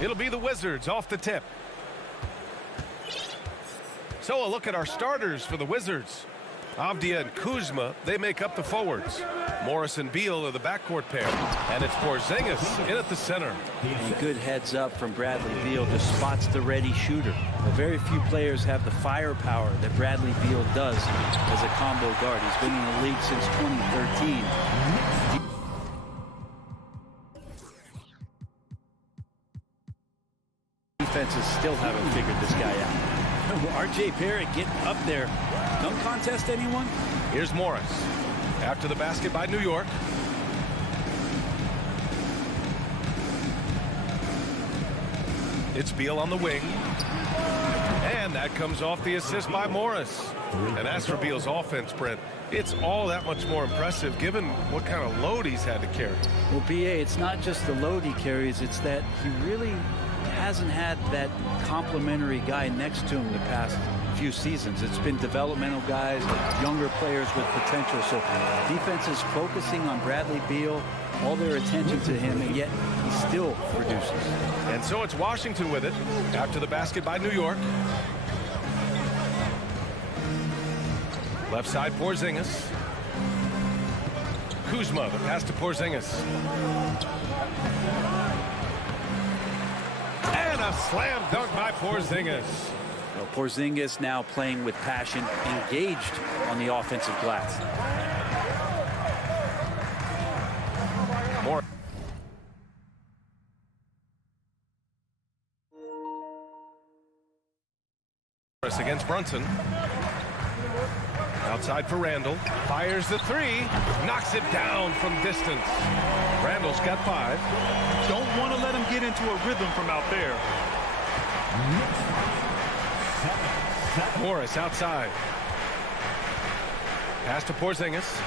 It'll be the Wizards off the tip. So a look at our starters for the Wizards. Avdia and Kuzma, they make up the forwards. Morris and Beal are the backcourt pair. And it's Porzingis in at the center. A good heads up from Bradley Beal, just spots the ready shooter. Well, very few players have the firepower that Bradley Beal does as a combo guard. He's been in the league since 2013. Defenses still haven't figured this guy out. R.J. Barrett getting up there. Don't contest anyone. Here's Morris. After the basket by New York. It's Beal on the wing. And that comes off the assist by Morris. And as for Beal's offense, Brent, it's all that much more impressive given what kind of load he's had to carry. Well, B.A., it's not just the load he carries, it's that he really hasn't had that complimentary guy next to him the past few seasons. It's been developmental guys, younger players with potential. So defense is focusing on Bradley Beal, all their attention to him, and yet he still produces. And so it's Washington with it after the basket by New York. Left side Porzingis. Kuzma, the pass to Porzingis. And a slam dunk by Porzingis. Well, Porzingis now playing with passion, engaged on the offensive glass. Morris against Brunson. Outside for Randall. Fires the three. Knocks it down from distance. Randall's got 5. Don't want to let him get into a rhythm from out there. Morris outside. Pass to Porzingis.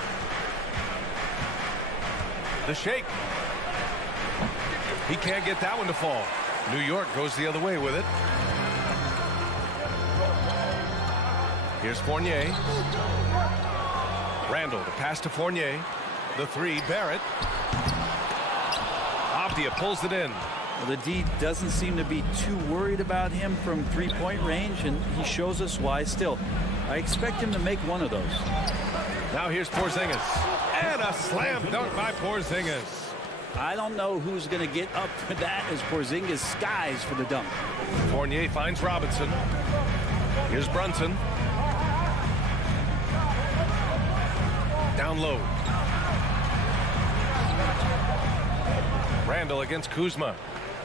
The shake. He can't get that one to fall. New York goes the other way with it. Here's Fournier. Randall, the pass to Fournier. The 3, Barrett. Avdia pulls it in. Well, the D doesn't seem to be too worried about him from three-point range, and he shows us why. Still, I expect him to make one of those. Now here's Porzingis. And a slam dunk by Porzingis. I don't know who's going to get up for that as Porzingis skies for the dunk. Fournier finds Robinson. Here's Brunson. Down low. Randall against Kuzma.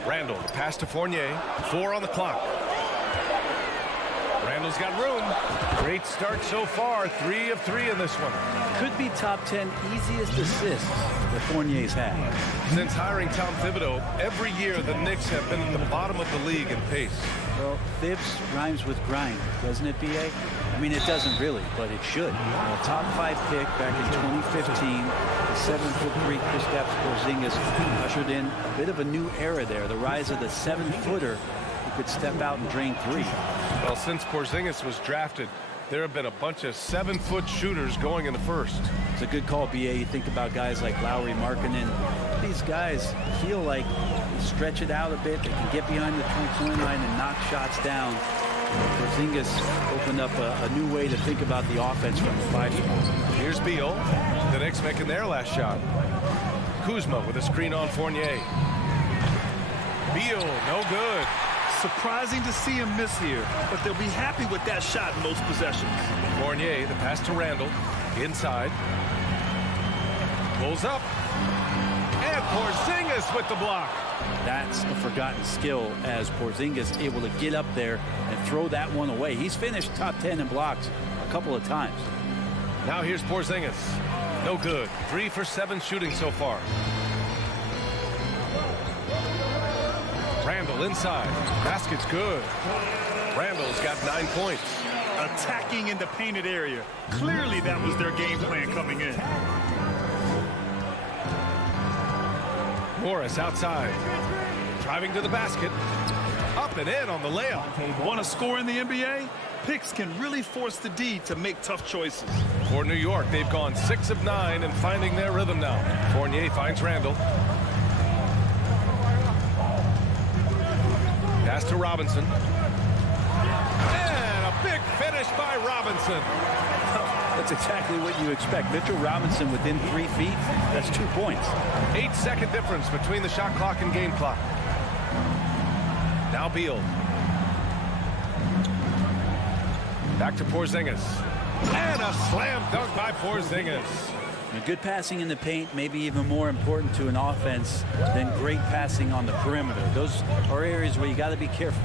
Randall, the pass to Fournier. 4 on the clock. Randall's got room. Great start so far. 3 of 3 in this one. Could be top 10 easiest assists that Fournier's had. Since hiring Tom Thibodeau, every year the Knicks have been at the bottom of the league in pace. Well, Thibs rhymes with grind, doesn't it, B.A.? I mean, it doesn't really, but it should. A top 5 pick back in 2015, the 7'3" Kristaps Porzingis ushered in a bit of a new era there. The rise of the 7-footer who could step out and drain 3. Well, since Porzingis was drafted, there have been a bunch of 7-foot shooters going in the first. It's a good call, B.A. You think about guys like Lowry, Markkanen. These guys feel like they stretch it out a bit. They can get behind the three-point line and knock shots down. Porzingis opened up a new way to think about the offense from the 5 spot. Here's Beal. The Knicks making their last shot. Kuzma with a screen on Fournier. Beal, no good. Surprising to see him miss here, but they'll be happy with that shot in most possessions. Fournier, the pass to Randall. Inside. Pulls up. And Porzingis with the block. That's a forgotten skill as Porzingis able to get up there and throw that one away. He's finished top 10 in blocks a couple of times. Now here's Porzingis. No good. 3 for 7 shooting so far. Randall inside. Basket's good. Randall's got 9 points. Attacking in the painted area. Clearly that was their game plan coming in. Morris outside. Driving to the basket. Up and in on the layup. Want to score in the NBA? Picks can really force the D to make tough choices. For New York, they've gone 6 of 9 and finding their rhythm now. Fournier finds Randall. Pass to Robinson. And a big finish by Robinson. That's exactly what you expect. Mitchell Robinson within 3 feet, that's 2 points. 8-second difference between the shot clock and game clock. Now Beal. Back to Porzingis. And a slam dunk by Porzingis. Good passing in the paint, maybe even more important to an offense than great passing on the perimeter. Those are areas where you got to be careful.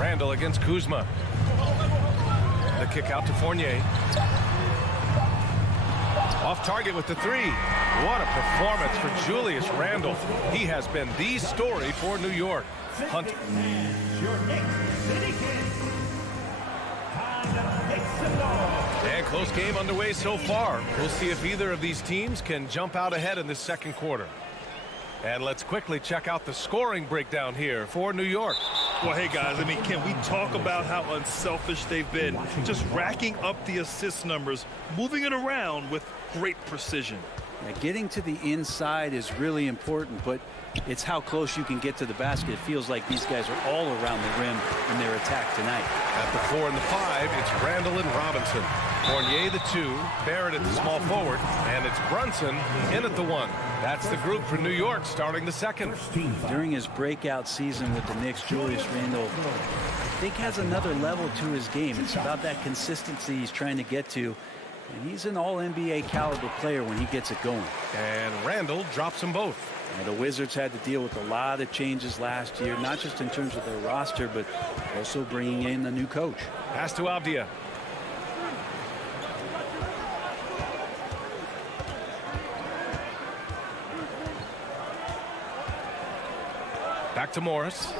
Randall against Kuzma. The kick out to Fournier. Off target with the three. What a performance for Julius Randle. He has been the story for New York. Hunt. And close game underway so far. We'll see if either of these teams can jump out ahead in this second quarter. And let's quickly check out the scoring breakdown here for New York. Well, hey, guys, I mean, can we talk about how unselfish they've been? Just racking up the assist numbers, moving it around with great precision. Yeah, getting to the inside is really important, but it's how close you can get to the basket. It feels like these guys are all around the rim in their attack tonight. At the 4 and the 5, it's Randall and Robinson. Fournier the 2, Barrett at the small forward, and it's Brunson in at the 1. That's the group for New York starting the second. During his breakout season with the Knicks, Julius Randle, I think, has another level to his game. It's about that consistency he's trying to get to. And he's an all-NBA caliber player when he gets it going. And Randall drops them both. And the Wizards had to deal with a lot of changes last year, not just in terms of their roster, but also bringing in a new coach. Pass to Avdia. Back to Morris.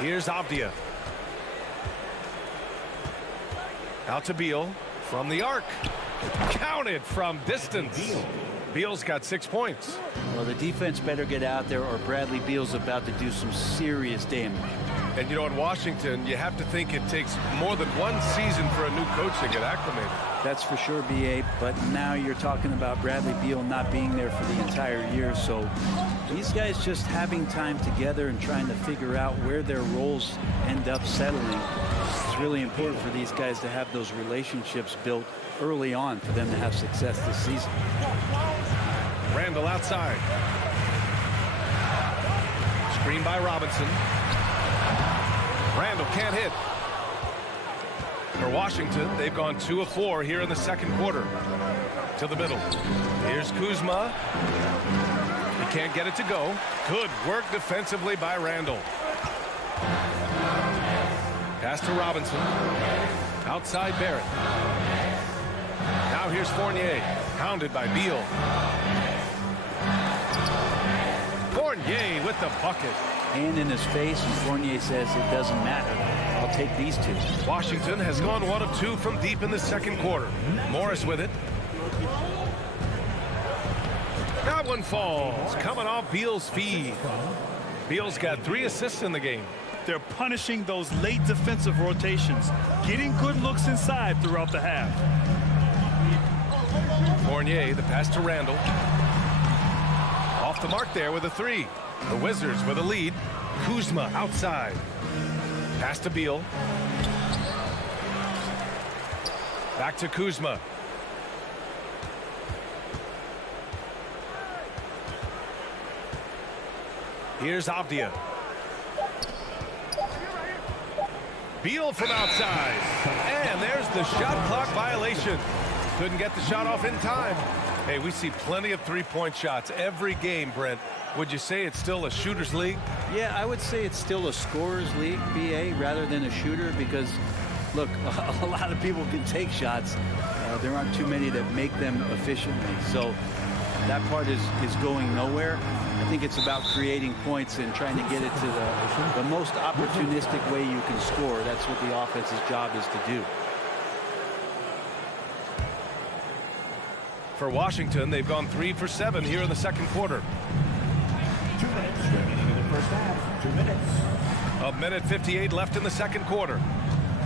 Here's Avdia. Out to Beal from the arc. Counted from distance. Beal's got 6 points. Well, the defense better get out there or Bradley Beal's about to do some serious damage. And, you know, in Washington, you have to think it takes more than one season for a new coach to get acclimated. That's for sure, B.A., but now you're talking about Bradley Beal not being there for the entire year, so these guys just having time together and trying to figure out where their roles end up settling. It's really important for these guys to have those relationships built early on for them to have success this season. Randall outside. Screen by Robinson. Randall can't hit. For Washington, they've gone 2 of 4 here in the second quarter. To the middle. Here's Kuzma. He can't get it to go. Good work defensively by Randall. Pass to Robinson. Outside Barrett. Now here's Fournier. Pounded by Beal. Fournier with the bucket. Hand in his face, and Fournier says it doesn't matter. I'll take these two. Washington has gone 1 of 2 from deep in the second quarter. Morris with it. That one falls. Coming off Beal's feed. Beal's got 3 assists in the game. They're punishing those late defensive rotations, getting good looks inside throughout the half. Fournier, the pass to Randall. Off the mark there with a 3. The Wizards with a lead. Kuzma outside. Pass to Beal. Back to Kuzma. Here's Avdia. Beal from outside. And there's the shot clock violation. Couldn't get the shot off in time. Hey, we see plenty of three-point shots every game, Brent. Would you say it's still a shooter's league? Yeah, I would say it's still a scorer's league, B.A., rather than a shooter because, look, a lot of people can take shots. There aren't too many that make them efficiently. So that part is going nowhere. I think it's about creating points and trying to get it to the most opportunistic way you can score. That's what the offense's job is to do. For Washington, they've gone 3 for 7 here in the second quarter. 2 minutes remaining in the first half. 2 minutes. A minute 58 left in the second quarter.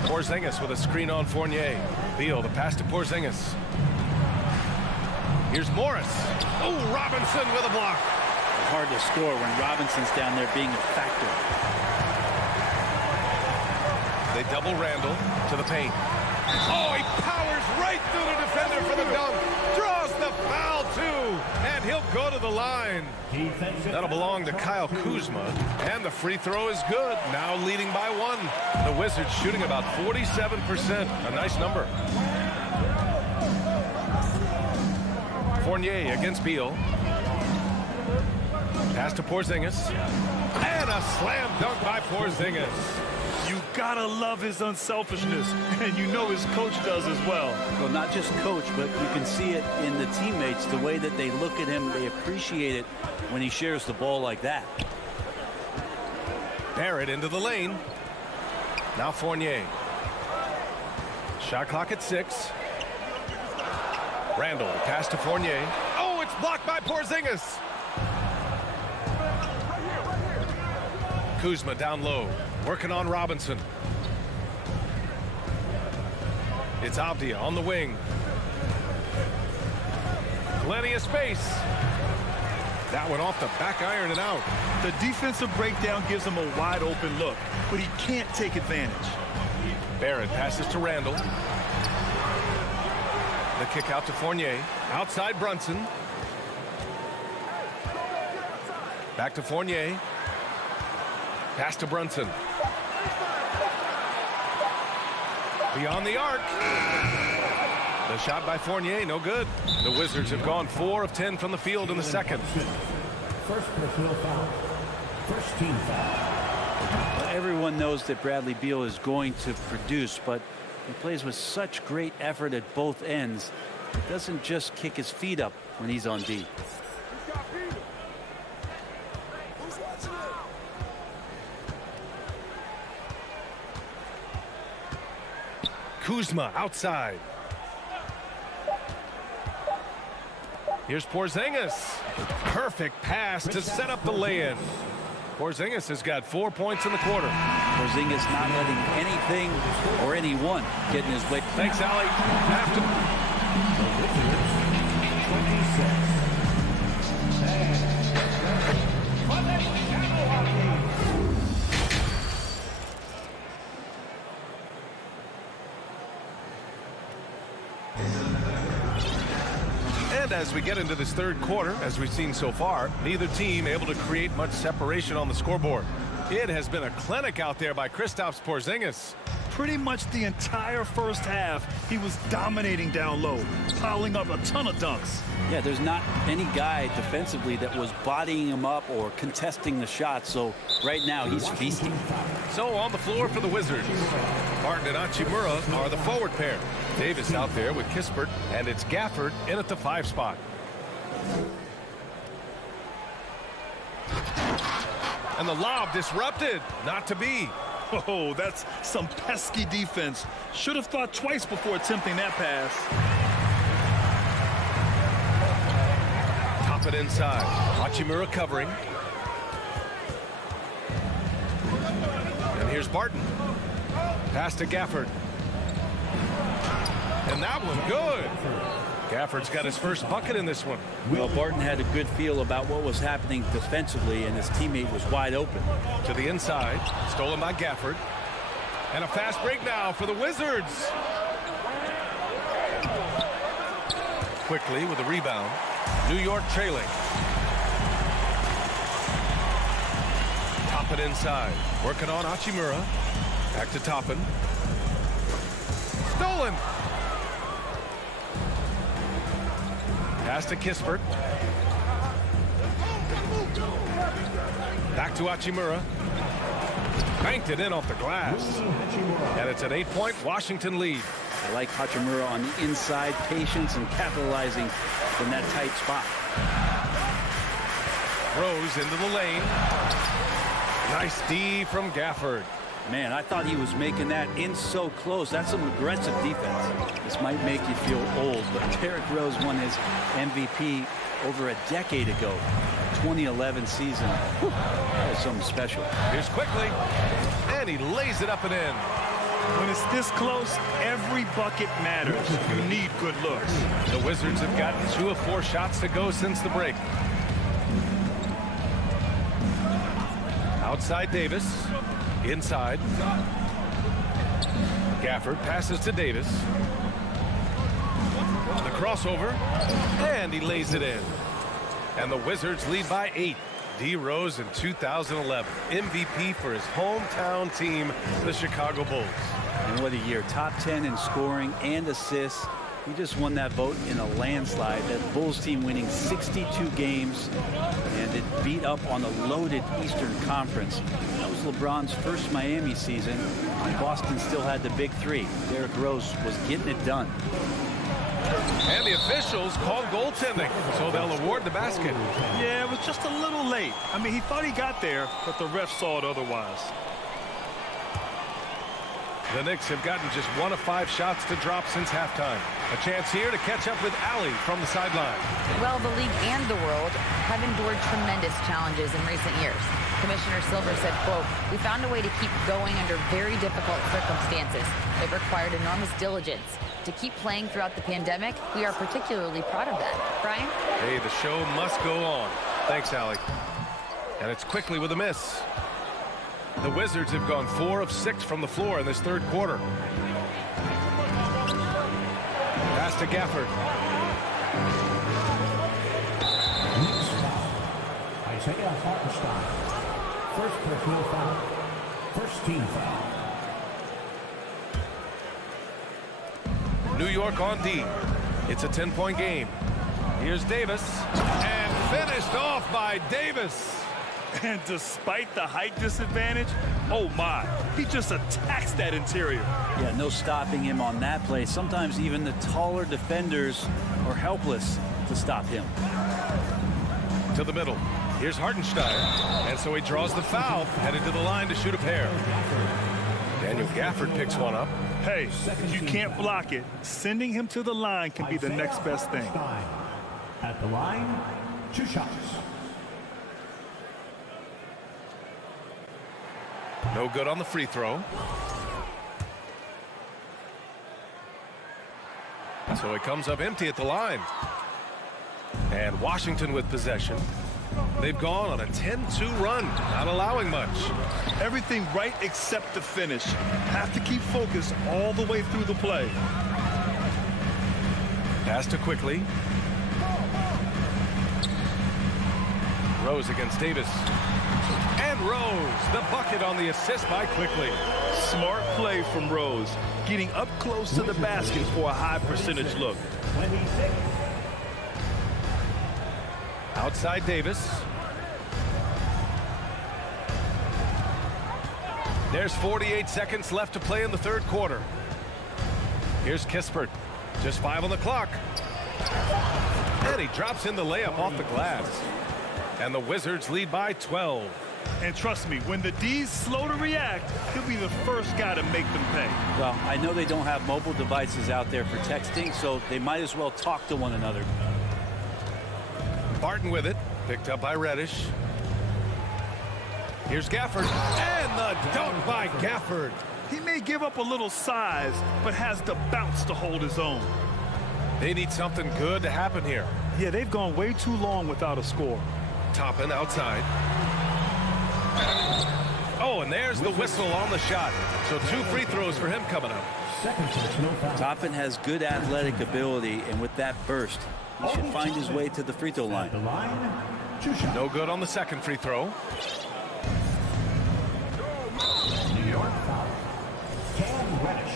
Porzingis with a screen on Fournier. Beal, the pass to Porzingis. Here's Morris. Oh, Robinson with a block. Hard to score when Robinson's down there being a factor. They double Randall to the paint. Oh, he powers right through the defender for the dunk. Draws the foul, too. And he'll go to the line. That'll belong to Kyle Kuzma. And the free throw is good. Now leading by 1. The Wizards shooting about 47%. A nice number. Fournier against Beal. Pass to Porzingis. And a slam dunk by Porzingis. You gotta love his unselfishness, and you know his coach does as well. Well, not just coach, but you can see it in the teammates, the way that they look at him. They appreciate it when he shares the ball like that. Barrett into the lane. Now Fournier. Shot clock at 6. Randall, pass to Fournier. Oh, it's blocked by Porzingis. Kuzma down low, working on Robinson. It's Avdia on the wing. Plenty of space. That one off the back iron and out. The defensive breakdown gives him a wide open look, but he can't take advantage. Barrett passes to Randall. The kick out to Fournier. Outside Brunson. Back to Fournier. Pass to Brunson. Beyond the arc. The shot by Fournier, no good. The Wizards have gone 4 of 10 from the field in the second. First personal foul. First team foul. Everyone knows that Bradley Beal is going to produce, but he plays with such great effort at both ends. He doesn't just kick his feet up when he's on D. Kuzma outside. Here's Porzingis. Perfect pass to set up the lay-in. Porzingis has got 4 points in the quarter. Porzingis not letting anything or anyone get in his way. Thanks, Allie. After. And as we get into this third quarter, as we've seen so far, neither team able to create much separation on the scoreboard. It has been a clinic out there by Kristaps Porzingis. Pretty much the entire first half, he was dominating down low, piling up a ton of dunks. Yeah, there's not any guy defensively that was bodying him up or contesting the shot, so right now he's feasting. So on the floor for the Wizards, Martin and Hachimura are the forward pair. Davis out there with Kispert, and it's Gafford in at the 5 spot. And the lob disrupted, not to be. Oh, that's some pesky defense. Should have thought twice before attempting that pass. Top it inside. Hachimura covering. And here's Barton. Pass to Gafford. And that one good. Gafford's got his first bucket in this one. Well, Barton had a good feel about what was happening defensively, and his teammate was wide open. To the inside, stolen by Gafford. And a fast break now for the Wizards. Quickly with a rebound. New York trailing. Top it inside. Working on Hachimura. Back to Toppin. Stolen. Pass to Kispert. Back to Hachimura. Banked it in off the glass. And it's an 8-point Washington lead. I like Hachimura on the inside, patience and capitalizing from that tight spot. Rose into the lane. Nice D from Gafford. Man, I thought he was making that in so close. That's some aggressive defense. This might make you feel old, but Derrick Rose won his MVP over a decade ago. 2011 season. Whew, that was something special. Here's Quickly. And he lays it up and in. When it's this close, every bucket matters. You need good looks. The Wizards have gotten 2 of 4 shots to go since the break. Outside Davis. Inside. Gafford passes to Davis. The crossover. And he lays it in. And the Wizards lead by 8. D. Rose in 2011. MVP for his hometown team, the Chicago Bulls. And what a year. Top 10 in scoring and assists. He just won that vote in a landslide. That Bulls team winning 62 games, and it beat up on a loaded Eastern Conference. That was LeBron's first Miami season, and Boston still had the big 3. Derrick Rose was getting it done. And the officials called goaltending, so they'll award the basket. Yeah, it was just a little late. I mean, he thought he got there, but the ref saw it otherwise. The Knicks have gotten just 1 of 5 shots to drop since halftime. A chance here to catch up with Allie from the sideline. Well, the league and the world have endured tremendous challenges in recent years. Commissioner Silver said, quote, "We found a way to keep going under very difficult circumstances. It required enormous diligence. To keep playing throughout the pandemic, we are particularly proud of that." Brian? Hey, the show must go on. Thanks, Allie. And it's quickly with a miss. The Wizards have gone 4 of 6 from the floor in this third quarter. Pass to Gafford. Isaiah Hartenstein. First personal foul. First team foul. New York on D. It's a 10-point game. Here's Davis. And finished off by Davis. And despite the height disadvantage, oh my, he just attacks that interior. Yeah, no stopping him on that play. Sometimes even the taller defenders are helpless to stop him. To the middle. Here's Hartenstein. And so he draws the foul, headed to the line to shoot a pair. Daniel Gafford picks one up. Hey, if you can't block it, sending him to the line can be the next best thing. At the line, 2 shots. No good on the free throw. So it comes up empty at the line. And Washington with possession. They've gone on a 10-2 run, not allowing much. Everything right except the finish. Have to keep focused all the way through the play. Pass to Quickly. Rose against Davis. And Rose, the bucket on the assist by Quickly. Smart play from Rose, getting up close to the basket for a high percentage look. 26. Outside Davis. There's 48 seconds left to play in the third quarter. Here's Kispert. Just 5 on the clock. And he drops in the layup off the glass. And the Wizards lead by 12. And trust me, when the D's slow to react, he'll be the first guy to make them pay. Well, I know they don't have mobile devices out there for texting, so they might as well talk to one another. Barton with it, picked up by Reddish. Here's Gafford, and the dunk by Gafford. He may give up a little size, but has the bounce to hold his own. They need something good to happen here. Yeah, they've gone way too long without a score. Toppin outside. Oh, and there's the whistle on the shot. So 2 free throws for him coming up. Toppin has good athletic ability, and with that burst, he should find his way to the free throw line. No good on the second free throw. New York foul. Cam Reddish.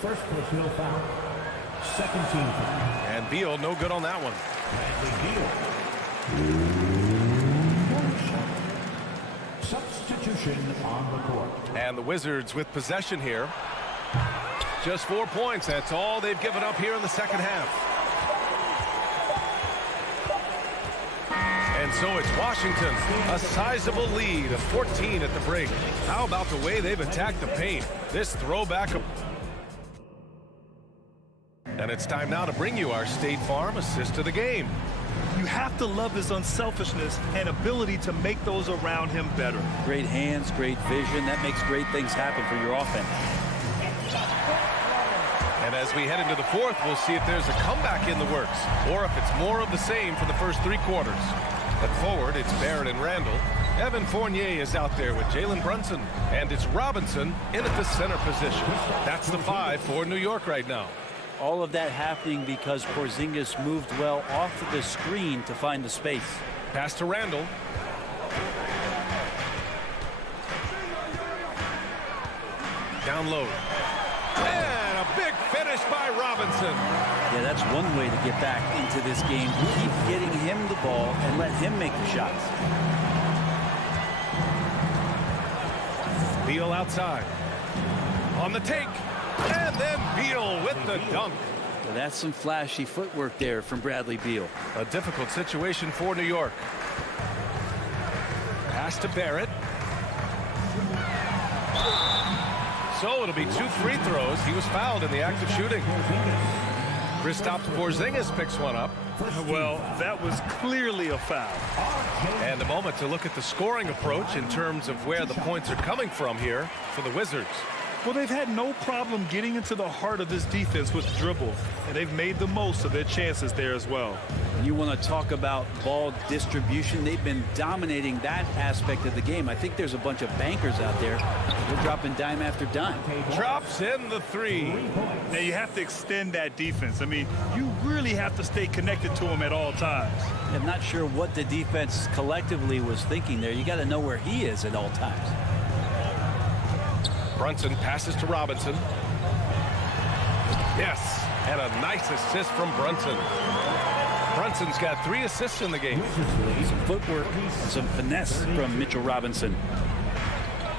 First personal foul. Second team foul. And Beal, no good on that one. Bradley Beal. Substitution on the court. And the Wizards with possession here. Just 4 points. That's all they've given up here in the second half. And so it's Washington, a sizable lead of 14 at the break. How about the way they've attacked the paint? This throwback. And it's time now to bring you our State Farm assist of the game. You have to love his unselfishness and ability to make those around him better. Great hands, great vision. That makes great things happen for your offense. And as we head into the fourth, we'll see if there's a comeback in the works or if it's more of the same for the first 3 quarters. At forward, it's Barrett and Randall. Evan Fournier is out there with Jalen Brunson. And it's Robinson in at the center position. That's the 5 for New York right now. All of that happening because Porzingis moved well off of the screen to find the space. Pass to Randall. Down low. And a big finish by Robinson. Yeah, that's one way to get back into this game. Keep getting him the ball and let him make the shots. Beal outside. On the take. And then Beal with the dunk. So that's some flashy footwork there from Bradley Beal. A difficult situation for New York. Pass to Barrett. So it'll be 2 free throws. He was fouled in the act of shooting. Kristaps Porzingis picks one up. Well, that was clearly a foul. And a moment to look at the scoring approach in terms of where the points are coming from here for the Wizards. Well, they've had no problem getting into the heart of this defense with dribble, and they've made the most of their chances there as well. You want to talk about ball distribution. They've been dominating that aspect of the game. I think there's a bunch of bankers out there. They're dropping dime after dime. Drops in the 3. Now, you have to extend that defense. I mean, you really have to stay connected to him at all times. I'm not sure what the defense collectively was thinking there. You got to know where he is at all times. Brunson passes to Robinson. Yes, and a nice assist from Brunson. Brunson's got 3 assists in the game. Some footwork, some finesse from Mitchell Robinson.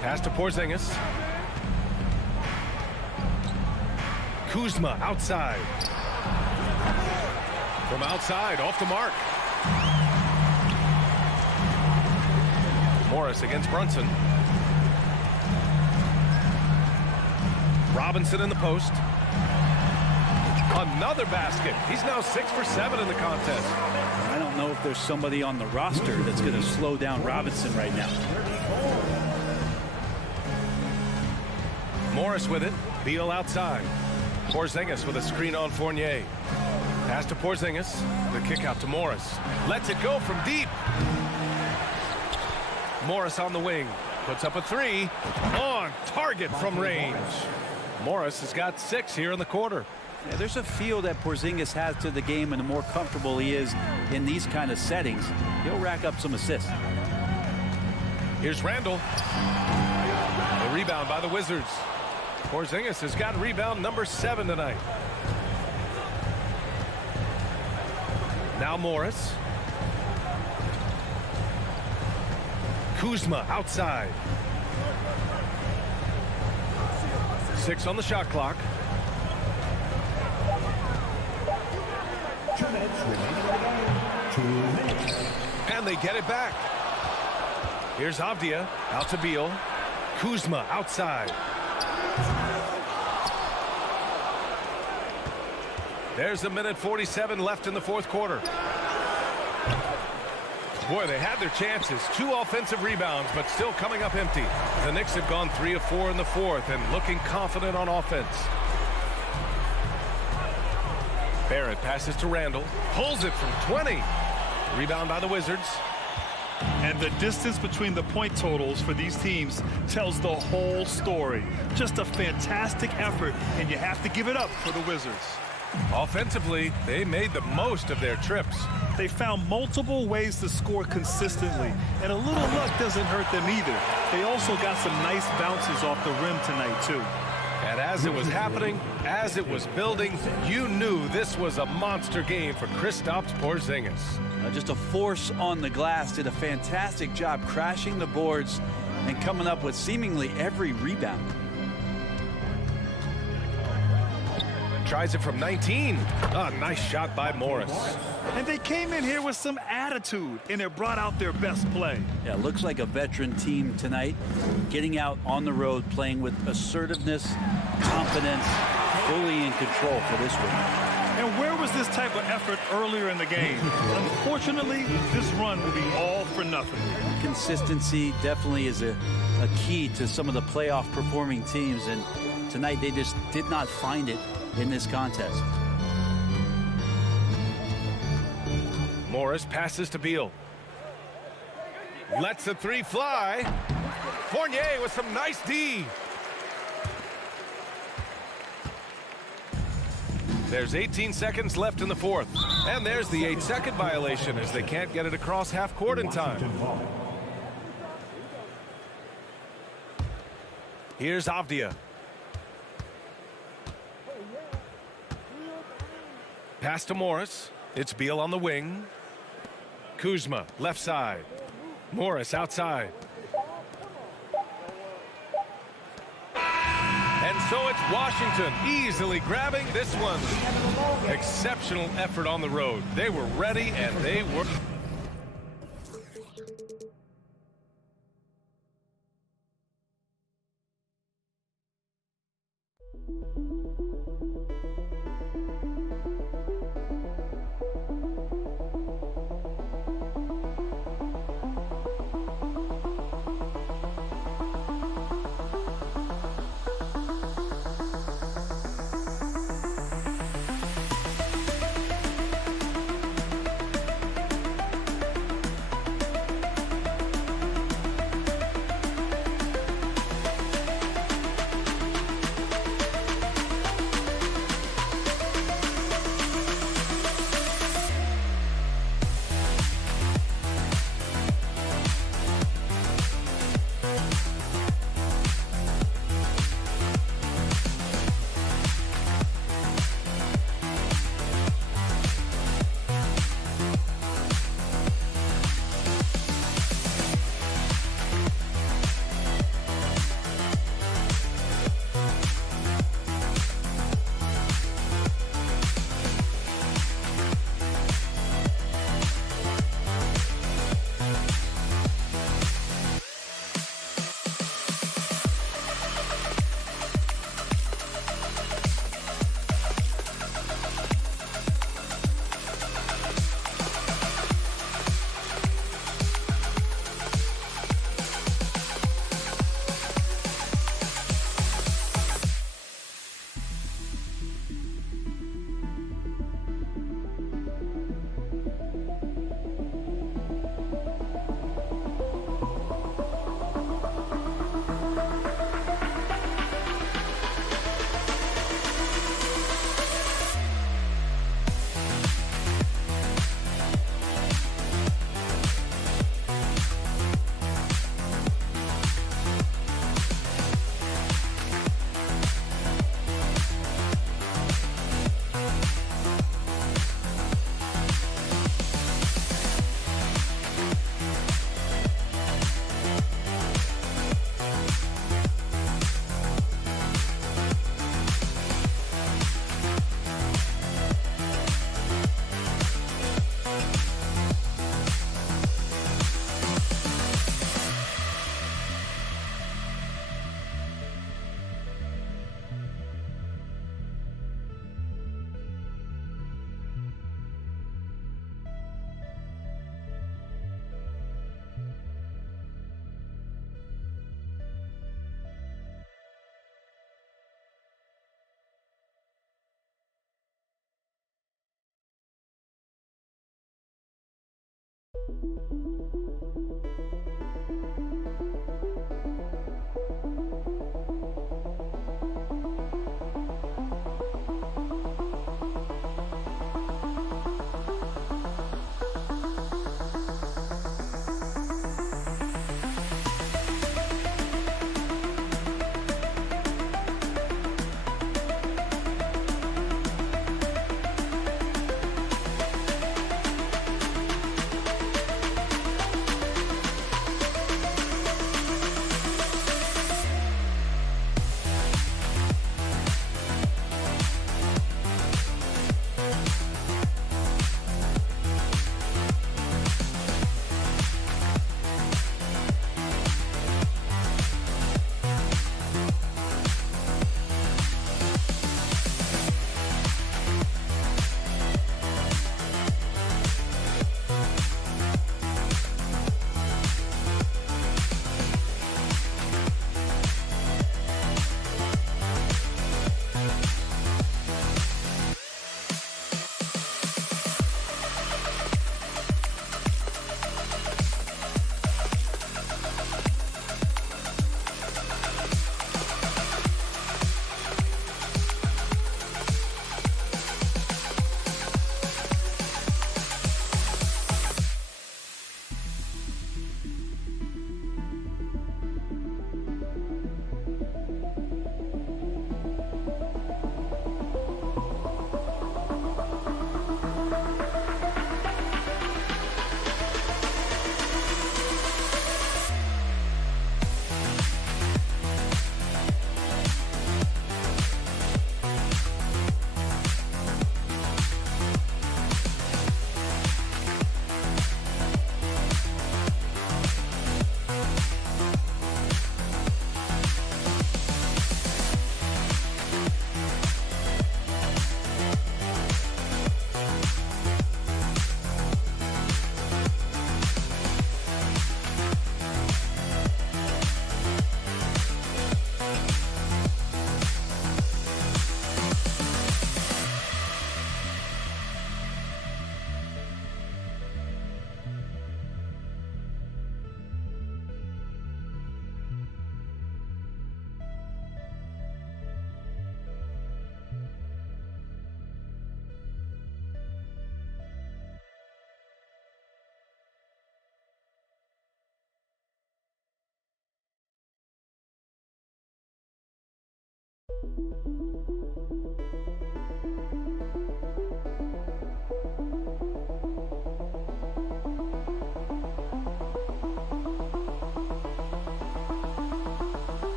Pass to Porzingis. Kuzma outside. From outside, off the mark. Morris against Brunson. Robinson in the post. Another basket. He's now 6 for 7 in the contest. I don't know if there's somebody on the roster that's going to slow down Robinson right now. Morris with it. Beal outside. Porzingis with a screen on Fournier. Pass to Porzingis. The kick out to Morris. Lets it go from deep. Morris on the wing. Puts up a 3. On target from range. Morris has got 6 here in the quarter. Yeah, there's a feel that Porzingis has to the game, and the more comfortable he is in these kind of settings, he'll rack up some assists. Here's Randall. The rebound by the Wizards. Porzingis has got rebound number 7 tonight. Now Morris. Kuzma outside. 6 on the shot clock. 2 minutes remaining in the game. 2 minutes. And they get it back. Here's Avdia out to Beal. Kuzma outside. There's a minute 47 left in the fourth quarter. Boy, they had their chances. 2 offensive rebounds, but still coming up empty. The Knicks have gone 3 of 4 in the fourth and looking confident on offense. Barrett passes to Randall. Pulls it from 20. Rebound by the Wizards. And the distance between the point totals for these teams tells the whole story. Just a fantastic effort, and you have to give it up for the Wizards. Offensively, they made the most of their trips. They found multiple ways to score consistently, and a little luck doesn't hurt them either. They also got some nice bounces off the rim tonight, too. And as it was happening, as it was building, you knew this was a monster game for Kristaps Porzingis. Just a force on the glass. Did a fantastic job crashing the boards and coming up with seemingly every rebound. Tries it from 19. A nice shot by Morris. And they came in here with some attitude, and it brought out their best play. Yeah, looks like a veteran team tonight, getting out on the road, playing with assertiveness, confidence, fully in control for this one. And where was this type of effort earlier in the game? Unfortunately, this run will be all for nothing. Consistency definitely is a key to some of the playoff performing teams, and tonight they just did not find it in this contest. Morris passes to Beal. Lets the three fly. Fournier with some nice D. There's 18 seconds left in the fourth. And there's the 8-second violation as they can't get it across half court in time. Here's Avdia. Pass to Morris. It's Beal on the wing. Kuzma, left side. Morris outside. And so it's Washington easily grabbing this one. Exceptional effort on the road. They were ready and they were...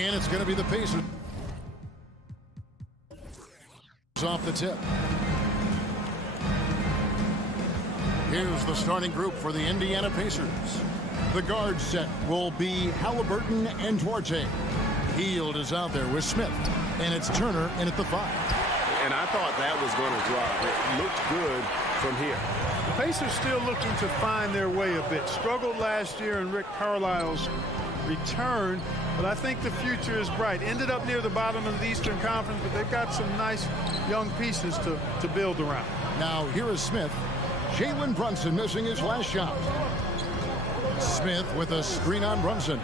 And it's going to be the Pacers off the tip. Here's the starting group for the Indiana Pacers. The guard set will be Halliburton and Duarte. Hield is out there with Smith, and it's Turner in at the 5. And I thought that was going to drive. It looked good from here. The Pacers still looking to find their way a bit. Struggled last year in Rick Carlisle's return, but I think the future is bright. Ended up near the bottom of the Eastern Conference, but they've got some nice young pieces to build around. Now here is Smith. Jalen Brunson missing his last shot. Smith with a screen on Brunson.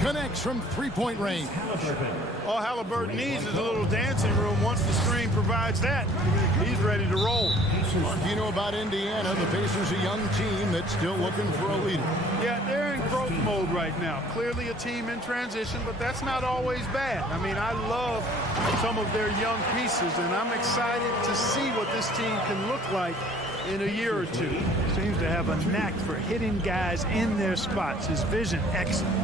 Connects from three-point range. All Halliburton needs is a little dancing room. Once the screen provides that, He's ready to roll. You know about Indiana, the Pacers, a young team that's still looking for a leader. Yeah, they're in growth mode right now. Clearly a team in transition, but that's not always bad. I mean, I love some of their young pieces, and I'm excited to see what this team can look like in a year or two. Seems to have a knack for hitting guys in their spots. His vision, excellent.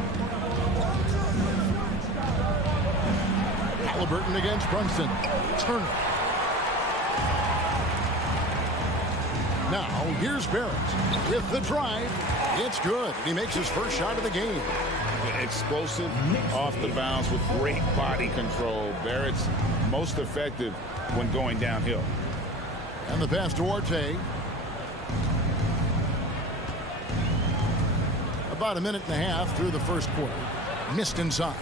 Halliburton against Brunson. Turner. Now, here's Barrett. With the drive, it's good. He makes his first shot of the game. Explosive off the bounce with great body control. Barrett's most effective when going downhill. And the pass to Duarte. About a minute and a half through the first quarter. Missed inside.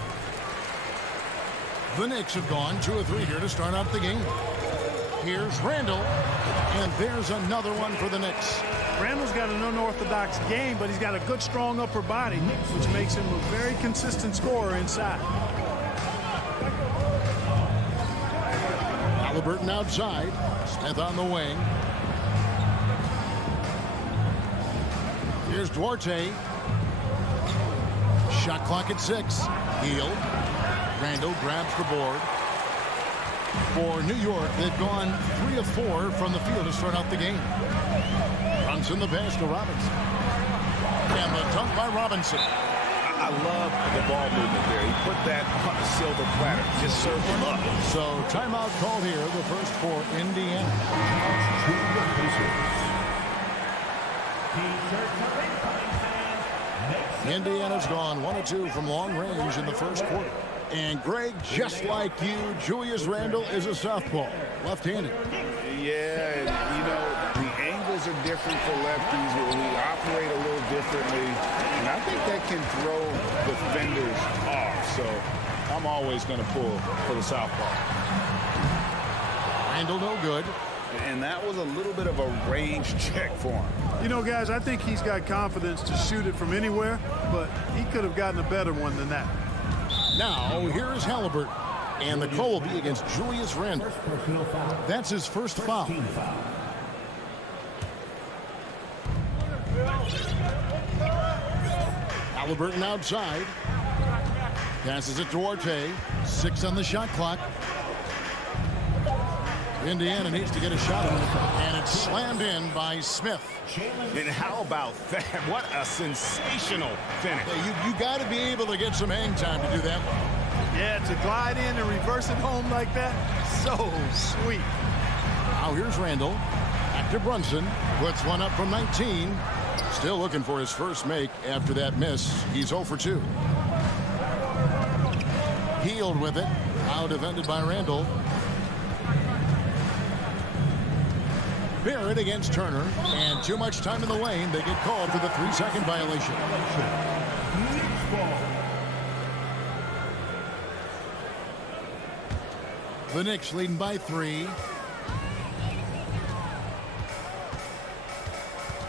The Knicks have gone 2 of 3 here to start out the game. Here's Randall. And there's another one for the Knicks. Randall's got an unorthodox game, but he's got a good, strong upper body, which makes him a very consistent scorer inside. Halliburton outside. Smith on the wing. Here's Duarte. Shot clock at 6. Hield. Randall grabs the board. For New York, they've gone 3 of 4 from the field to start out the game. Brunson the pass to Robinson. And the dunk by Robinson. I love the ball movement there. He put that on the silver platter. Just served him up. So timeout called here, the first for Indiana. Indiana's gone 1 of 2 from long range in the first quarter. And Greg, just like you, Julius Randle is a southpaw, left-handed. Yeah, and, you know, the angles are different for lefties. We operate a little differently, and I think that can throw defenders off. So I'm always going to pull for the southpaw. Randle no good. And that was a little bit of a range check for him. You know, guys, I think he's got confidence to shoot it from anywhere, but he could have gotten a better one than that. Now, here's Halliburton. And the call will be against Julius Randle. That's his first foul. Halliburton outside. Passes it to Duarte. 6 on the shot clock. Indiana needs to get a shot on it. And it's slammed in by Smith. And how about that? What a sensational finish. You got to be able to get some hang time to do that one. Yeah, to glide in and reverse it home like that, so sweet. Now here's Randall. Back to Brunson. Puts one up from 19. Still looking for his first make after that miss. He's 0 for 2. Hield with it. Now defended by Randall. Barrett against Turner, and too much time in the lane. They get called for the 3-second violation. The Knicks leading by 3.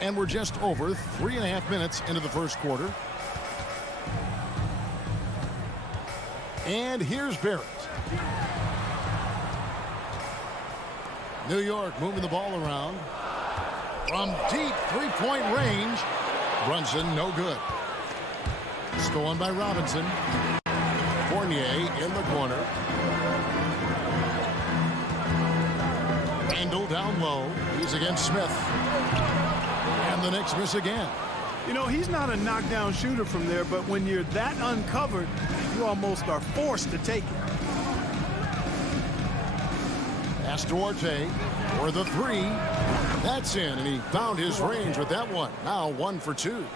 And we're just over 3.5 minutes into the first quarter. And here's Barrett. New York moving the ball around. From deep 3-point range. Brunson no good. Stolen by Robinson. Fournier in the corner. Randall down low. He's against Smith. And the Knicks miss again. You know, he's not a knockdown shooter from there, but when you're that uncovered, you almost are forced to take it. Pass to Duarte for the 3. That's in, and he found his range with that one. Now 1 for 2.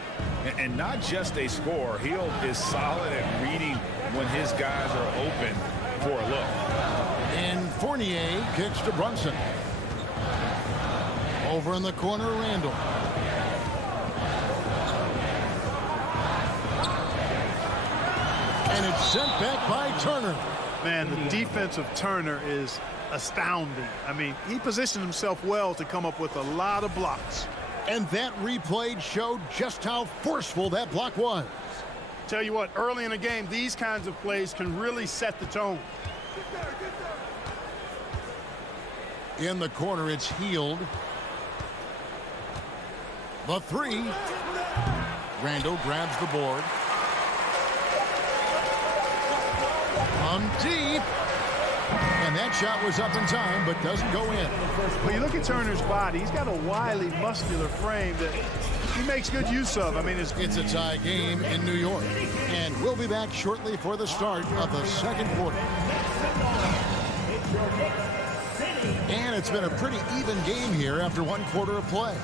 And not just a scorer. Hield is solid at reading when his guys are open for a look. And Fournier kicks to Brunson. Over in the corner, Randall. And it's sent back by Turner. Man, the defense of Turner is astounding. I mean, he positioned himself well to come up with a lot of blocks. And that replay showed just how forceful that block was. Tell you what, early in the game, these kinds of plays can really set the tone. In the corner, it's Healed. The three. Randall grabs the board. On deep. And that shot was up in time, but doesn't go in. Well, you look at Turner's body. He's got a wily, muscular frame that he makes good use of. I mean, it's a tie game in New York. And we'll be back shortly for the start of the second quarter. And it's been a pretty even game here after one quarter of play.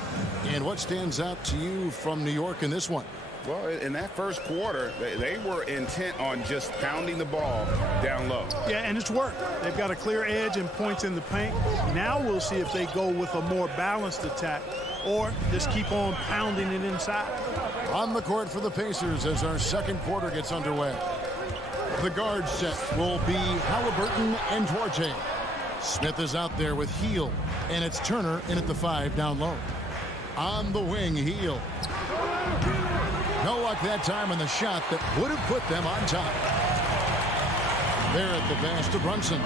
And what stands out to you from New York in this one? Well, in that first quarter, they were intent on just pounding the ball down low. Yeah, and it's worked. They've got a clear edge and points in the paint. Now we'll see if they go with a more balanced attack or just keep on pounding it inside. On the court for the Pacers as our second quarter gets underway. The guard set will be Halliburton and Duarte. Smith is out there with Hield, and it's Turner in at the 5 down low. On the wing, Hield. No luck that time on the shot that would have put them on top. There at the pass to Brunson.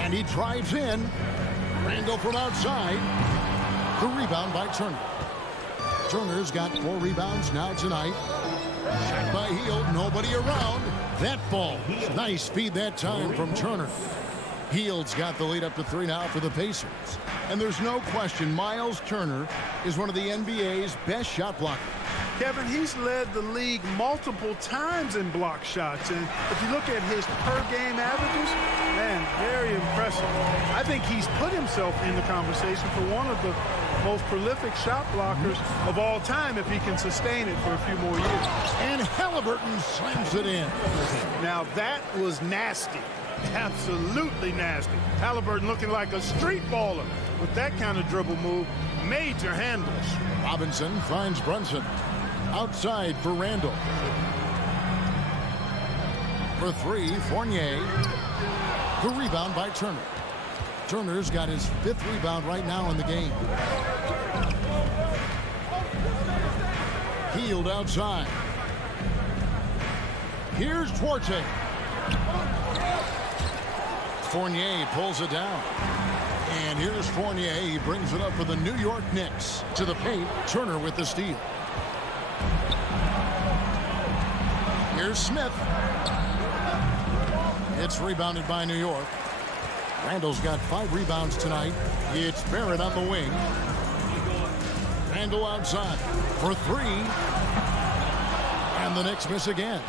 And he drives in. Randall from outside. The rebound by Turner. Turner's got 4 rebounds now tonight. Shot by Hield, nobody around. That ball, nice feed that time from Turner. Hield's got the lead up to 3 now for the Pacers. And there's no question Miles Turner is one of the NBA's best shot blockers. Kevin, he's led the league multiple times in block shots. And if you look at his per-game averages, man, very impressive. I think he's put himself in the conversation for one of the most prolific shot blockers of all time if he can sustain it for a few more years. And Halliburton slams it in. Now, that was nasty. Absolutely nasty. Halliburton looking like a street baller with that kind of dribble move. Major handles. Robinson finds Brunson. Outside for Randall. For 3, Fournier. The rebound by Turner. Turner's got his 5th rebound right now in the game. Hield outside. Here's Duarte. Fournier pulls it down. And here's Fournier. He brings it up for the New York Knicks. To the paint, Turner with the steal. Here's Smith. It's rebounded by New York. Randall's got 5 rebounds tonight. It's Barrett on the wing. Randall outside for 3. And the Knicks miss again.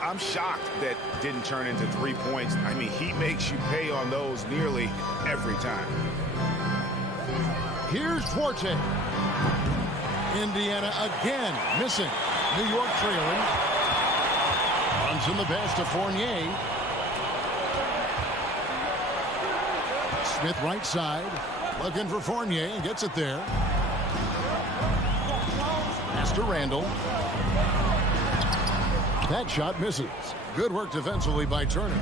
I'm shocked that didn't turn into 3 points. I mean, he makes you pay on those nearly every time. Here's Duarte. Indiana again missing. New York trailing. Runs in the pass to Fournier. Smith right side. Looking for Fournier and gets it there. Pass to Randall. That shot misses. Good work defensively by Turner.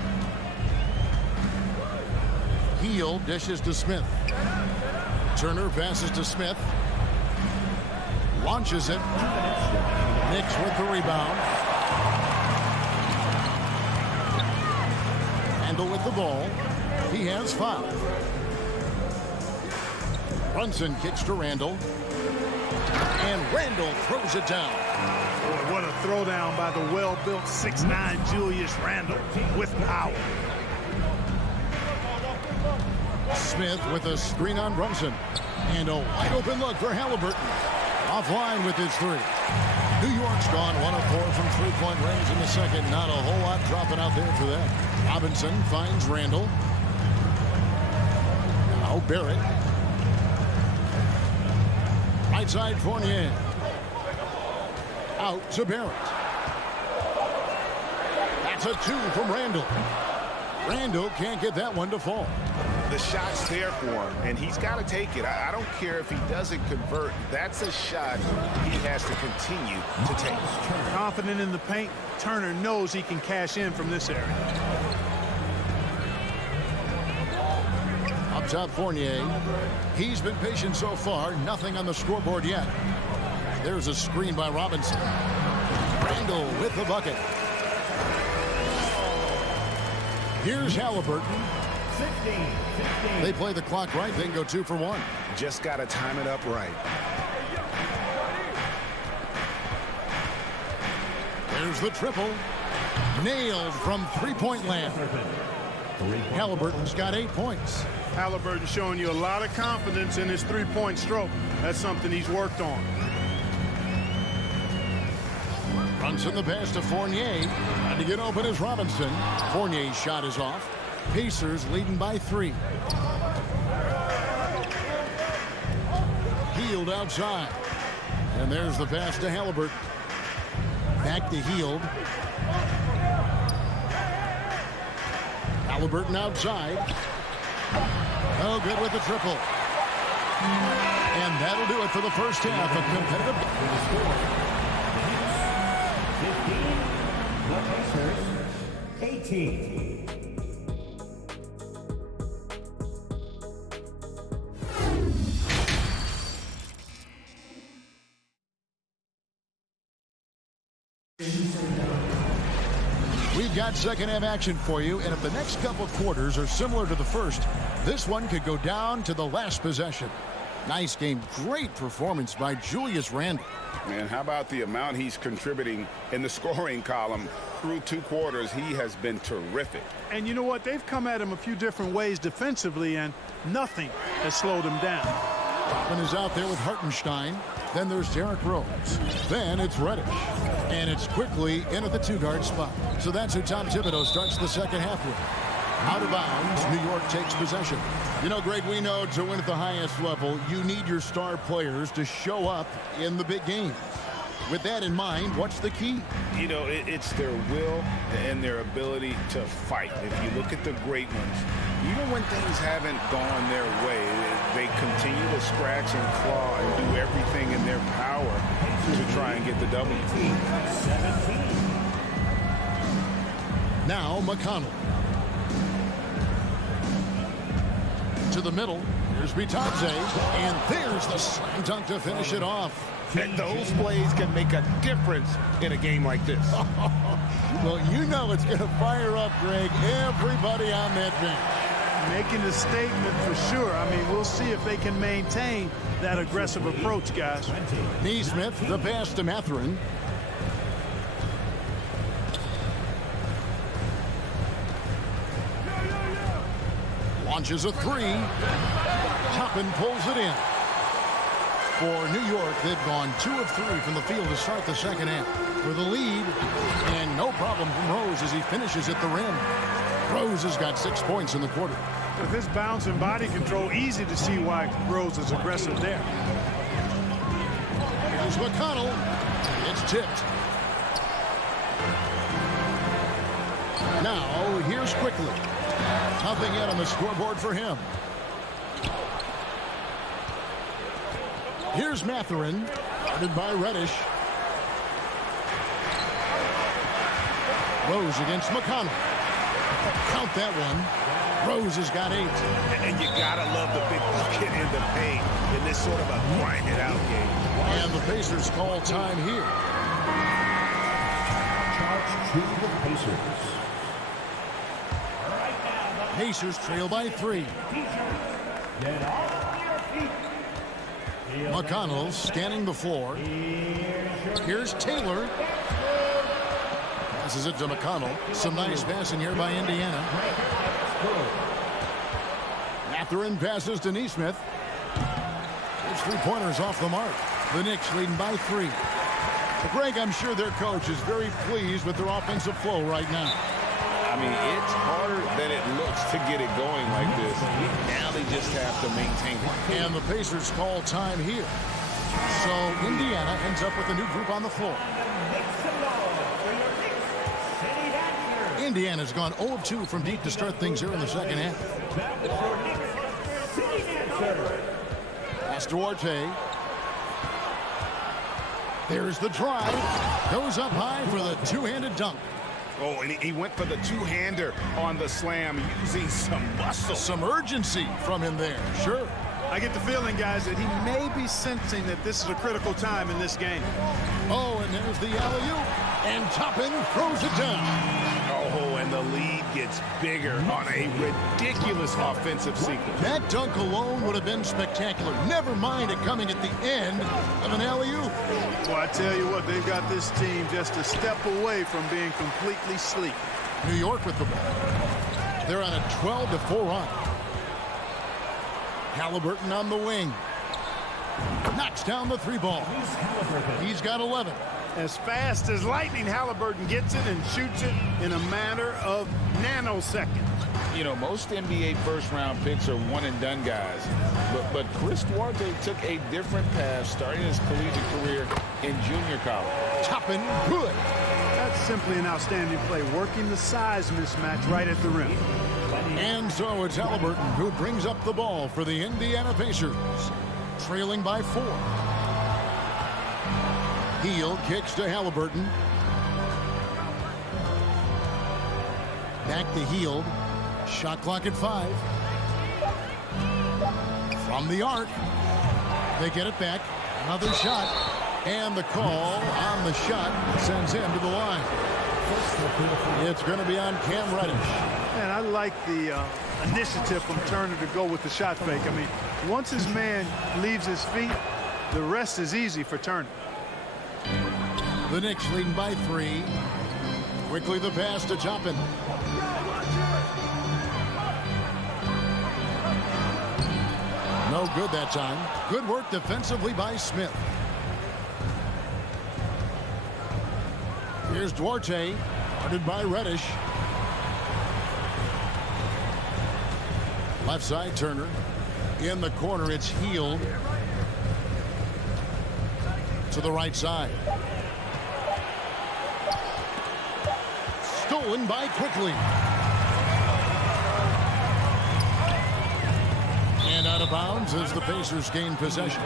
Hield dishes to Smith. Turner passes to Smith. Launches it. Knicks with the rebound. Randall with the ball. He has 5. Brunson kicks to Randall. And Randall throws it down. Boy, what a throwdown by the well-built 6'9" Julius Randle with power. Smith with a screen on Brunson. And a wide open look for Halliburton. Offline with his 3. New York's gone 1 of 4 from 3-point range in the second. Not a whole lot dropping out there for them. Robinson finds Randall. Now Barrett. Right side Fournier. Out to Barrett. That's a 2 from Randall. Randall can't get that one to fall. The shot's there for him, and he's got to take it. I don't care if he doesn't convert. That's a shot he has to continue to take. Confident in the paint, Turner knows he can cash in from this area. Up top, Fournier. He's been patient so far. Nothing on the scoreboard yet. There's a screen by Robinson. Randall with the bucket. Here's Halliburton. They play the clock right, then go 2 for 1. Just got to time it up right. There's the triple. Nailed from three-point land. Halliburton's got 8 points. Halliburton showing you a lot of confidence in his three-point stroke. That's something he's worked on. Runs in the pass to Fournier. Trying to get open is Robinson. Fournier's shot is off. Pacers leading by 3. Hield outside. And there's the pass to Halliburton. Back to Hield. Halliburton outside. Oh, good with the triple. And that'll do it for the first half of competitive. 15, the Pacers 18. We've got second half action for you, and if the next couple of quarters are similar to the first, this one could go down to the last possession. Nice game. Great performance by Julius Randle. Man, how about the amount he's contributing in the scoring column through 2 quarters? He has been terrific. And you know what? They've come at him a few different ways defensively, and nothing has slowed him down. Hoffman is out there with Hartenstein. Then there's Derrick Rose. Then it's Reddish. And it's quickly in at the 2-guard spot. So that's who Tom Thibodeau starts the second half with. Out of bounds, New York takes possession. You know, Greg, we know to win at the highest level, you need your star players to show up in the big games. With that in mind, what's the key? You know, it's their will and their ability to fight. If you look at the great ones, even when things haven't gone their way, they continue to scratch and claw and do everything in their power to try and get the W. Now McConnell. To the middle. Here's Bitadze. And there's the slam dunk to finish it off. And those plays can make a difference in a game like this. Well, you know it's going to fire up, Greg, everybody on that bench. Making a statement for sure. I mean, we'll see if they can maintain that aggressive approach, guys. Nesmith, the pass to Mathurin. Launches a 3. Toppin pulls it in. For New York, they've gone 2 of 3 from the field to start the second half. For the lead, and no problem from Rose as he finishes at the rim. Rose has got 6 points in the quarter. With his bounce and body control, easy to see why Rose is aggressive there. Here's McConnell. It's tipped. Now, here's Quickly. Nothing yet on the scoreboard for him. Here's Mathurin, guarded by Reddish. Rose against McConnell. Count that one. Rose has got 8. And you gotta love the big bucket in the paint in this sort of a grind-it out game. And the Pacers call time here. Charge to the Pacers. Pacers trail by 3. Get on your feet. McConnell scanning the floor. Here's Taylor. Passes it to McConnell. Some nice passing here by Indiana. Mathurin passes to Nesmith. There's 3-pointers off the mark. The Knicks leading by 3. But Greg, I'm sure their coach is very pleased with their offensive flow right now. I mean, it's harder than it looks to get it going like this. Now they just have to maintain it. And the Pacers call time here. So Indiana ends up with a new group on the floor. Indiana's gone 0 of 2 from deep to start things here in the second half. Pass to Duarte. There's the drive. Goes up high for the two-handed dunk. Oh, and he went for the two-hander on the slam using some muscle. Some urgency from him there, sure. I get the feeling, guys, that he may be sensing that this is a critical time in this game. Oh, and there's the alley-oop. And Toppin throws it down. Oh, and the lead gets gets bigger on a ridiculous offensive sequence. That dunk alone would have been spectacular. Never mind it coming at the end of an alley-oop. Well, I tell you what, they've got this team just a step away from being completely sleep. New York with the ball. They're on a 12-4 run. Halliburton on the wing. Knocks down the three ball. He's got 11. As fast as lightning, Halliburton gets it and shoots it in a matter of nanoseconds. You know, most NBA first-round picks are one-and-done guys. But Chris Duarte took a different path starting his collegiate career in junior college. Toppin, good. That's simply an outstanding play, working the size mismatch right at the rim. And so it's Halliburton who brings up the ball for the Indiana Pacers, trailing by 4. Hield kicks to Halliburton. Back to Hield. Shot clock at 5. From the arc. They get it back. Another shot. And the call on the shot sends him to the line. It's going to be on Cam Reddish. Man, I like the initiative from Turner to go with the shot fake. I mean, once his man leaves his feet, the rest is easy for Turner. The Knicks leading by 3. Quickly the pass to Toppin. No good that time. Good work defensively by Smith. Here's Duarte, guarded by Reddish. Left side, Turner. In the corner, it's Hield. To the right side. Stolen by Quickly. And out of bounds as the Pacers gain possession.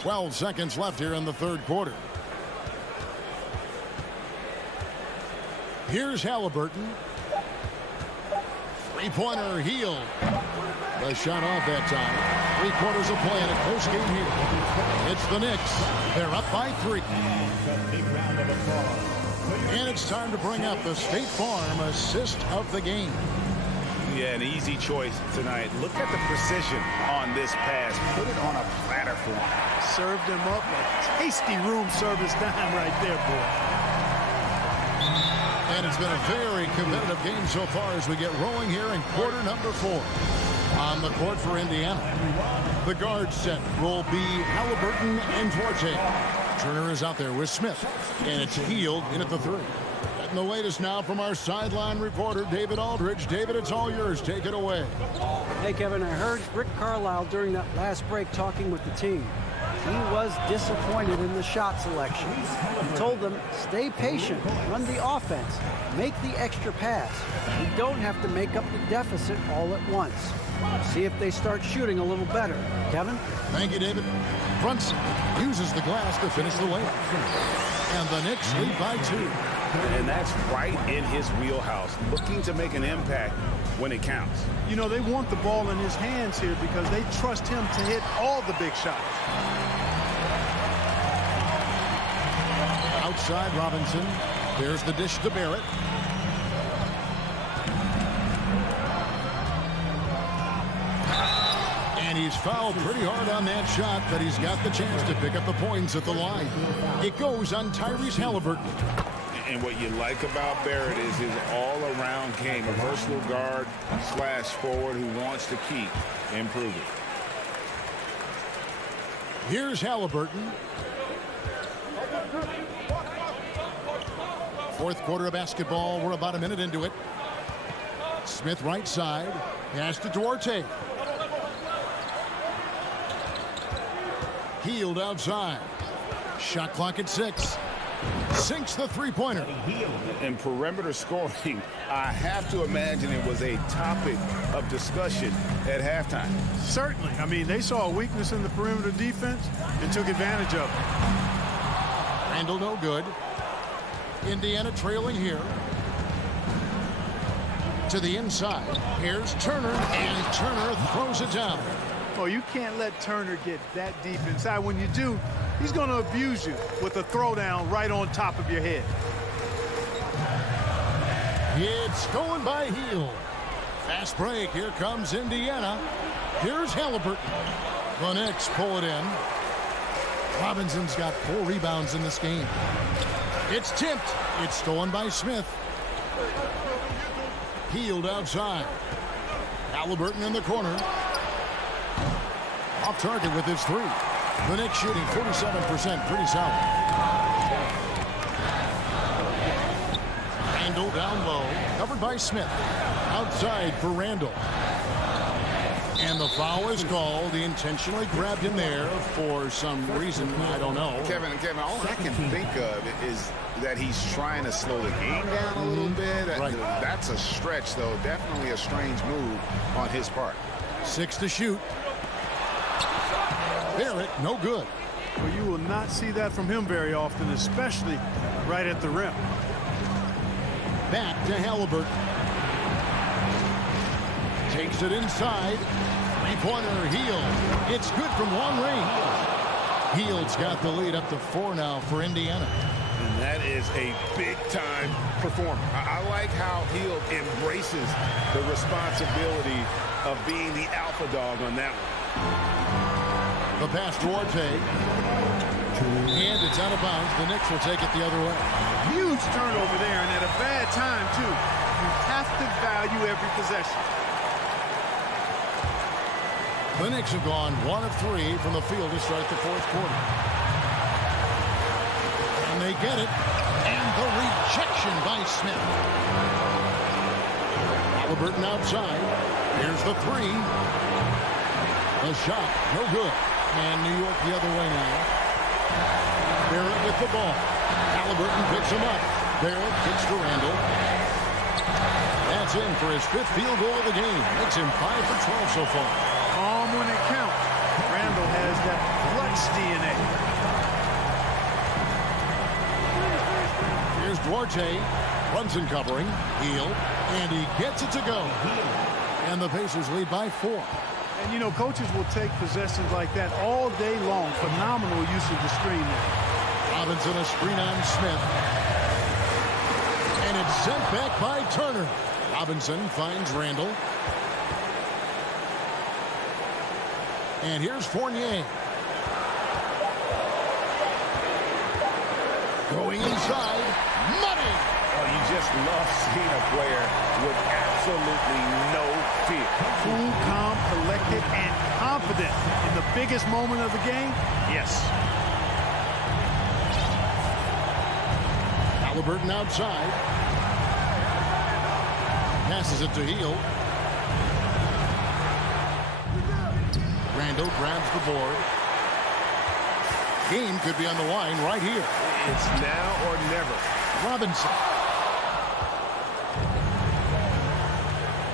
Twelve seconds left here in the third quarter. Here's Halliburton. Three-pointer, Hield. The shot off that time. 3 quarters of play in a close game here. It's the Knicks. They're up by 3. And it's time to bring up the State Farm assist of the game. Yeah, an easy choice tonight. Look at the precision on this pass. Put it on a platter for him. Served him up a tasty room service dime right there, boy. And it's been a very competitive game so far as we get rolling here in quarter number 4. On the court for Indiana, the guard set will be Halliburton and Duarte. Turner is out there with Smith, and it's Hield in at the 3. And the latest now from our sideline reporter, David Aldridge. David, it's all yours. Take it away. Hey, Kevin, I heard Rick Carlisle during that last break talking with the team. He was disappointed in the shot selection. He told them, stay patient, run the offense, make the extra pass. You don't have to make up the deficit all at once. See if they start shooting a little better. Kevin? Thank you, David. Brunson uses the glass to finish the layup. And the Knicks lead by 2. And that's right in his wheelhouse, looking to make an impact when it counts. You know, they want the ball in his hands here because they trust him to hit all the big shots. Outside Robinson. There's the dish to Barrett. And he's fouled pretty hard on that shot, but he's got the chance to pick up the points at the line. It goes on Tyrese Halliburton. And what you like about Barrett is his all-around game, a versatile guard / forward who wants to keep improving. Here's Halliburton. Fourth quarter of basketball. We're about a minute into it. Smith right side. Pass to Duarte. Hield outside. Shot clock at 6. Sinks the three-pointer. In perimeter scoring, I have to imagine it was a topic of discussion at halftime. Certainly. I mean, they saw a weakness in the perimeter defense and took advantage of it. Randall no good. Indiana trailing here. To the inside. Here's Turner, and Turner throws it down. Oh, you can't let Turner get that deep inside. When you do, he's going to abuse you with a throwdown right on top of your head. It's going by Hield. Fast break. Here comes Indiana. Here's Halliburton. The Knicks pull it in. Robinson's got 4 rebounds in this game. It's tipped. It's stolen by Smith. Hield outside. Halliburton in the corner. Off target with his 3. The Knicks shooting 47%. Pretty solid. Randall down low. Covered by Smith. Outside for Randall. And the foul is called. He intentionally grabbed him there for some reason. I don't know. Kevin, all I can think of is that he's trying to slow the game down a little bit. Right. That's a stretch, though. Definitely a strange move on his part. 6 to shoot. Barrett, no good. Well, you will not see that from him very often, especially right at the rim. Back to Halliburton. Takes it inside. 3-pointer, Hield. It's good from long range. Hield's got the lead up to 4 now for Indiana. And that is a big-time performer. I like how Hield embraces the responsibility of being the alpha dog on that one. The pass to Orte. And it's out of bounds. The Knicks will take it the other way. Huge turnover there, and at a bad time, too. You have to value every possession. The Knicks have gone 1 of 3 from the field to start the 4th quarter. And they get it. And the rejection by Smith. Halliburton outside. Here's the 3. The shot, no good. And New York the other way now. Barrett with the ball. Halliburton picks him up. Barrett kicks to Randall. That's in for his 5th field goal of the game. Makes him 5 for 12 so far. Calm when it counts. Randall has that clutch DNA. Here's Duarte. Brunson covering. Hield. And he gets it to go. And the Pacers lead by 4. And, you know, coaches will take possessions like that all day long. Phenomenal use of the screen there. Robinson a screen on Smith. And it's sent back by Turner. Robinson finds Randall. And here's Fournier. Going inside. Money! Oh, you just love seeing a player with absolutely no fear. Cool, calm, collected, and confident in the biggest moment of the game. Yes. Halliburton outside. Passes it to Hield. Randall grabs the board. Game could be on the line right here. It's now or never. Robinson.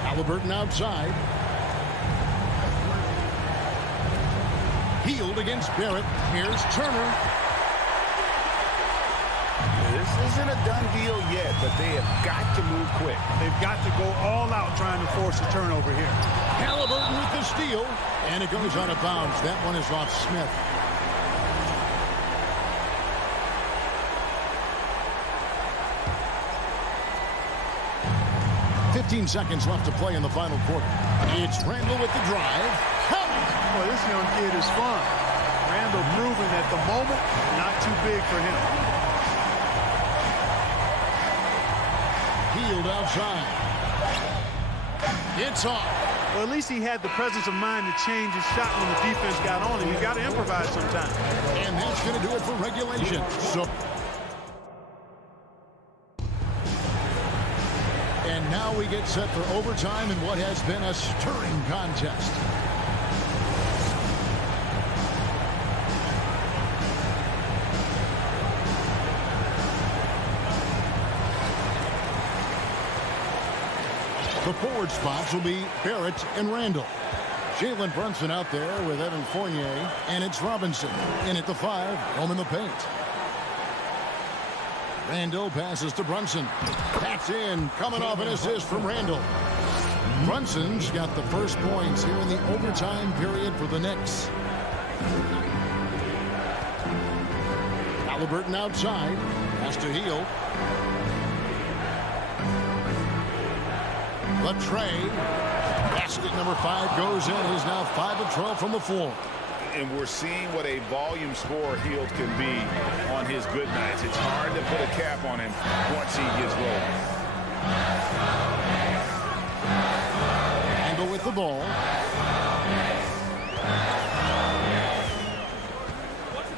Halliburton outside. Hield against Barrett. Here's Turner. This isn't a done deal yet, but they have got to move quick. They've got to go all out trying to force a turnover here. Halliburton with the steal. And it goes out of bounds. That one is off Smith. $15 seconds left to play in the final quarter. It's Randall with the drive. Boy, this young kid is fun. Randall proving at the moment, not too big for him. Hield outside. It's off. Well, at least he had the presence of mind to change his shot when the defense got on him. You got to improvise sometimes. And that's going to do it for regulation. So. And now we get set for overtime in what has been a stirring contest. The forward spots will be Barrett and Randall. Jalen Brunson out there with Evan Fournier, and it's Robinson in at the 5, home in the paint. Randall passes to Brunson. That's in, coming off an assist from Randall. Brunson's got the first points here in the overtime period for the Knicks. Halliburton outside, has to Hield. The tray. Basket number 5 goes in. He's now 5 of 12 from the floor. And we're seeing what a volume scorer Hield can be on his good nights. It's hard to put a cap on him once he gets rolling. Angle with the ball.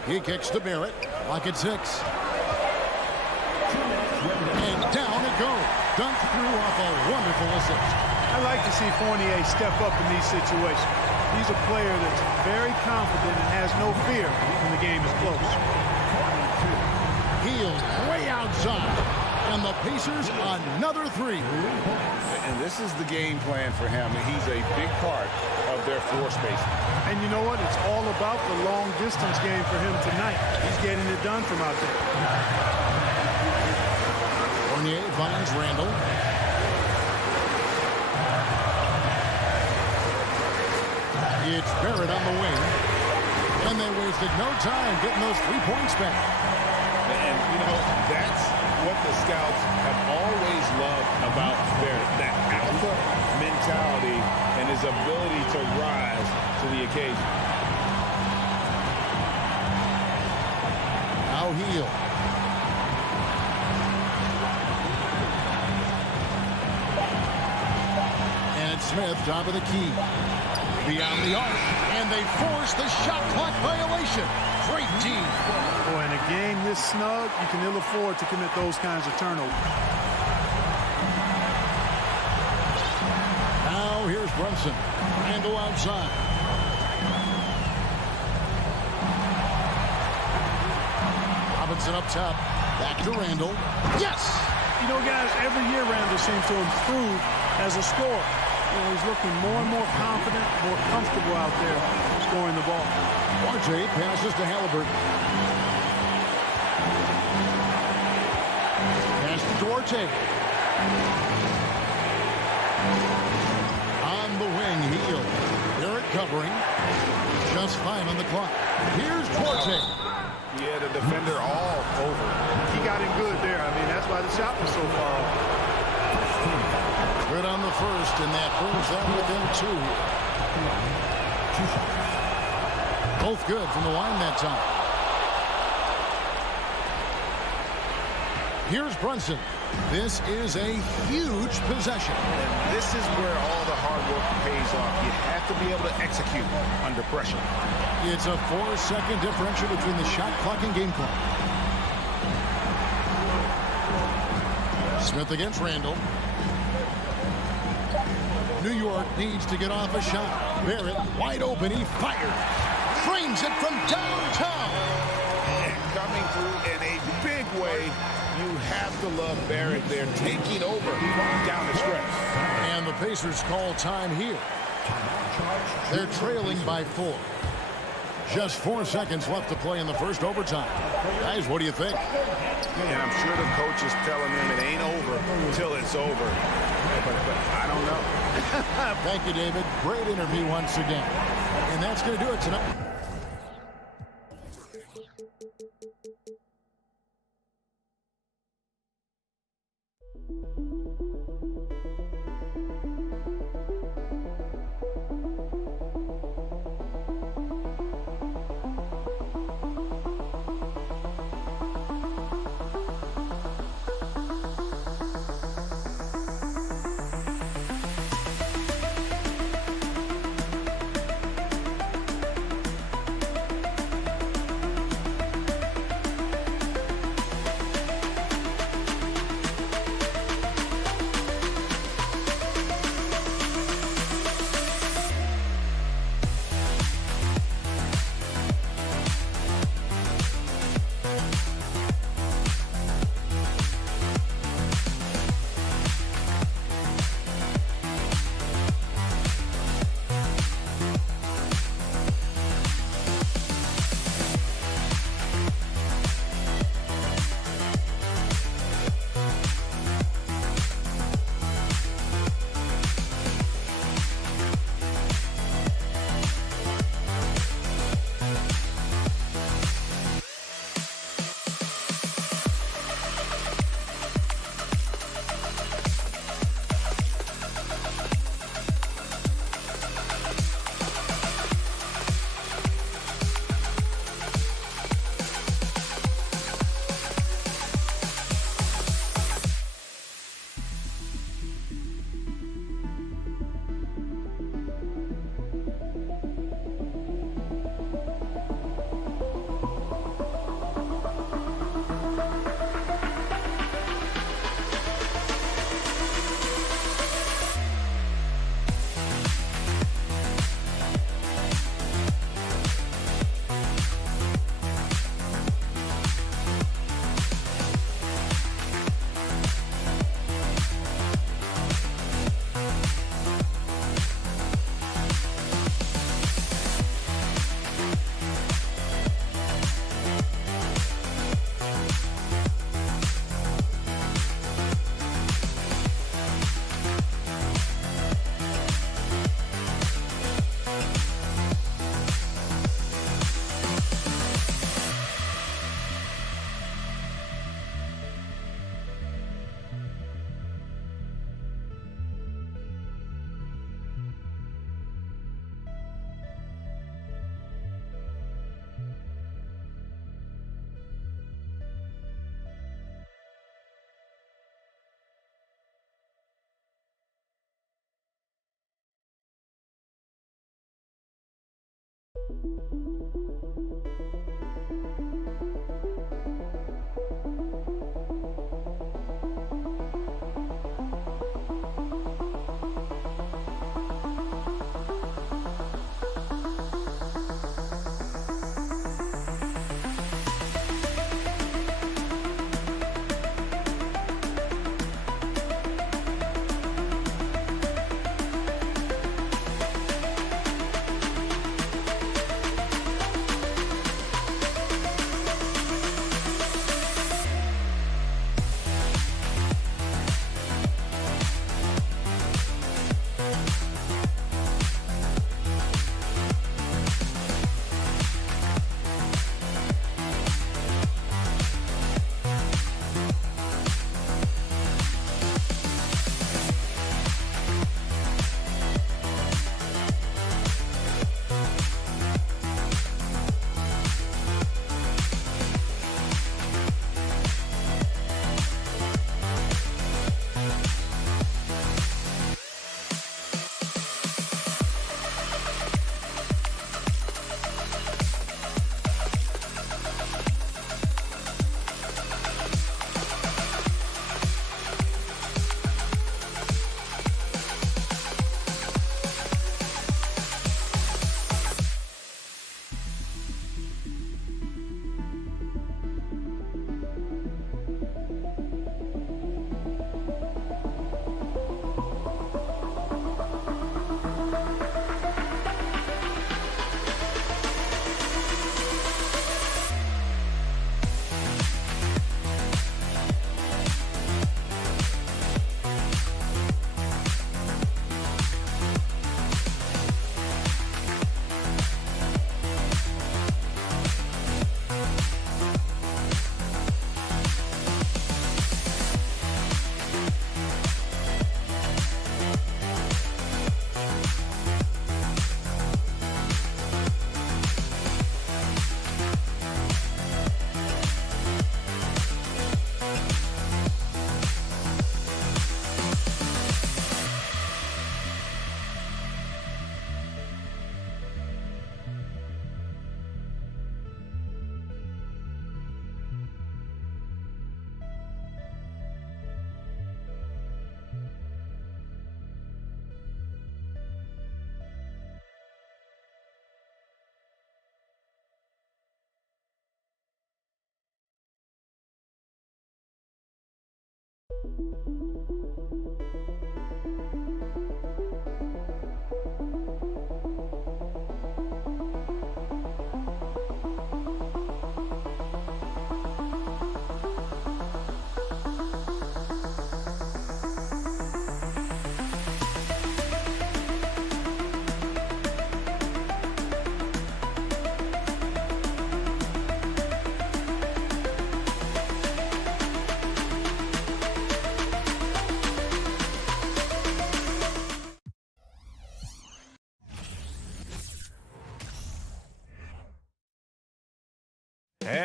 He kicks to Barrett. Like it's 6. And down it goes. Dunked through off a wonderful assist. I like to see Fournier step up in these situations. He's a player that's very confident and has no fear when the game is close. Hield way outside. And the Pacers another 3. And this is the game plan for him. He's a big part of their floor space. And you know what? It's all about the long distance game for him tonight. He's getting it done from out there. Fournier finds Randall. It's Barrett on the wing. And they wasted no time getting those 3 points back. And, you know, that's what the scouts have always loved about Barrett. That alpha mentality and his ability to rise to the occasion. Now Hield. And it's Smith, top of the key. Beyond the arc, and they force the shot clock violation. Great team. Boy, in a game this snug, you can ill afford to commit those kinds of turnovers. Now here's Brunson. Handle outside. Robinson up top. Back to Randall. Yes! You know, guys, every year Randall seems to improve as a scorer. You know, he's looking more and more confident, more comfortable out there scoring the ball. RJ passes to Halliburton. Pass to Duarte. On the wing, Hield. Barrett covering. Just 5 on the clock. Here's Duarte. He had a defender all over. He got him good there. I mean, that's why the shot was so far off. Good on the first, and that brings them within 2. Both good from the line that time. Here's Brunson. This is a huge possession. And this is where all the hard work pays off. You have to be able to execute under pressure. It's a 4-second differential between the shot clock and game clock. Smith against Randall. New York needs to get off a shot. Barrett wide open. He fires. Frames it from downtown. And coming through in a big way, you have to love Barrett there taking over down the stretch. And the Pacers call time here. They're trailing by 4. Just 4 seconds left to play in the first overtime. Guys, what do you think? And I'm sure the coach is telling them it ain't over until it's over. But I don't know. Thank you, David. Great interview once again. And that's going to do it tonight.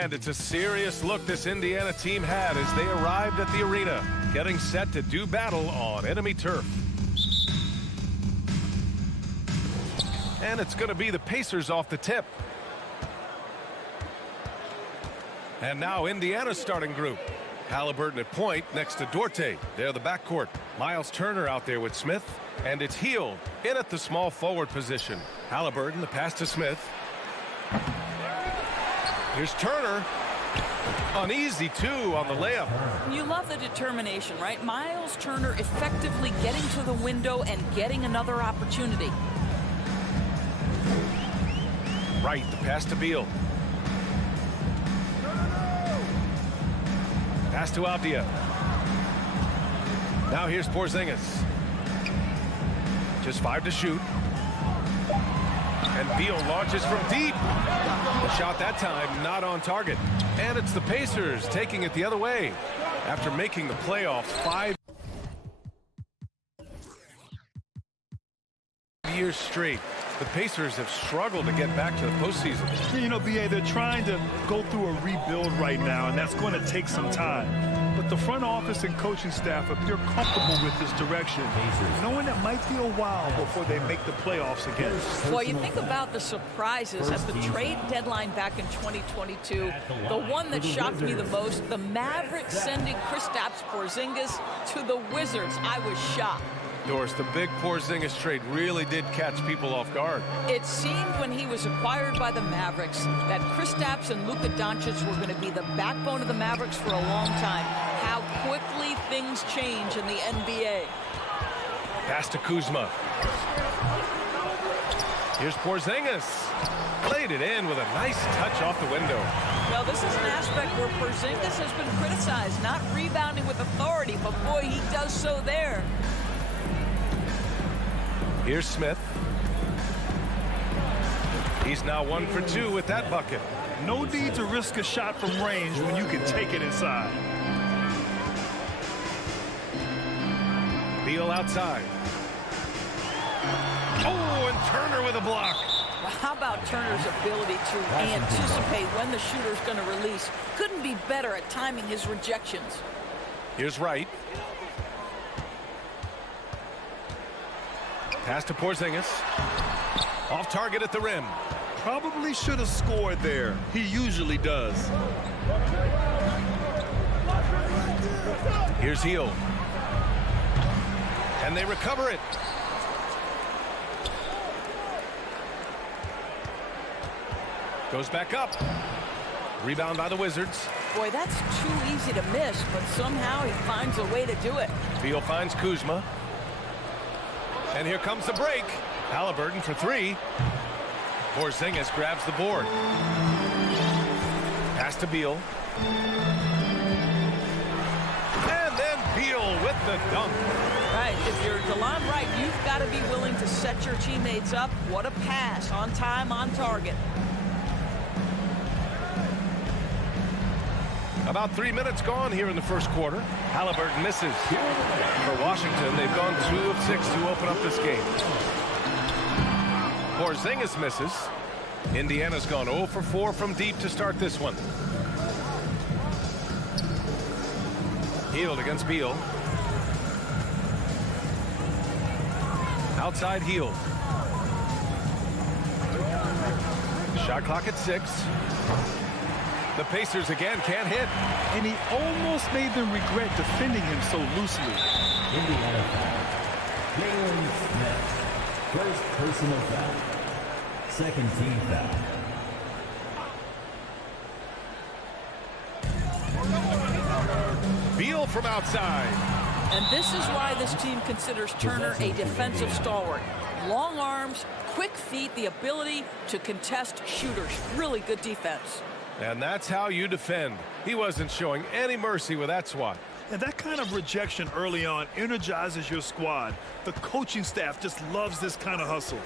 And it's a serious look this Indiana team had as they arrived at the arena, getting set to do battle on enemy turf. And it's going to be the Pacers off the tip. And now Indiana's starting group. Halliburton at point next to Duarte. They're the backcourt. Miles Turner out there with Smith. And it's Hield in at the small forward position. Halliburton, the pass to Smith. Here's Turner. Uneasy, too, on the layup. You love the determination, right? Miles Turner effectively getting to the window and getting another opportunity. Right, the pass to Beal. Pass to Avdia. Now here's Porzingis. Just 5 to shoot. And Beal launches from deep. The shot that time not on target. And it's the Pacers taking it the other way. After making the playoffs 5 years straight, the Pacers have struggled to get back to the postseason. You know, BA, they're trying to go through a rebuild right now, and that's going to take some time. But But the front office and coaching staff appear comfortable with this direction, knowing it might be a while before they make the playoffs again. Well, you think about the surprises at the trade deadline back in 2022. The one that shocked me the most, the Mavericks sending Kristaps Porzingis to the Wizards. I was shocked. Doris, the big Porzingis trade really did catch people off guard. It seemed when he was acquired by the Mavericks that Kristaps and Luka Doncic were going to be the backbone of the Mavericks for a long time. How quickly things change in the NBA. Pass to Kuzma. Here's Porzingis. Played it in with a nice touch off the window. Well, this is an aspect where Porzingis has been criticized, not rebounding with authority, but boy, he does so there. Here's Smith. He's now 1 for 2 with that bucket. No need to risk a shot from range when you can take it inside. Beal outside. Oh, and Turner with a block. Well, how about Turner's ability to anticipate when the shooter's going to release? Couldn't be better at timing his rejections. Here's Wright. Pass to Porzingis. Off target at the rim. Probably should have scored there. He usually does. Here's Hield. And they recover it. Goes back up. Rebound by the Wizards. Boy, that's too easy to miss, but somehow he finds a way to do it. Beal finds Kuzma. And here comes the break. Halliburton for 3. Porzingis grabs the board. Pass to Beal. And then Beal with the dunk. Right, if you're DeLon Wright, you've got to be willing to set your teammates up. What a pass, on time, on target. About 3 minutes gone here in the first quarter. Halliburton misses. For Washington, they've gone 2 of 6 to open up this game. Porzingis misses. Indiana's gone 0 for 4 from deep to start this one. Hield against Beal. Outside Hield. Shot clock at 6. The Pacers again can't hit. And he almost made them regret defending him so loosely. Indiana foul. Jalen Smith. First personal foul. Second team foul. Beal from outside. And this is why this team considers Turner a defensive stalwart. Long arms, quick feet, the ability to contest shooters. Really good defense. And that's how you defend. He wasn't showing any mercy with that swat. And that kind of rejection early on energizes your squad. The coaching staff just loves this kind of hustle.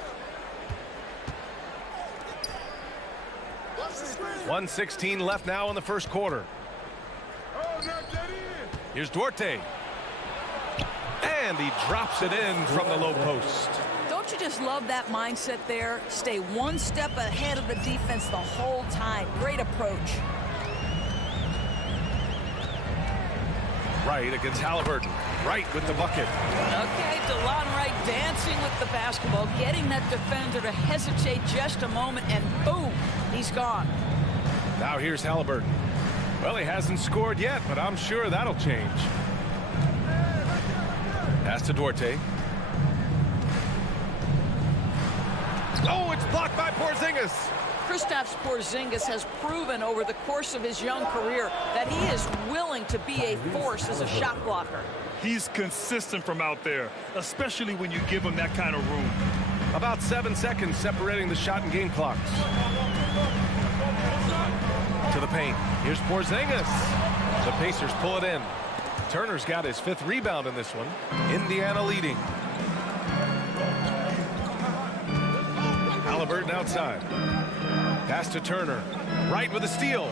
1:16 left now in the first quarter. Here's Duarte. And he drops it in from the low post. Don't you just love that mindset there? Stay one step ahead of the defense the whole time. Great approach. Wright against Halliburton. Wright with the bucket. Okay, DeLon Wright dancing with the basketball, getting that defender to hesitate just a moment, and boom, he's gone. Now here's Halliburton. Well, he hasn't scored yet, but I'm sure that'll change. Pass to Duarte. Oh, it's blocked by Porzingis. Kristaps Porzingis has proven over the course of his young career that he is willing to be a force as a shot blocker. He's consistent from out there, especially when you give him that kind of room. About 7 seconds separating the shot and game clocks. To the paint. Here's Porzingis. The Pacers pull it in. Turner's got his 5th rebound in this one. Indiana leading. Halliburton outside. Pass to Turner. Wright with a steal.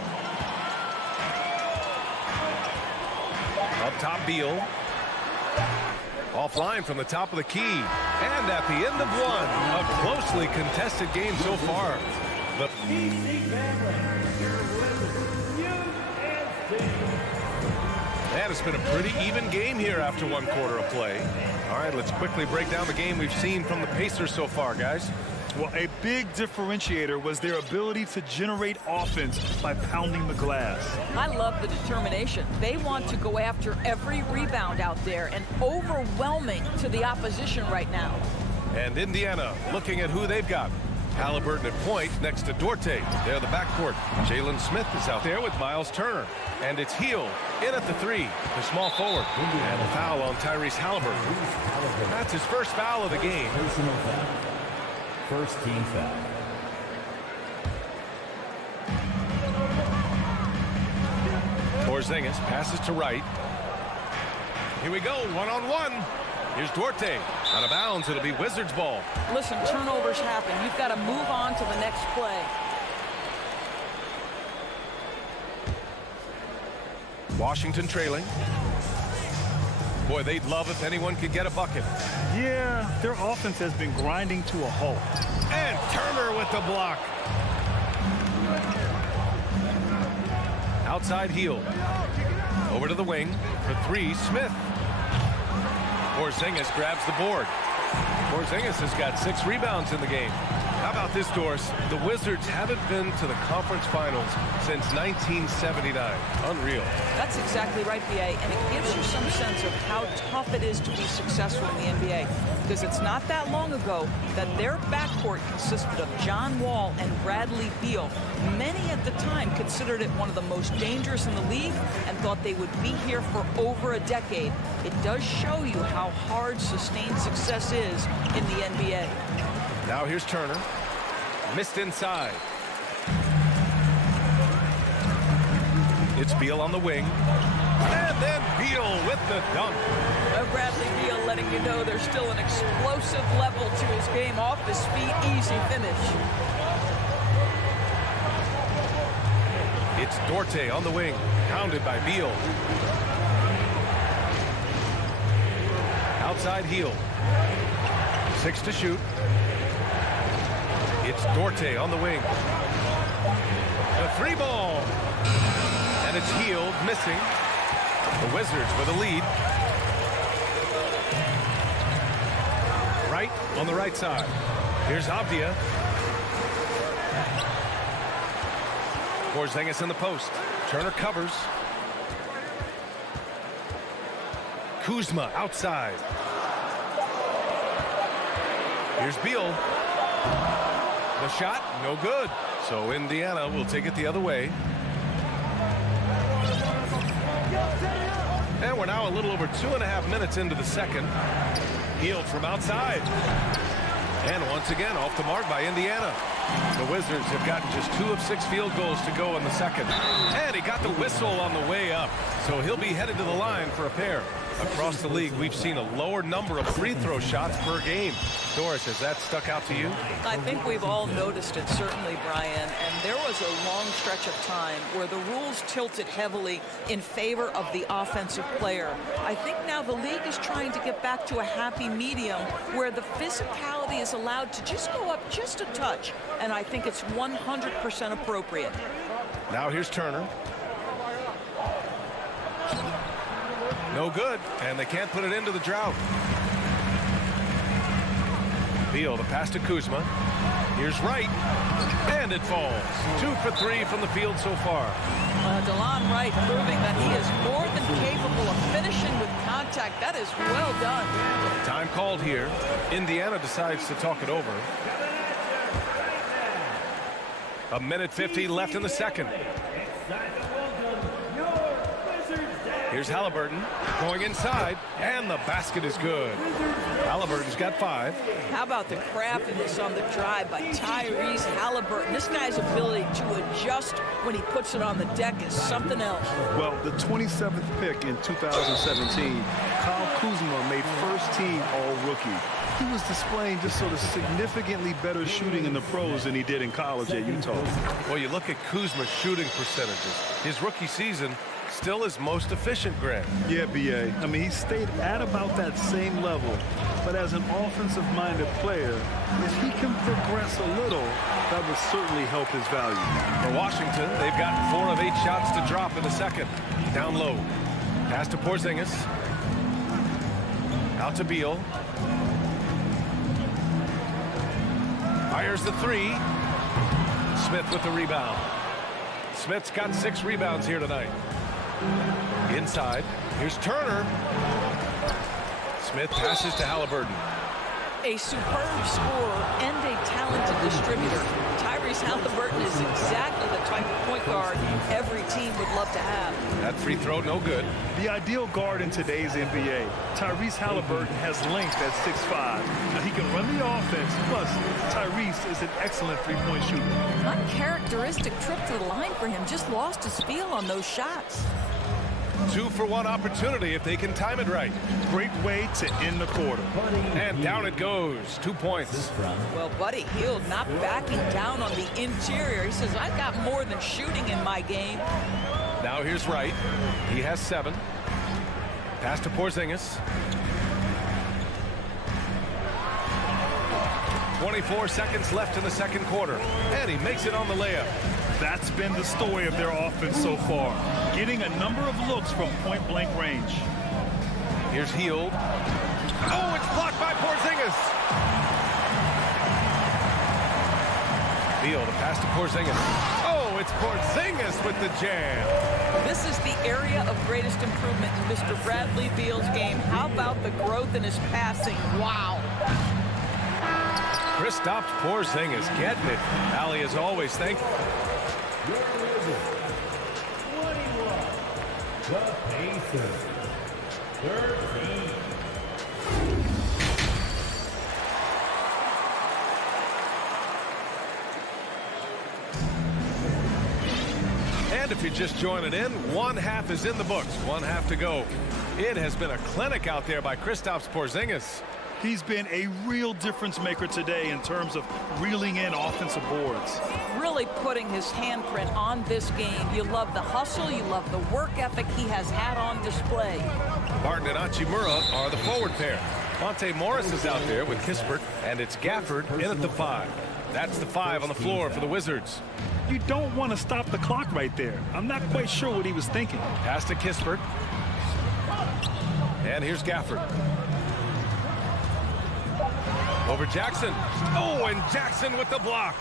Up top, Beal. Offline from the top of the key. And at the end of one, a closely contested game so far. And it's been a pretty even game here after one quarter of play. All right, let's quickly break down the game we've seen from the Pacers so far, guys. Well, a big differentiator was their ability to generate offense by pounding the glass. I love the determination. They want to go after every rebound out there and overwhelming to the opposition right now. And Indiana looking at who they've got. Halliburton at point next to Duarte. They're the backcourt. Jalen Smith is out there with Miles Turner. And it's Heel in at the three, the small forward. And a foul on Tyrese Halliburton. That's his first foul of the game. First team foul. Porzingis passes to Wright. Here we go, one-on-one. Here's Duarte. Out of bounds, it'll be Wizards ball. Listen, turnovers happen. You've got to move on to the next play. Washington trailing. Boy, they'd love if anyone could get a bucket. Yeah, their offense has been grinding to a halt. And Turner with the block. Outside Heel. Over to the wing for three, Smith. Porzingis grabs the board. Porzingis has got 6 rebounds in the game. How about this, Doris? The Wizards haven't been to the conference finals since 1979. Unreal. That's exactly right, B.A., and it gives you some sense of how tough it is to be successful in the NBA. Because it's not that long ago that their backcourt consisted of John Wall and Bradley Beal. Many at the time considered it one of the most dangerous in the league and thought they would be here for over a decade. It does show you how hard sustained success is in the NBA. Now here's Turner. Missed inside. It's Beal on the wing. And then Beal with the dunk. Well, Bradley Beal letting you know there's still an explosive level to his game. Off his feet, easy finish. It's Duarte on the wing. Pounded by Beal. Outside Heel. 6 to shoot. It's Duarte on the wing. The 3 ball. And it's Heel missing. The Wizards with a lead. Right on the right side. Here's Avdia. Porzingis in the post. Turner covers. Kuzma outside. Here's Beal. The shot, no good. So Indiana will take it the other way. And we're now a little over 2.5 minutes into the second. Heel from outside. And once again, off the mark by Indiana. The Wizards have gotten just 2 of 6 field goals to go in the second. And he got the whistle on the way up. So he'll be headed to the line for a pair. Across the league, we've seen a lower number of free throw shots per game. Doris, has that stuck out to you? I think we've all noticed it, certainly, Brian. And there was a long stretch of time where the rules tilted heavily in favor of the offensive player. I think now the league is trying to get back to a happy medium where the physicality is allowed to just go up just a touch. And I think it's 100% appropriate. Now here's Turner. No good, and they can't put it into the drought. Beal, the pass to Kuzma. Here's Wright, and it falls. 2 for 3 from the field so far. DeLon Wright proving that he is more than capable of finishing with contact. That is well done. Time called here. Indiana decides to talk it over. 1:50 left in the second. Here's Halliburton going inside, and the basket is good. Halliburton's got 5. How about the craftiness on the drive by Tyrese Halliburton? This guy's ability to adjust when he puts it on the deck is something else. Well, the 27th pick in 2017, Kyle Kuzma made first team all-rookie. He was displaying just sort of significantly better shooting in the pros than he did in college at Utah. Well, you look at Kuzma's shooting percentages. His rookie season, still his most efficient, Grant. Yeah, B.A. I mean, he stayed at about that same level. But as an offensive-minded player, if he can progress a little, that would certainly help his value. For Washington, they've gotten 4 of 8 shots to drop in the second. Down low. Pass to Porzingis. Out to Beal. Fires the three. Smith with the rebound. Smith's got 6 rebounds here tonight. Inside. Here's Turner. Smith passes to Halliburton. A superb scorer and a talented distributor. Tyrese Halliburton is exactly the type of point guard every team would love to have. That free throw, no good. The ideal guard in today's NBA. Tyrese Halliburton has length at 6'5". Now he can run the offense, plus Tyrese is an excellent three-point shooter. Uncharacteristic trip to the line for him. Just lost his feel on those shots. 2-for-1 opportunity if they can time it right. Great way to end the quarter. And down it goes. 2 points. Well, Buddy Hield not backing down on the interior. He says, I've got more than shooting in my game. Now here's Wright. He has 7. Pass to Porzingis. 24 seconds left in the second quarter. And he makes it on the layup. That's been the story of their offense so far. Getting a number of looks from point-blank range. Here's Hield. Oh, it's blocked by Porzingis. Beal to pass to Porzingis. Oh, it's Porzingis with the jam. This is the area of greatest improvement in Mr. Bradley Beal's game. How about the growth in his passing? Wow. Kristaps Porzingis getting it. Allie, as always, thank you. The Pacers. 13. And if you're just joining in, one half is in the books. One half to go. It has been a clinic out there by Kristaps Porzingis. He's been a real difference maker today in terms of reeling in offensive boards. Really putting his handprint on this game. You love the hustle. You love the work ethic he has had on display. Barton and Hachimura are the forward pair. Monte Morris is out there with Kispert, and it's Gafford in at the 5. That's the 5 on the floor for the Wizards. You don't want to stop the clock right there. I'm not quite sure what he was thinking. Pass to Kispert. And here's Gafford. Over Jackson. Oh, and Jackson with the block.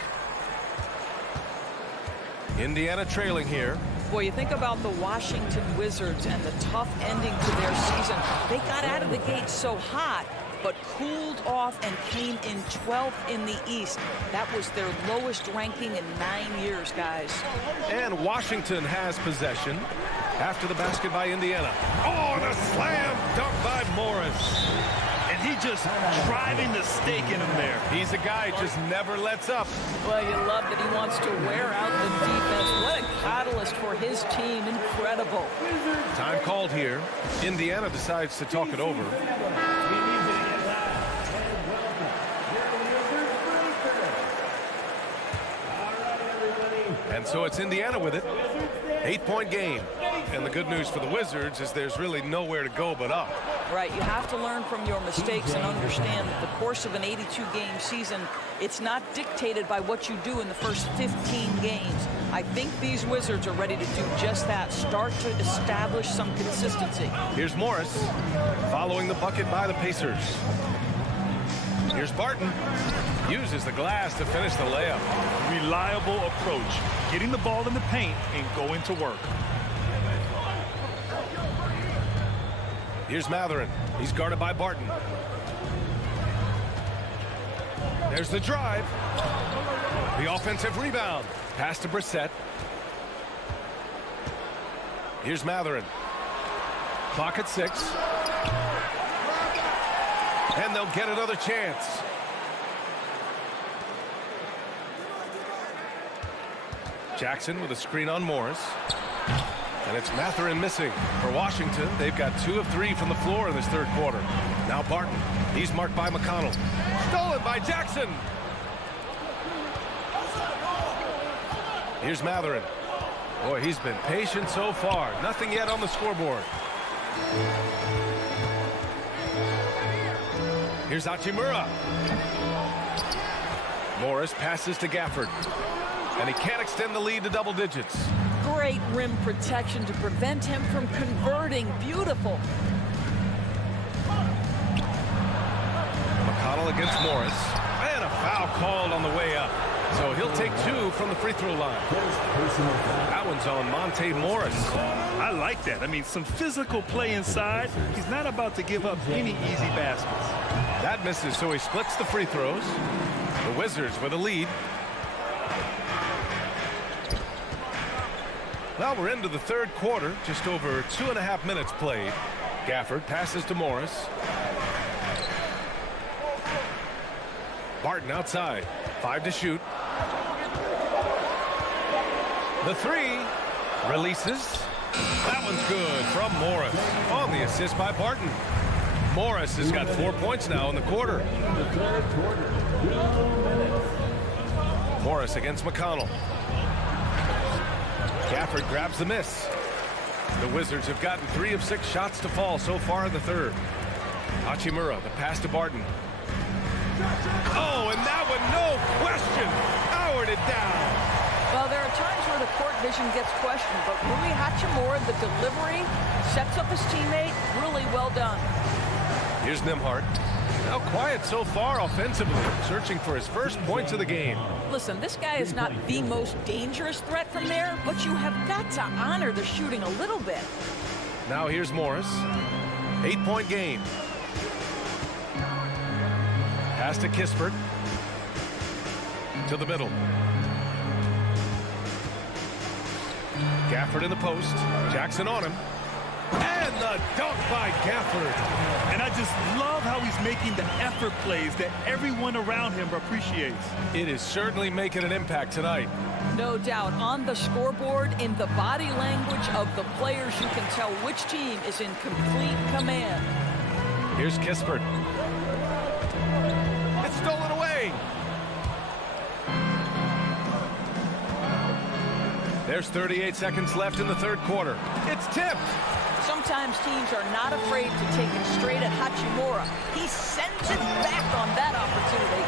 Indiana trailing here. Boy, you think about the Washington Wizards and the tough ending to their season. They got out of the gate so hot, but cooled off and came in 12th in the East. That was their lowest ranking in 9 years, guys. And Washington has possession after the basket by Indiana. Oh, and a slam dunk by Morris. And he just driving the stake in him there. He's a guy who just never lets up. Well, you love that he wants to wear out the defense. What a catalyst for his team. Incredible. Time called here. Indiana decides to talk it over. And so it's Indiana with it. 8-point game. And the good news for the Wizards is there's really nowhere to go but up. Right, you have to learn from your mistakes and understand that the course of an 82-game season, it's not dictated by what you do in the first 15 games. I think these Wizards are ready to do just that, start to establish some consistency. Here's Morris following the bucket by the Pacers. Here's Barton. Uses the glass to finish the layup. Reliable approach. Getting the ball in the paint and going to work. Here's Matherin. He's guarded by Barton. There's the drive. The offensive rebound. Pass to Brissett. Here's Matherin. Clock at 6. And they'll get another chance. Jackson with a screen on Morris. And it's Matherin missing for Washington. They've got 2 of 3 from the floor in this third quarter. Now Barton. He's marked by McConnell. Stolen by Jackson. Here's Matherin. Boy, he's been patient so far. Nothing yet on the scoreboard. Here's Hachimura. Morris passes to Gafford. And he can't extend the lead to double digits. Great rim protection to prevent him from converting. Beautiful. McConnell against Morris. And a foul called on the way up. So he'll take 2 from the free throw line. That one's on Monte Morris. I like that. I mean, some physical play inside. He's not about to give up any easy baskets. That misses, so he splits the free throws. The Wizards with a lead. Well, we're into the third quarter. Just over 2.5 minutes played. Gafford passes to Morris. Barton outside. 5 to shoot. The 3 releases. That one's good from Morris on the assist by Barton. Morris has got 4 points now in the quarter. Morris against McConnell. Gafford grabs the miss. The Wizards have gotten 3 of 6 shots to fall so far in the third. Hachimura, the pass to Barton. Oh, and that one, no question, powered it down. Well, there are times where the court vision gets questioned, but Rui Hachimura, the delivery, sets up his teammate. Really well done. Here's Nembhard. Now quiet so far offensively, searching for his first points of the game. Listen, this guy is not the most dangerous threat from there, but you have got to honor the shooting a little bit. Now here's Morris. 8-point game. Pass to Kispert. To the middle. Gafford in the post. Jackson on him. And the dunk by Gafford. And I just love how he's making the effort plays that everyone around him appreciates. It is certainly making an impact tonight. No doubt. On the scoreboard, in the body language of the players, you can tell which team is in complete command. Here's Kispert. It's stolen away. There's 38 seconds left in the third quarter. It's tipped. Sometimes teams are not afraid to take it straight at Hachimura. He sends it back on that opportunity.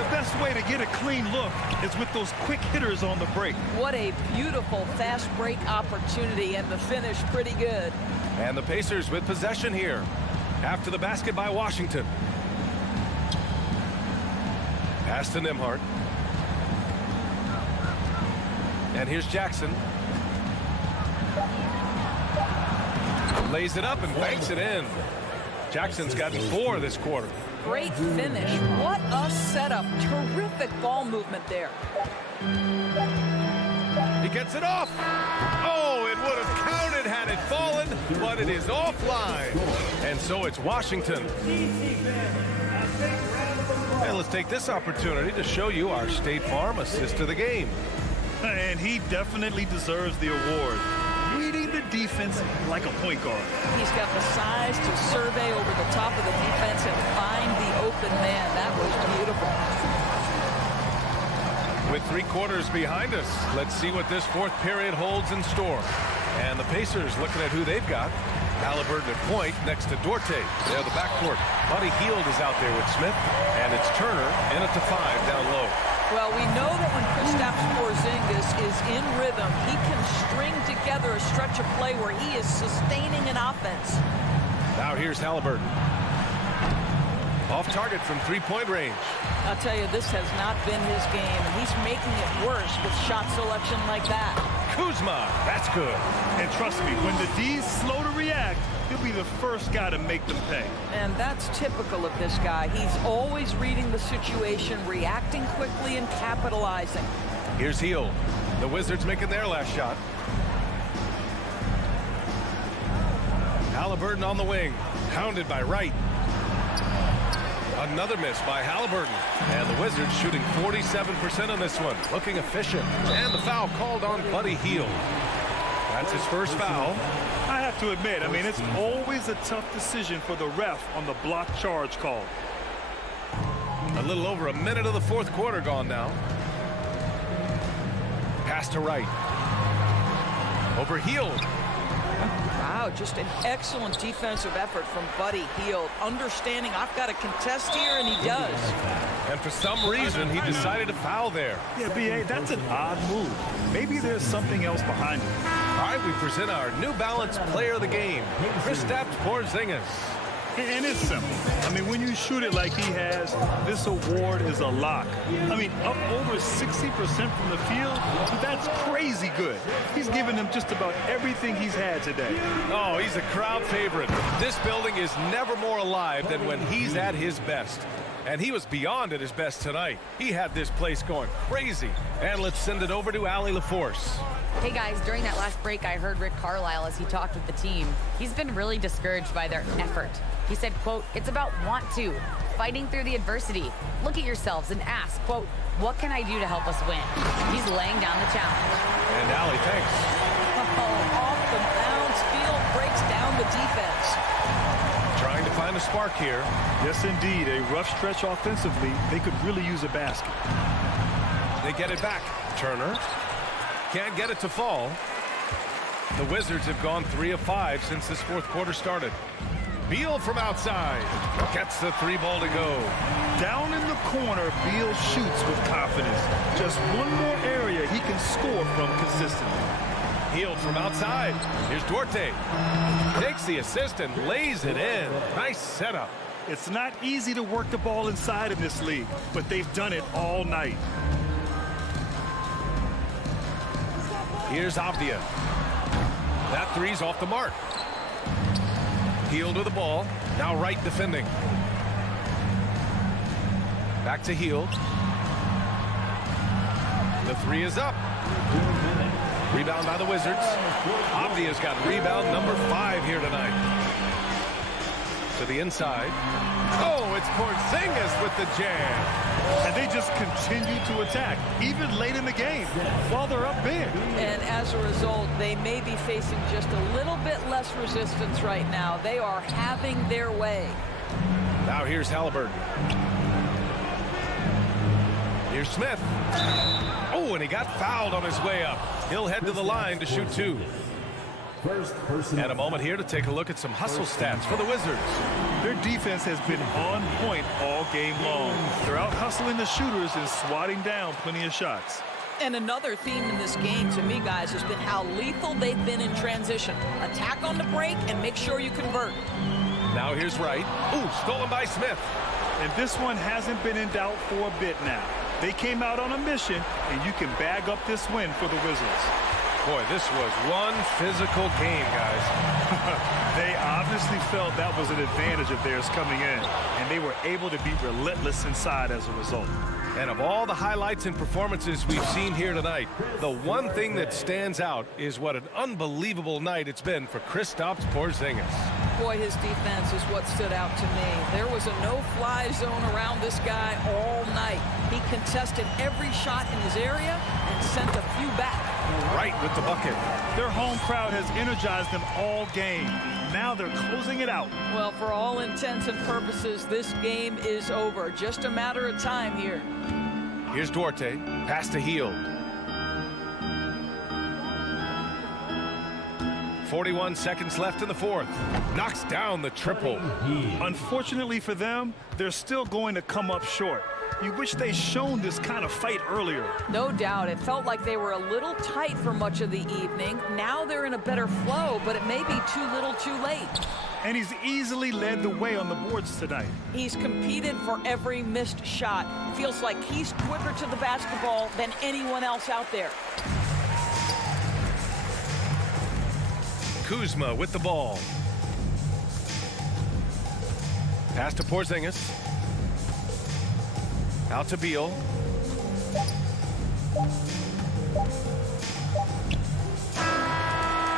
The best way to get a clean look is with those quick hitters on the break. What a beautiful fast break opportunity, and the finish pretty good. And the Pacers with possession here. After the basket by Washington. Pass to Nembhard. And here's Jackson. Lays it up and banks it in. Jackson's gotten 4 this quarter. Great finish. What a setup. Terrific ball movement there. He gets it off. Oh, it would have counted had it fallen, but it is offline. And so it's Washington. And let's take this opportunity to show you our State Farm assist of the game. And he definitely deserves the award. Reading the defense like a point guard. He's got the size to survey over the top of the defense and find the open man. That was beautiful. With 3 quarters behind us, let's see what this fourth period holds in store. And the Pacers looking at who they've got. Halliburton at point next to Duarte. They're the backcourt. Buddy Hield is out there with Smith. And it's Turner in at the 5 down low. Well, we know that when Kristaps Porzingis is in rhythm, he can string together a stretch of play where he is sustaining an offense. Now here's Halliburton. Off target from 3-point range. I'll tell you, this has not been his game, and he's making it worse with shot selection like that. Kuzma, that's good. And trust me, when the D's slow to react, he'll be the first guy to make them pay. And that's typical of this guy. He's always reading the situation, reacting quickly, and capitalizing. Here's Hield. The Wizards making their last shot. Halliburton on the wing. Hounded by Wright. Another miss by Halliburton. And the Wizards shooting 47% on this one. Looking efficient. And the foul called on Buddy Hield. That's his first foul. I have to admit, I mean, it's always a tough decision for the ref on the block charge call. A little over a minute of the fourth quarter gone now. Pass to Wright. Over Hield. Wow, just an excellent defensive effort from Buddy Hield. Understanding I've got to contest here, and he does. And for some reason, he decided to foul there. Yeah, B.A., that's an odd move. Maybe there's something else behind it. All right, we present our New Balance Player of the Game, Kristaps Porzingis. And it's simple. I mean, when you shoot it like he has, this award is a lock. I mean, up over 60% from the field, that's crazy good. He's given them just about everything he's had today. Oh, he's a crowd favorite. This building is never more alive than when he's at his best. And he was beyond at his best tonight. He had this place going crazy. And let's send it over to Allie LaForce. Hey guys, during that last break, I heard Rick Carlisle as he talked with the team. He's been really discouraged by their effort. He said, quote, "It's about want to, fighting through the adversity. Look at yourselves and ask, quote, what can I do to help us win?" He's laying down the challenge. And Allie, thanks. Oh, off the bounce, Field breaks down the defense. Trying to find a spark here. Yes, indeed. A rough stretch offensively. They could really use a basket. They get it back. Turner can't get it to fall. The Wizards have gone 3 of 5 since this fourth quarter started. Beal from outside gets the 3 ball to go. Down in the corner, Beal shoots with confidence. Just one more area he can score from consistently. Healed from outside. Here's Duarte. Takes the assist and lays it in. Nice setup. It's not easy to work the ball inside in this league, but they've done it all night. Here's Avdia. That 3's off the mark. Hield with the ball. Now right defending. Back to Hield. The 3 is up. Rebound by the Wizards. Avdia's got rebound number 5 here tonight. To the inside. Oh, it's Porzingis with the jam. And they just continue to attack, even late in the game, while they're up big. And as a result, they may be facing just a little bit less resistance right now. They are having their way. Now here's Halliburton. Here's Smith. Oh, and he got fouled on his way up. He'll head to the line to shoot 2. And a moment here to take a look at some hustle stats for the Wizards. Their defense has been on point all game long. They're out hustling the shooters and swatting down plenty of shots. And another theme in this game to me, guys, has been how lethal they've been in transition. Attack on the break and make sure you convert. Now here's Wright. Ooh, stolen by Smith. And this one hasn't been in doubt for a bit now. They came out on a mission, and you can bag up this win for the Wizards. Boy, this was one physical game, guys. They obviously felt that was an advantage of theirs coming in, and they were able to be relentless inside as a result. And of all the highlights and performances we've seen here tonight, the one thing that stands out is what an unbelievable night it's been for Kristaps Porzingis. Boy, his defense is what stood out to me. There was a no-fly zone around this guy all night. He contested every shot in his area and sent a few back. Right with the bucket. Their home crowd has energized them all game. Now they're closing it out. Well, for all intents and purposes, this game is over. Just a matter of time here. Here's Duarte. Pass to Hield. 41 seconds left in the fourth. Knocks down the triple. Unfortunately for them, they're still going to come up short. You wish they'd shown this kind of fight earlier. No doubt. It felt like they were a little tight for much of the evening. Now they're in a better flow, but it may be too little too late. And he's easily led the way on the boards tonight. He's competed for every missed shot. Feels like he's quicker to the basketball than anyone else out there. Kuzma with the ball. Pass to Porzingis. Out to Beal.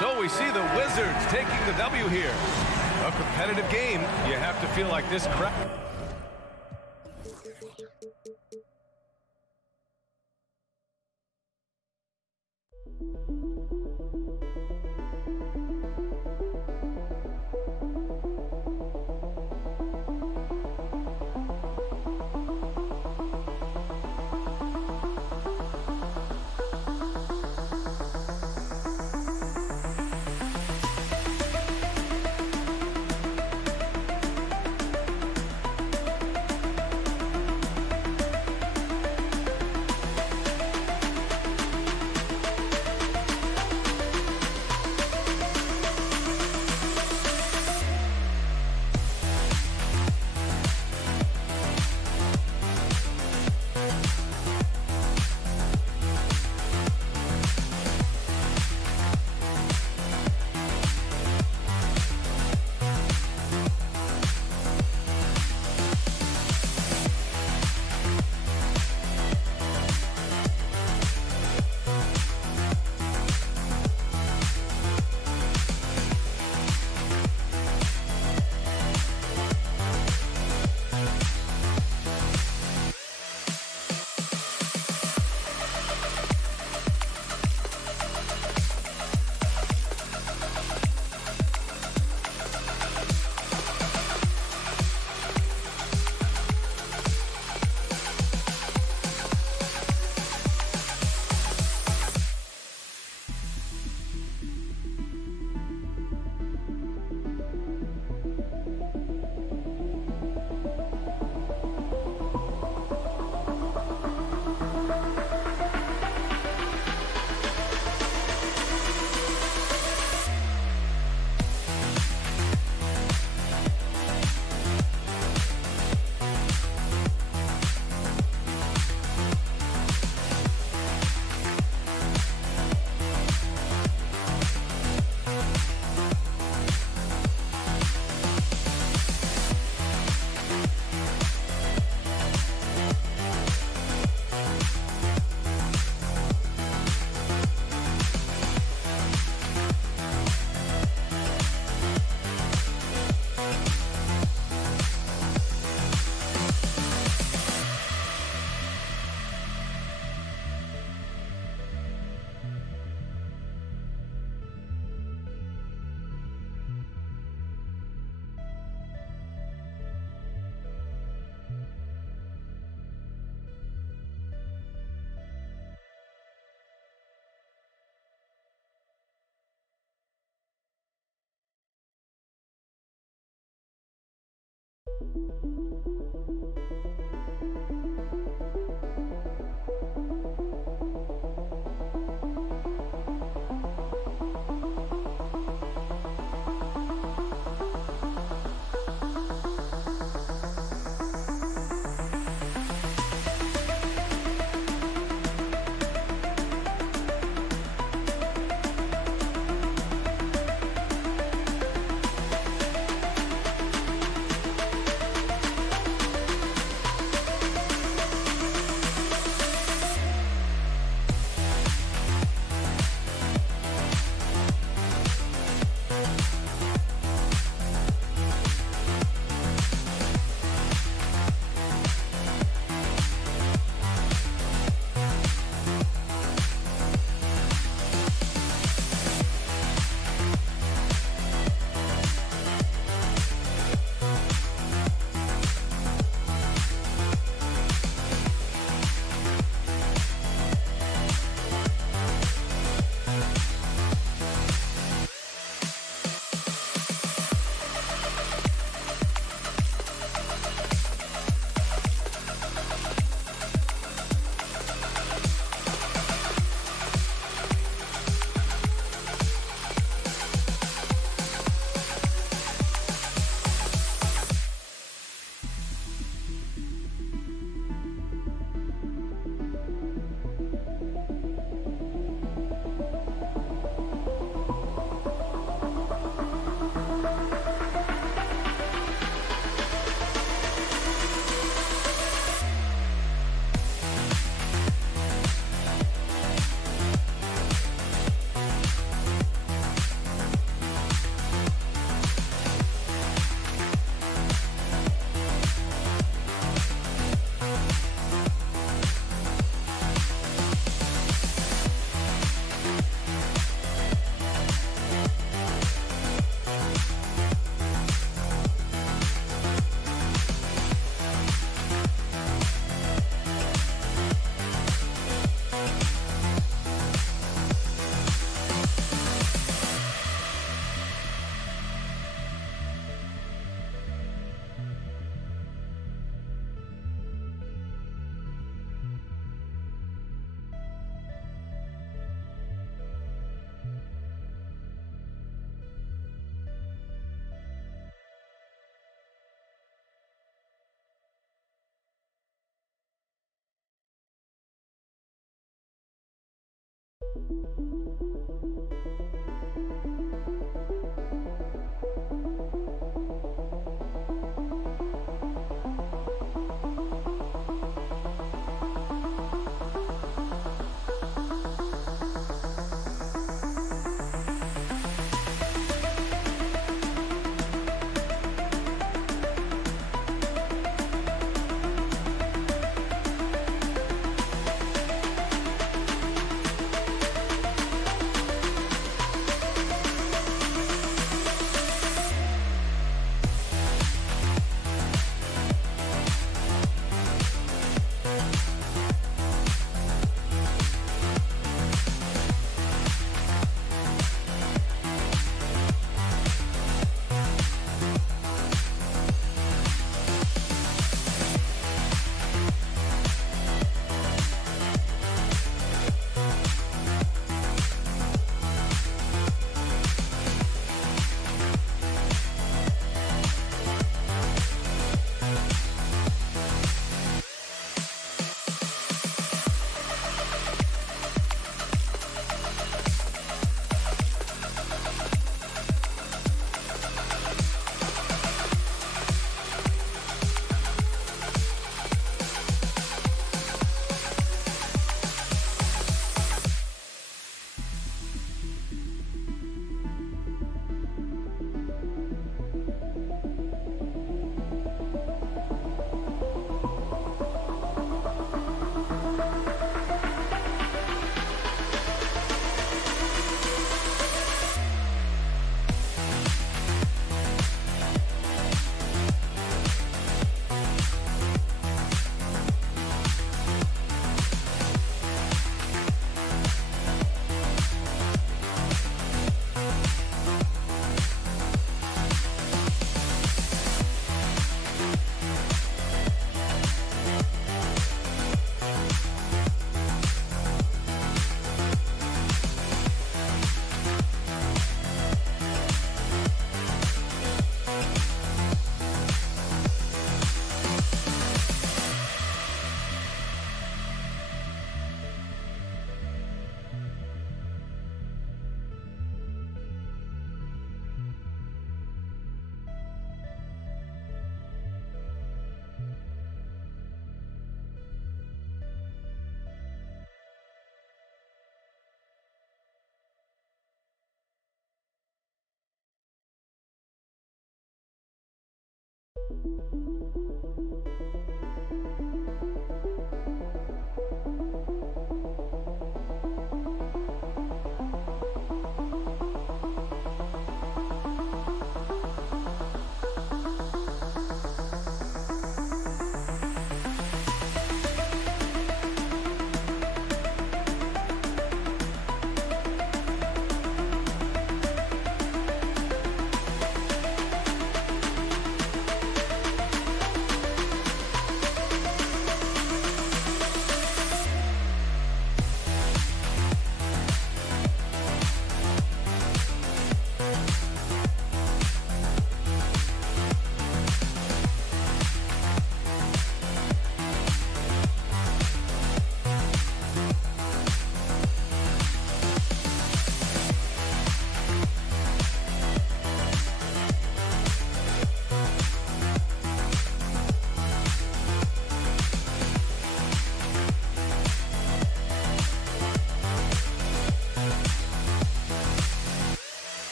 So we see the Wizards taking the W here. A competitive game. You have to feel like this crowd.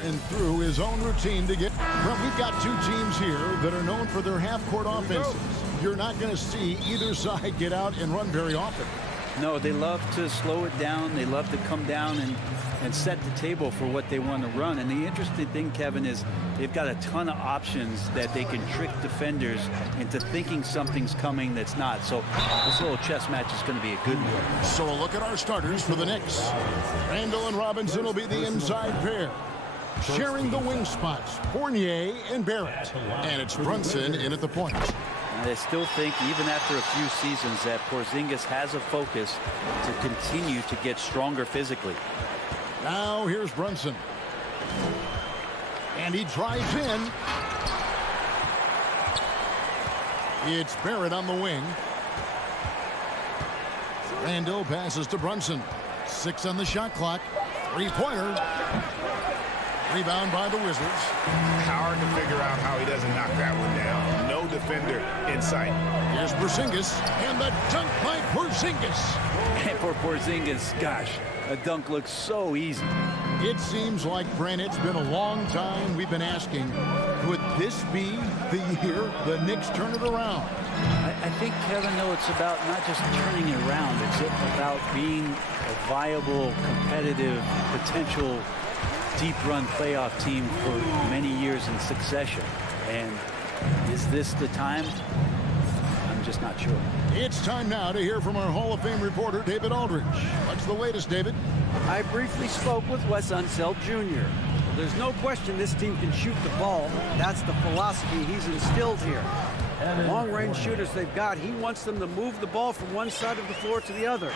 And through his own routine to get... Well, we've got two teams here that are known for their half-court offenses. You're not going to see either side get out and run very often. No, they love to slow it down. They love to come down and set the table for what they want to run. And the interesting thing, Kevin, is they've got a ton of options that they can trick defenders into thinking something's coming that's not. So this little chess match is going to be a good one. So a look at our starters for the Knicks. Randall and Robinson will be the inside pair. Sharing the wing spots, Fournier and Barrett. And it's Brunson in at the point. And I still think, even after a few seasons, that Porzingis has a focus to continue to get stronger physically. Now here's Brunson. And he drives in. It's Barrett on the wing. Randall passes to Brunson. 6 on the shot clock. Three-pointer. Rebound by the Wizards. Hard to figure out how he doesn't knock that one down. No defender in sight. Here's Porzingis, and the dunk by Porzingis. And for Porzingis, gosh, a dunk looks so easy. It seems like, Brent, it's been a long time we've been asking, could this be the year the Knicks turn it around? I think, Kevin, though, it's about not just turning it around. It's about being a viable, competitive, potential deep-run playoff team for many years in succession. And is this the time? I'm just not sure. It's time now to hear from our Hall of Fame reporter, David Aldridge. What's the latest, David? I briefly spoke with Wes Unseld Jr. There's no question this team can shoot the ball. That's the philosophy he's instilled here. The long-range shooters they've got, he wants them to move the ball from one side of the floor to the other,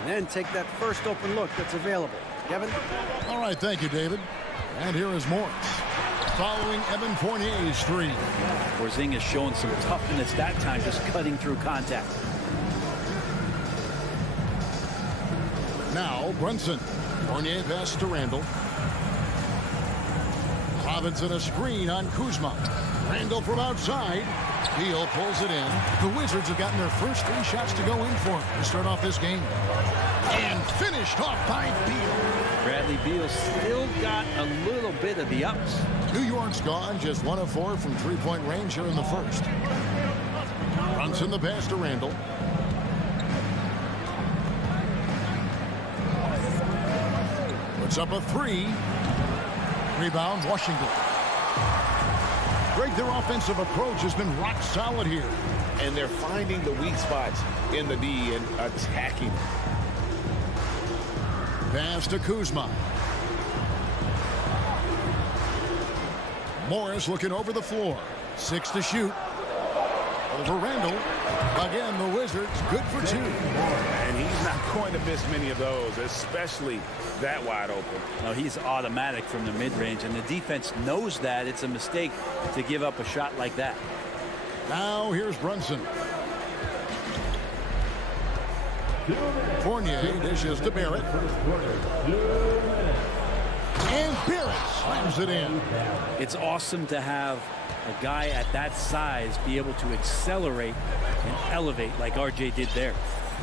and then take that first open look that's available. Kevin? All right, thank you, David. And here is Morris, following Evan Fournier's three. Porzingis showing some toughness that time, just cutting through contact. Now Brunson. Fournier passes to Randall. Robinson a screen on Kuzma. Randall from outside. Beal pulls it in. The Wizards have gotten their first 3 shots to go in for him to start off this game. And finished off by Beal. Bradley Beal still got a little bit of the ups. New York's gone just 1 of 4 from 3-point range here in the first. Brunson the pass to Randall. Puts up a 3. Rebound, Washington. Greg, their offensive approach has been rock solid here. And they're finding the weak spots in the D and attacking. Pass to Kuzma. Morris looking over the floor. 6 to shoot. Over Randall. Again, the Wizards good for 2. And he's not going to miss many of those, especially that wide open. No, he's automatic from the mid-range, and the defense knows that it's a mistake to give up a shot like that. Now here's Brunson. Fournier dishes to Barrett. And Barrett slams it in. It's awesome to have a guy at that size be able to accelerate and elevate like RJ did there.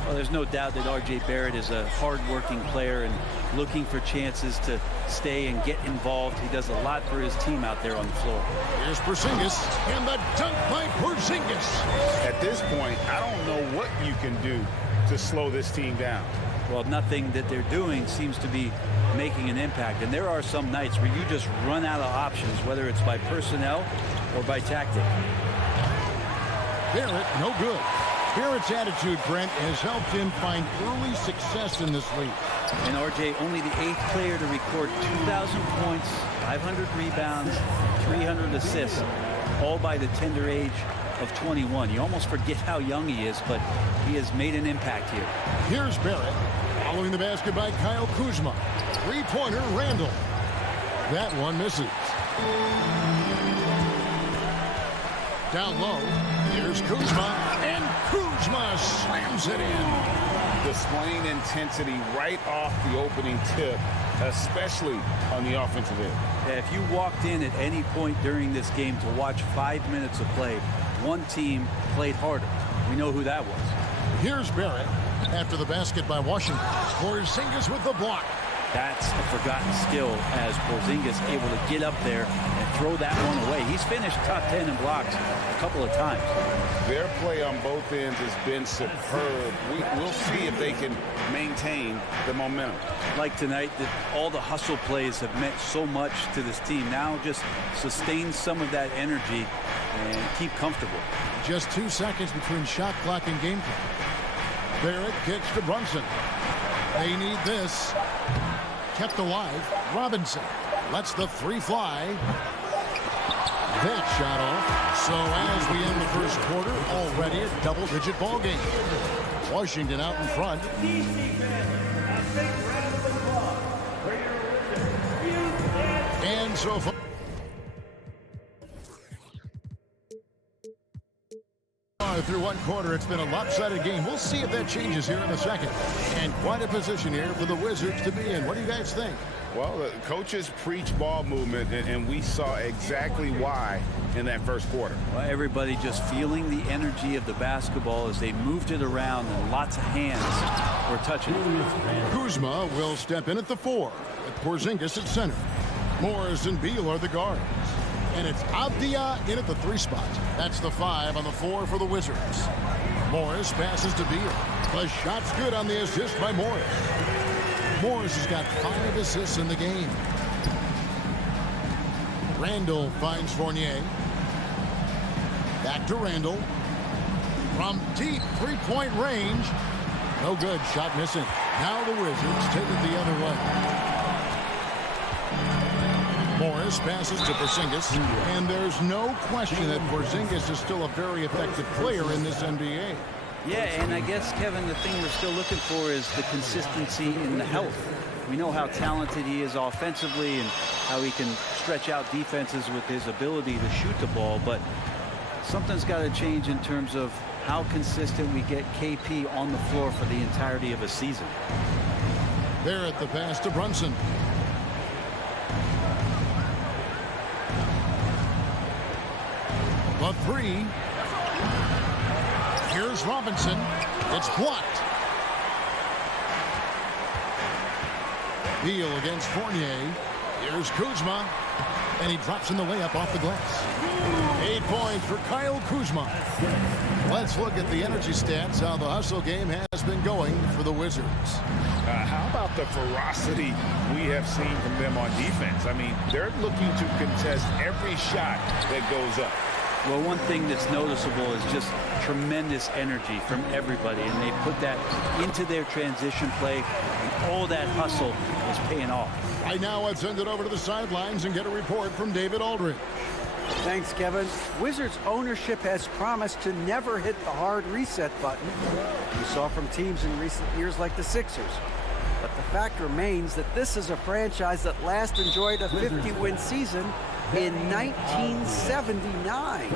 Well, there's no doubt that RJ Barrett is a hard-working player and looking for chances to stay and get involved. He does a lot for his team out there on the floor. Here's Porzingis, and the dunk by Porzingis. At this point, I don't know what you can do to slow this team down. Well, nothing that they're doing seems to be making an impact. And there are some nights where you just run out of options, whether it's by personnel or by tactic. Barrett, no good. Barrett's attitude, Brent, has helped him find early success in this league. And RJ, only the 8th player to record 2,000 points, 500 rebounds, 300 assists, all by the tender age of 21. You almost forget how young he is, but he has made an impact here. Here's Barrett, following the basket by Kyle Kuzma. 3-pointer, Randall. That one misses. Down low, here's Kuzma, and Kuzma slams it in. Displaying intensity right off the opening tip, especially on the offensive end. Yeah, if you walked in at any point during this game to watch 5 minutes of play, one team played harder. We know who that was. Here's Barrett after the basket by Washington. Porzingis with the block. That's a forgotten skill as Porzingis able to get up there and throw that one away. He's finished top 10 in blocks a couple of times. Their play on both ends has been superb. We'll see if they can maintain the momentum. Like tonight, that all the hustle plays have meant so much to this team. Now just sustain some of that energy and keep comfortable. Just 2 seconds between shot clock and game clock. Barrett kicks to Brunson. They need this. Kept alive. Robinson. Lets the three fly. That shot off. So as we end the first quarter, already a double-digit ball game. Washington out in front. And so far, through one quarter, it's been a lopsided game. We'll see if that changes here in a second. And quite a position here for the Wizards to be in. What do you guys think? Well, the coaches preach ball movement, and we saw exactly why in that first quarter. Well, everybody just feeling the energy of the basketball as they moved it around, and lots of hands were touching it. Kuzma will step in at the 4, with Porzingis at center. Morris and Beal are the guards. And it's Avdia in at the 3 spot. That's the 5 on the 4 for the Wizards. Morris passes to Beal. The shot's good on the assist by Morris. Morris has got 5 assists in the game. Randall finds Fournier. Back to Randall. From deep three-point range. No good. Shot missing. Now the Wizards take it the other way. Morris passes to Porzingis. And there's no question that Porzingis is still a very effective player in this NBA. Yeah, and I guess, Kevin, the thing we're still looking for is the consistency in the health. We know how talented he is offensively and how he can stretch out defenses with his ability to shoot the ball, but something's got to change in terms of how consistent we get KP on the floor for the entirety of a season. There at the pass to Brunson. The 3. Here's Robinson. It's blocked. Beal against Fournier. Here's Kuzma. And he drops in the layup off the glass. 8 points for Kyle Kuzma. Let's look at the energy stats, how the hustle game has been going for the Wizards. How about the ferocity we have seen from them on defense? I mean, they're looking to contest every shot that goes up. Well, one thing that's noticeable is just tremendous energy from everybody, and they put that into their transition play, and all that hustle is paying off. Right now, let's send it over to the sidelines and get a report from David Aldridge. Thanks, Kevin. Wizards ownership has promised to never hit the hard reset button we saw from teams in recent years like the Sixers. But the fact remains that this is a franchise that last enjoyed a 50-win season in 1979.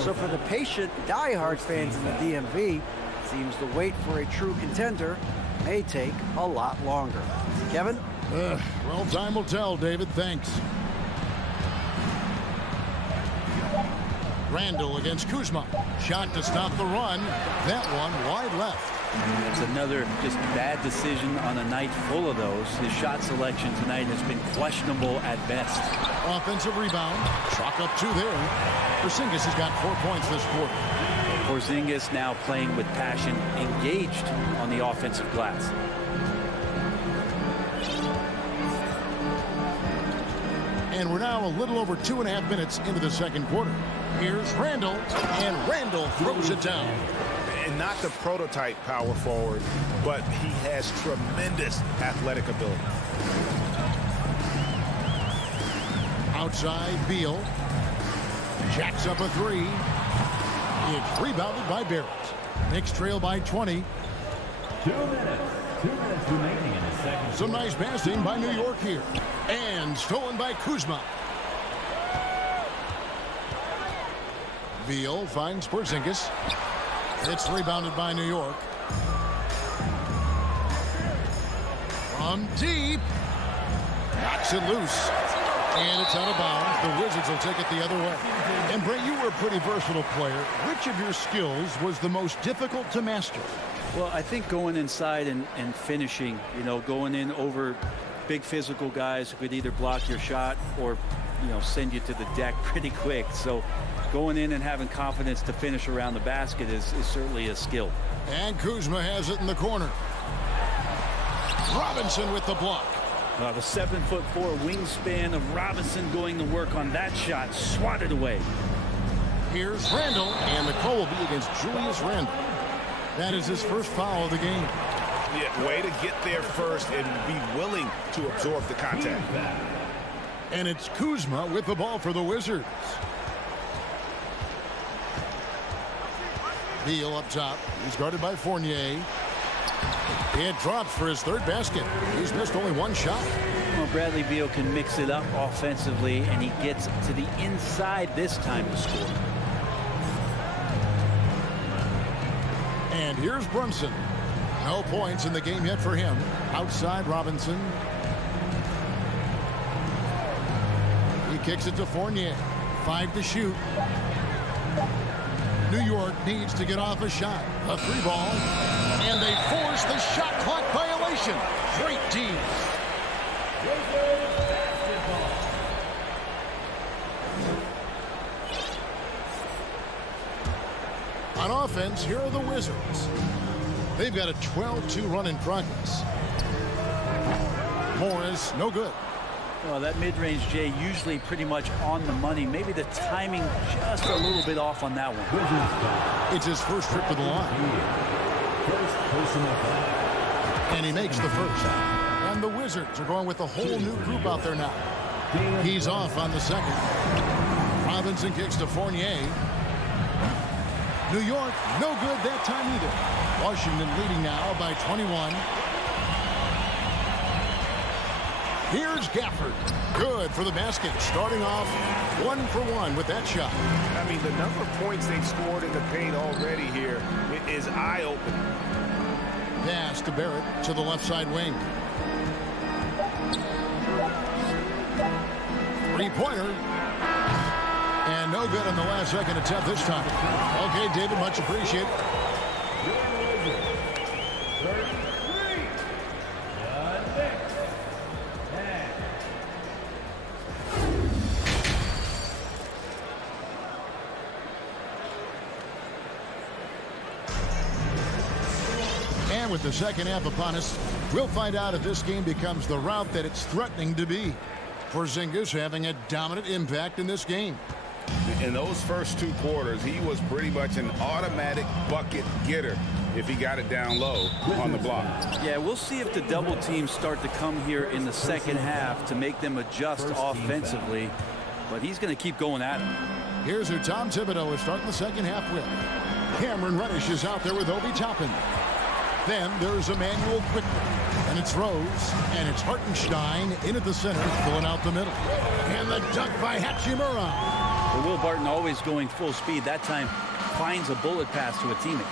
So for the patient, diehard fans in the DMV, it seems the wait for a true contender may take a lot longer. Kevin? Well, time will tell, David. Thanks. Randall against Kuzma. Shot to stop the run. That one wide left. It's another just bad decision on a night full of those. His shot selection tonight has been questionable at best. Offensive rebound. Chalk up 2 there. Porzingis has got 4 points this quarter. Porzingis now playing with passion, engaged on the offensive glass. And we're now a little over 2.5 minutes into the second quarter. Here's Randall, and Randall throws it down. And not the prototype power forward, but he has tremendous athletic ability. Outside, Beal. Jacks up a 3. It's rebounded by Barrett. Knicks trail by 20. 2 minutes. 2 minutes remaining in the second. Some nice passing by New York here. And stolen by Kuzma. Beal finds Porzingis. It's rebounded by New York. From deep. Knocks it loose. And it's out of bounds. The Wizards will take it the other way. And Brett, you were a pretty versatile player. Which of your skills was the most difficult to master? Well, I think going inside and finishing, going in over big physical guys who could either block your shot or, send you to the deck pretty quick. So going in and having confidence to finish around the basket is certainly a skill. And Kuzma has it in the corner. Robinson with the block. The 7'4" wingspan of Robinson going to work on that shot, swatted away. Here's Randall, and the call will be against Julius Randall. That is his first foul of the game. Yeah, way to get there first and be willing to absorb the contact. And it's Kuzma with the ball for the Wizards. Beal up top. He's guarded by Fournier. It drops for his third basket. He's missed only one shot. Well, Bradley Beal can mix it up offensively, and he gets to the inside this time to score. And here's Brunson. No points in the game yet for him. Outside Robinson. He kicks it to Fournier. 5 to shoot. New York needs to get off a shot. A 3-ball. And they force the shot clock violation. Great team. On offense, here are the Wizards. They've got a 12-2 run in progress. Morris, no good. Well, that mid-range, Jay, usually pretty much on the money. Maybe the timing just a little bit off on that one. It's his first trip to the line. And he makes the first. And the Wizards are going with a whole new group out there now. He's off on the second. Robinson kicks to Fournier. New York, no good that time either. Washington leading now by 21. Here's Gafford. Good for the basket. Starting off 1 for 1 with that shot. I mean, the number of points they've scored in the paint already here is eye-opening. Pass to Barrett to the left side wing. 3-pointer. And no good on the last second attempt this time. Okay, David, much appreciated. And with the second half upon us, we'll find out if this game becomes the route that it's threatening to be. Porzingis having a dominant impact in this game. In those first 2 quarters, he was pretty much an automatic bucket getter if he got it down low on the block. Yeah, we'll see if the double teams start to come here in the second half to make them adjust offensively. But he's going to keep going at him. Here's who Tom Thibodeau is starting the second half with. Cameron Reddish is out there with Obi Toppin. Then there's Emmanuel Quickly. And it's Rose. And it's Hartenstein in at the center, filling out the middle. And the dunk by Hachimura. Well, Will Barton always going full speed. That time finds a bullet pass to a teammate.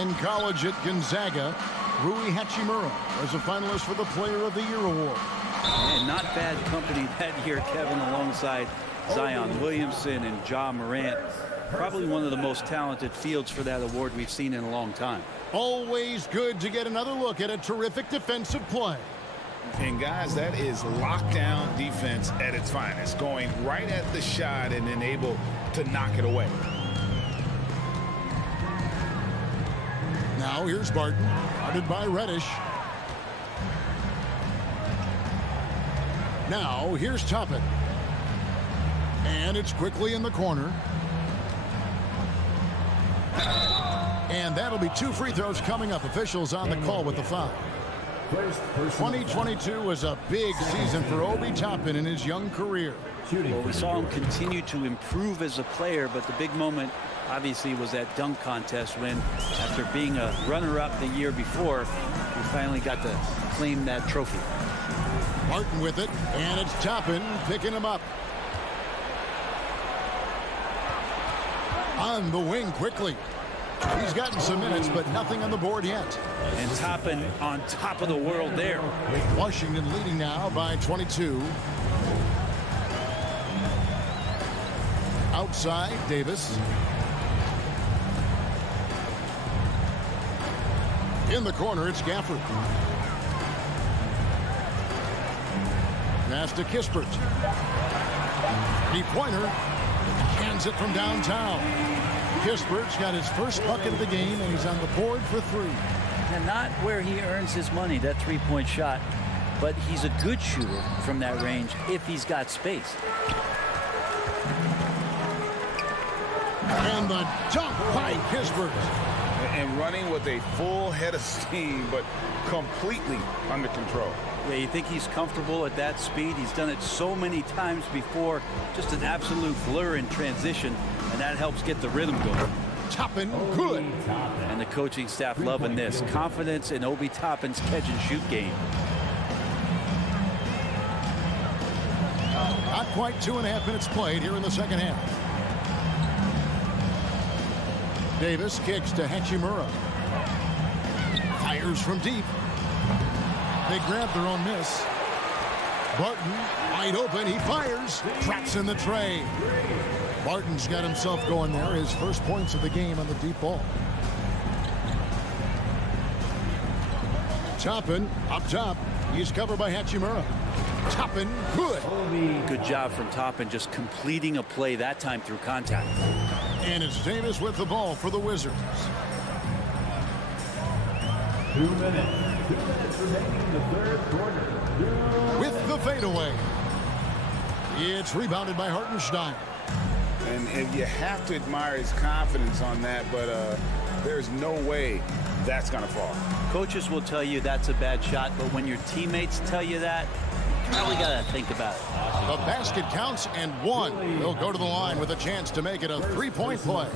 In college at Gonzaga, Rui Hachimura was a finalist for the Player of the Year award. And not bad company that year, Kevin, alongside Zion Williamson and Ja Morant. Probably one of the most talented fields for that award we've seen in a long time. Always good to get another look at a terrific defensive play. And guys, that is lockdown defense at its finest, going right at the shot and then able to knock it away. Now here's Barton, guarded by Reddish. Now here's Toppin. And it's quickly in the corner. And that'll be 2 free throws coming up. Officials on the call with the foul. 2022 was a big season for Obi Toppin in his young career. Well, we saw him continue to improve as a player, but the big moment obviously was that dunk contest when, after being a runner-up the year before, he finally got to claim that trophy. Martin with it, and it's Toppin picking him up. On the wing quickly. He's gotten some minutes, but nothing on the board yet. And Toppin on top of the world there. Washington leading now by 22. Outside, Davis. In the corner, it's Gafford. Pass to Kispert. 3-pointer. Hands it from downtown. Kispert's got his first bucket of the game, and he's on the board for 3. And not where he earns his money, that 3-point shot, but he's a good shooter from that range if he's got space. And the dunk by Kispert. and running with a full head of steam, but completely under control. Yeah, you think he's comfortable at that speed? He's done it so many times before. Just an absolute blur in transition, and that helps get the rhythm going. Toppin, good. And the coaching staff loving this. Confidence in Obi Toppin's catch-and-shoot game. Not quite 2.5 minutes played here in the second half. Davis kicks to Hachimura. Fires from deep. They grab their own miss. Barton, wide open, he fires. Traps in the tray. Barton's got himself going there. His first points of the game on the deep ball. Toppin up top. He's covered by Hachimura. Toppin, good. Good job from Toppin, just completing a play that time through contact. And it's Davis with the ball for the Wizards. 2 minutes. 2 minutes remaining in the third quarter. With the fadeaway. It's rebounded by Hartenstein. And you have to admire his confidence on that, but there's no way that's going to fall. Coaches will tell you that's a bad shot, but when your teammates tell you that, you really got to think about it. The basket counts and one. They'll go to the line with a chance to make it a 3-point play.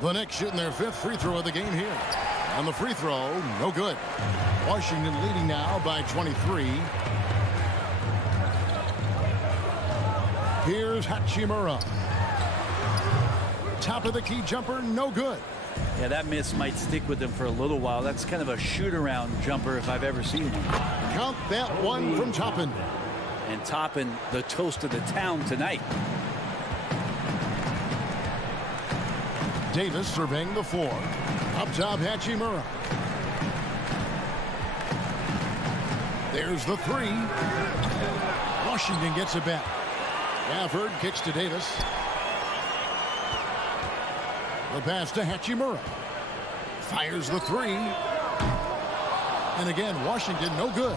The Knicks shooting their 5th free throw of the game here. And the free throw, no good. Washington leading now by 23. Here's Hachimura. Top of the key jumper, no good. Yeah, that miss might stick with him for a little while. That's kind of a shoot-around jumper if I've ever seen one. Count that one from Toppin. And Toppin, the toast of the town tonight. Davis surveying the floor. Up top, Hachimura. There's the 3. Washington gets it back. Gafford kicks to Davis. The pass to Hachimura. Fires the 3. And again, Washington no good.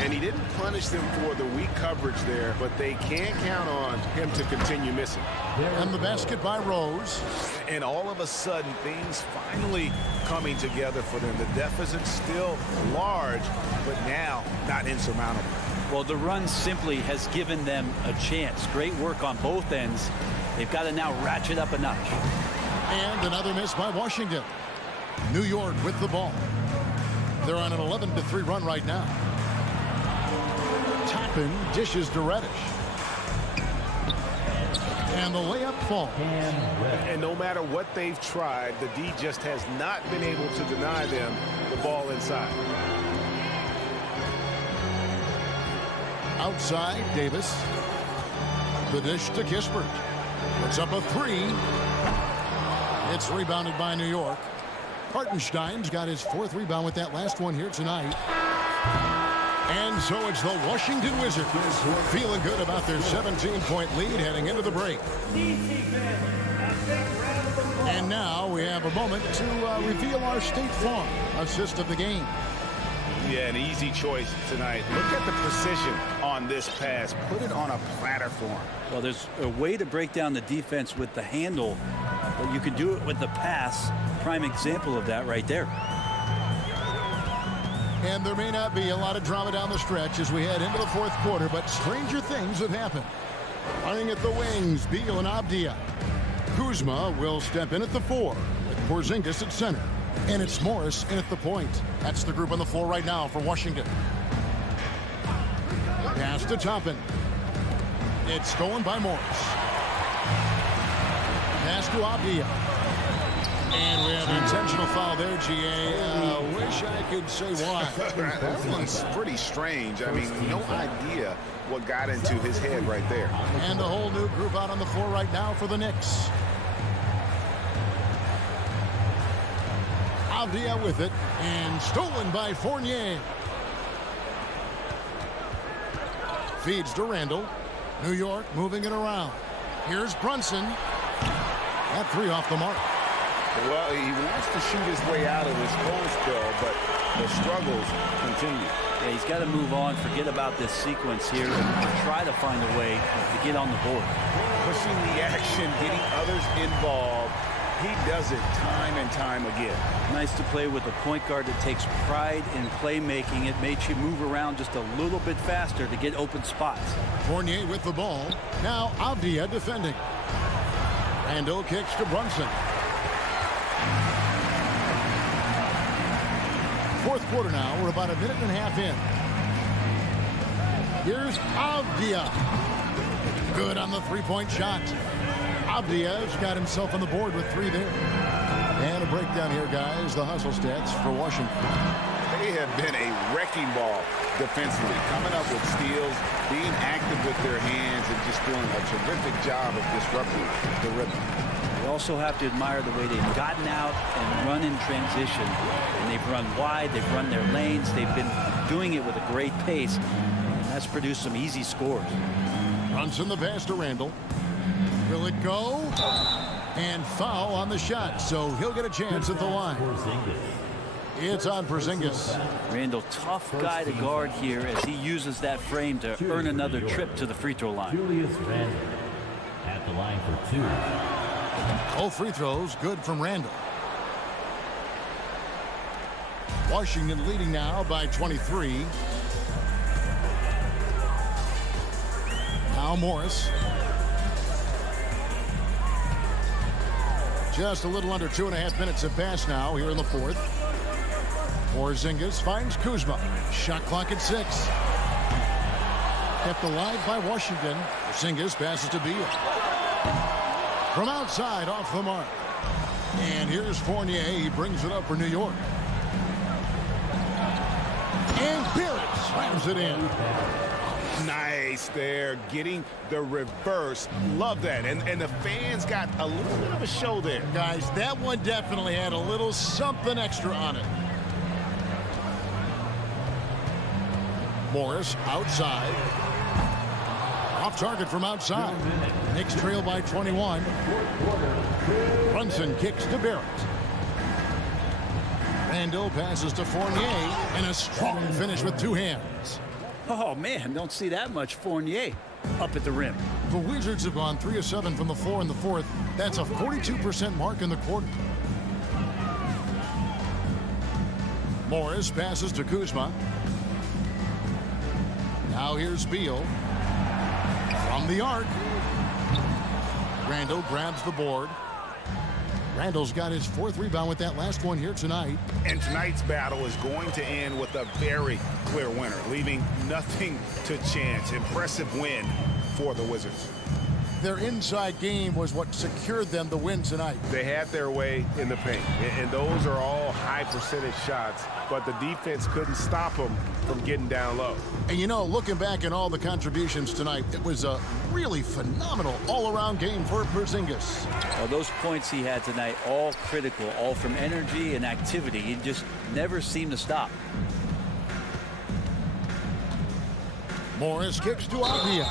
And he didn't punish them for the weak coverage there, but they can't count on him to continue missing. And the basket by Rose. And all of a sudden, things finally coming together for them. The deficit's still large, but now not insurmountable. Well, the run simply has given them a chance. Great work on both ends. They've got to now ratchet up a notch. And another miss by Washington. New York with the ball. They're on an 11-3 run right now. Toppin dishes to Reddish. And the layup falls. And no matter what they've tried, the D just has not been able to deny them the ball inside. Outside, Davis. The dish to Kispert. Puts up a 3. It's rebounded by New York. Hartenstein's got his 4th rebound with that last one here tonight. And so it's the Washington Wizards feeling good about their 17-point lead heading into the break. And now we have a moment to reveal our State Farm assist of the game. Yeah, an easy choice tonight. Look at the precision on this pass. Put it on a platter form. Well, there's a way to break down the defense with the handle, but you can do it with the pass. Prime example of that right there. And there may not be a lot of drama down the stretch as we head into the 4th quarter, but stranger things have happened. Playing at the wings, Beal and Abdia. Kuzma will step in at the 4 with Porzingis at center. And it's Morris in at the point. That's the group on the floor right now for Washington. Pass to Toppin. It's stolen by Morris. Pass to Abdia. And we have an intentional foul there, GA. Wish I could say why. That one's pretty strange. I mean, no idea what got into his head right there. And a whole new group out on the floor right now for the Knicks. Abdia with it, and stolen by Fournier. Feeds to Randall. New York moving it around. Here's Brunson. That 3 off the mark. Well, he wants to shoot his way out of this cold spell, but the struggles continue. Yeah, he's got to move on, forget about this sequence here, and try to find a way to get on the board. Pushing the action, getting others involved, He does it time and time again. Nice to play with a point guard that takes pride in playmaking. It makes you move around just a little bit faster to get open spots. Fournier with the ball. Now Avdia defending. Randall kicks to Brunson. Fourth quarter now. We're about a minute and a half in. Here's Avdia. Good on the three-point shot. Avdia's got himself on the board with 3 there. And a breakdown here, guys. The hustle stats for Washington. They have been a wrecking ball defensively, coming up with steals, being active with their hands, and just doing a terrific job of disrupting the rhythm. You also have to admire the way they've gotten out and run in transition. And they've run wide, they've run their lanes, they've been doing it with a great pace. And that's produced some easy scores. Brunson the pass to Randall. Will it go? And foul on the shot, so he'll get a chance at the line. It's on Porzingis. Randall, tough guy to guard here as he uses that frame to earn another trip to the free throw line. Julius Randle at the line for 2. All free throws good from Randall. Washington leading now by 23. Now Morris. Just a little under 2.5 minutes have passed now here in the fourth. Porzingis finds Kuzma. Shot clock at 6. Kept alive by Washington. Porzingis passes to Beal. From outside, off the mark. And here's Fournier. He brings it up for New York. And Barrett slams it in. Nice there, getting the reverse. Love that. And the fans got a little bit of a show there. Guys, that one definitely had a little something extra on it. Morris outside. Off target from outside. Knicks trail by 21. Brunson kicks to Barrett. Randall passes to Fournier. And a strong finish with 2 hands. Oh, man, don't see that much Fournier up at the rim. The Wizards have gone 3 of 7 from the floor in the fourth. That's a 42% mark in the quarter. Morris passes to Kuzma. Now here's Beal. From the arc. Randall grabs the board. Randall's got his 4th rebound with that last one here tonight. And tonight's battle is going to end with a very clear winner, leaving nothing to chance. Impressive win for the Wizards. Their inside game was what secured them the win tonight. They had their way in the paint, and those are all high percentage shots, but the defense couldn't stop them from getting down low. And you know, looking back at all the contributions tonight, it was a really phenomenal all-around game for Porzingis. Well, those points he had tonight, all critical, all from energy and activity. He just never seemed to stop. Morris kicks to Avdia.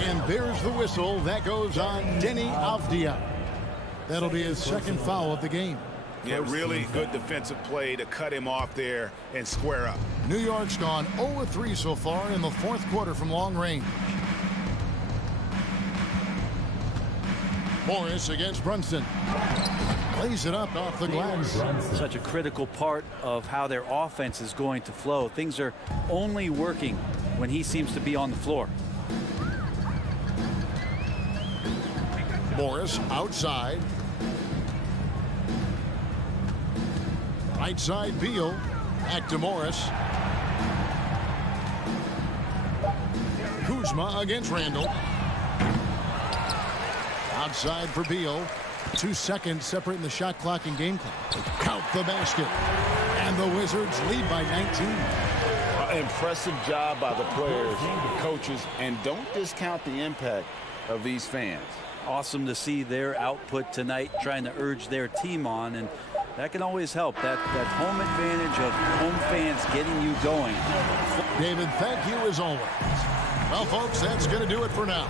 And there's the whistle. That goes on Denny Avdia. That'll be his 2nd foul of the game. Yeah, really good defensive play to cut him off there and square up. New York's gone 0-3 so far in the 4th quarter from long range. Morris against Brunson. Plays it up off the glass. Such a critical part of how their offense is going to flow. Things are only working when he seems to be on the floor. Morris outside. Right side Beal. Back to Morris. Kuzma against Randall. Outside for Beal. 2 seconds separating the shot clock and game clock. Count the basket. And the Wizards lead by 19. Impressive job by the players, coaches, and don't discount the impact of these fans. Awesome to see their output tonight, trying to urge their team on, and that can always help. That home advantage of home fans getting you going. David, thank you as always. Well, folks, that's going to do it for now.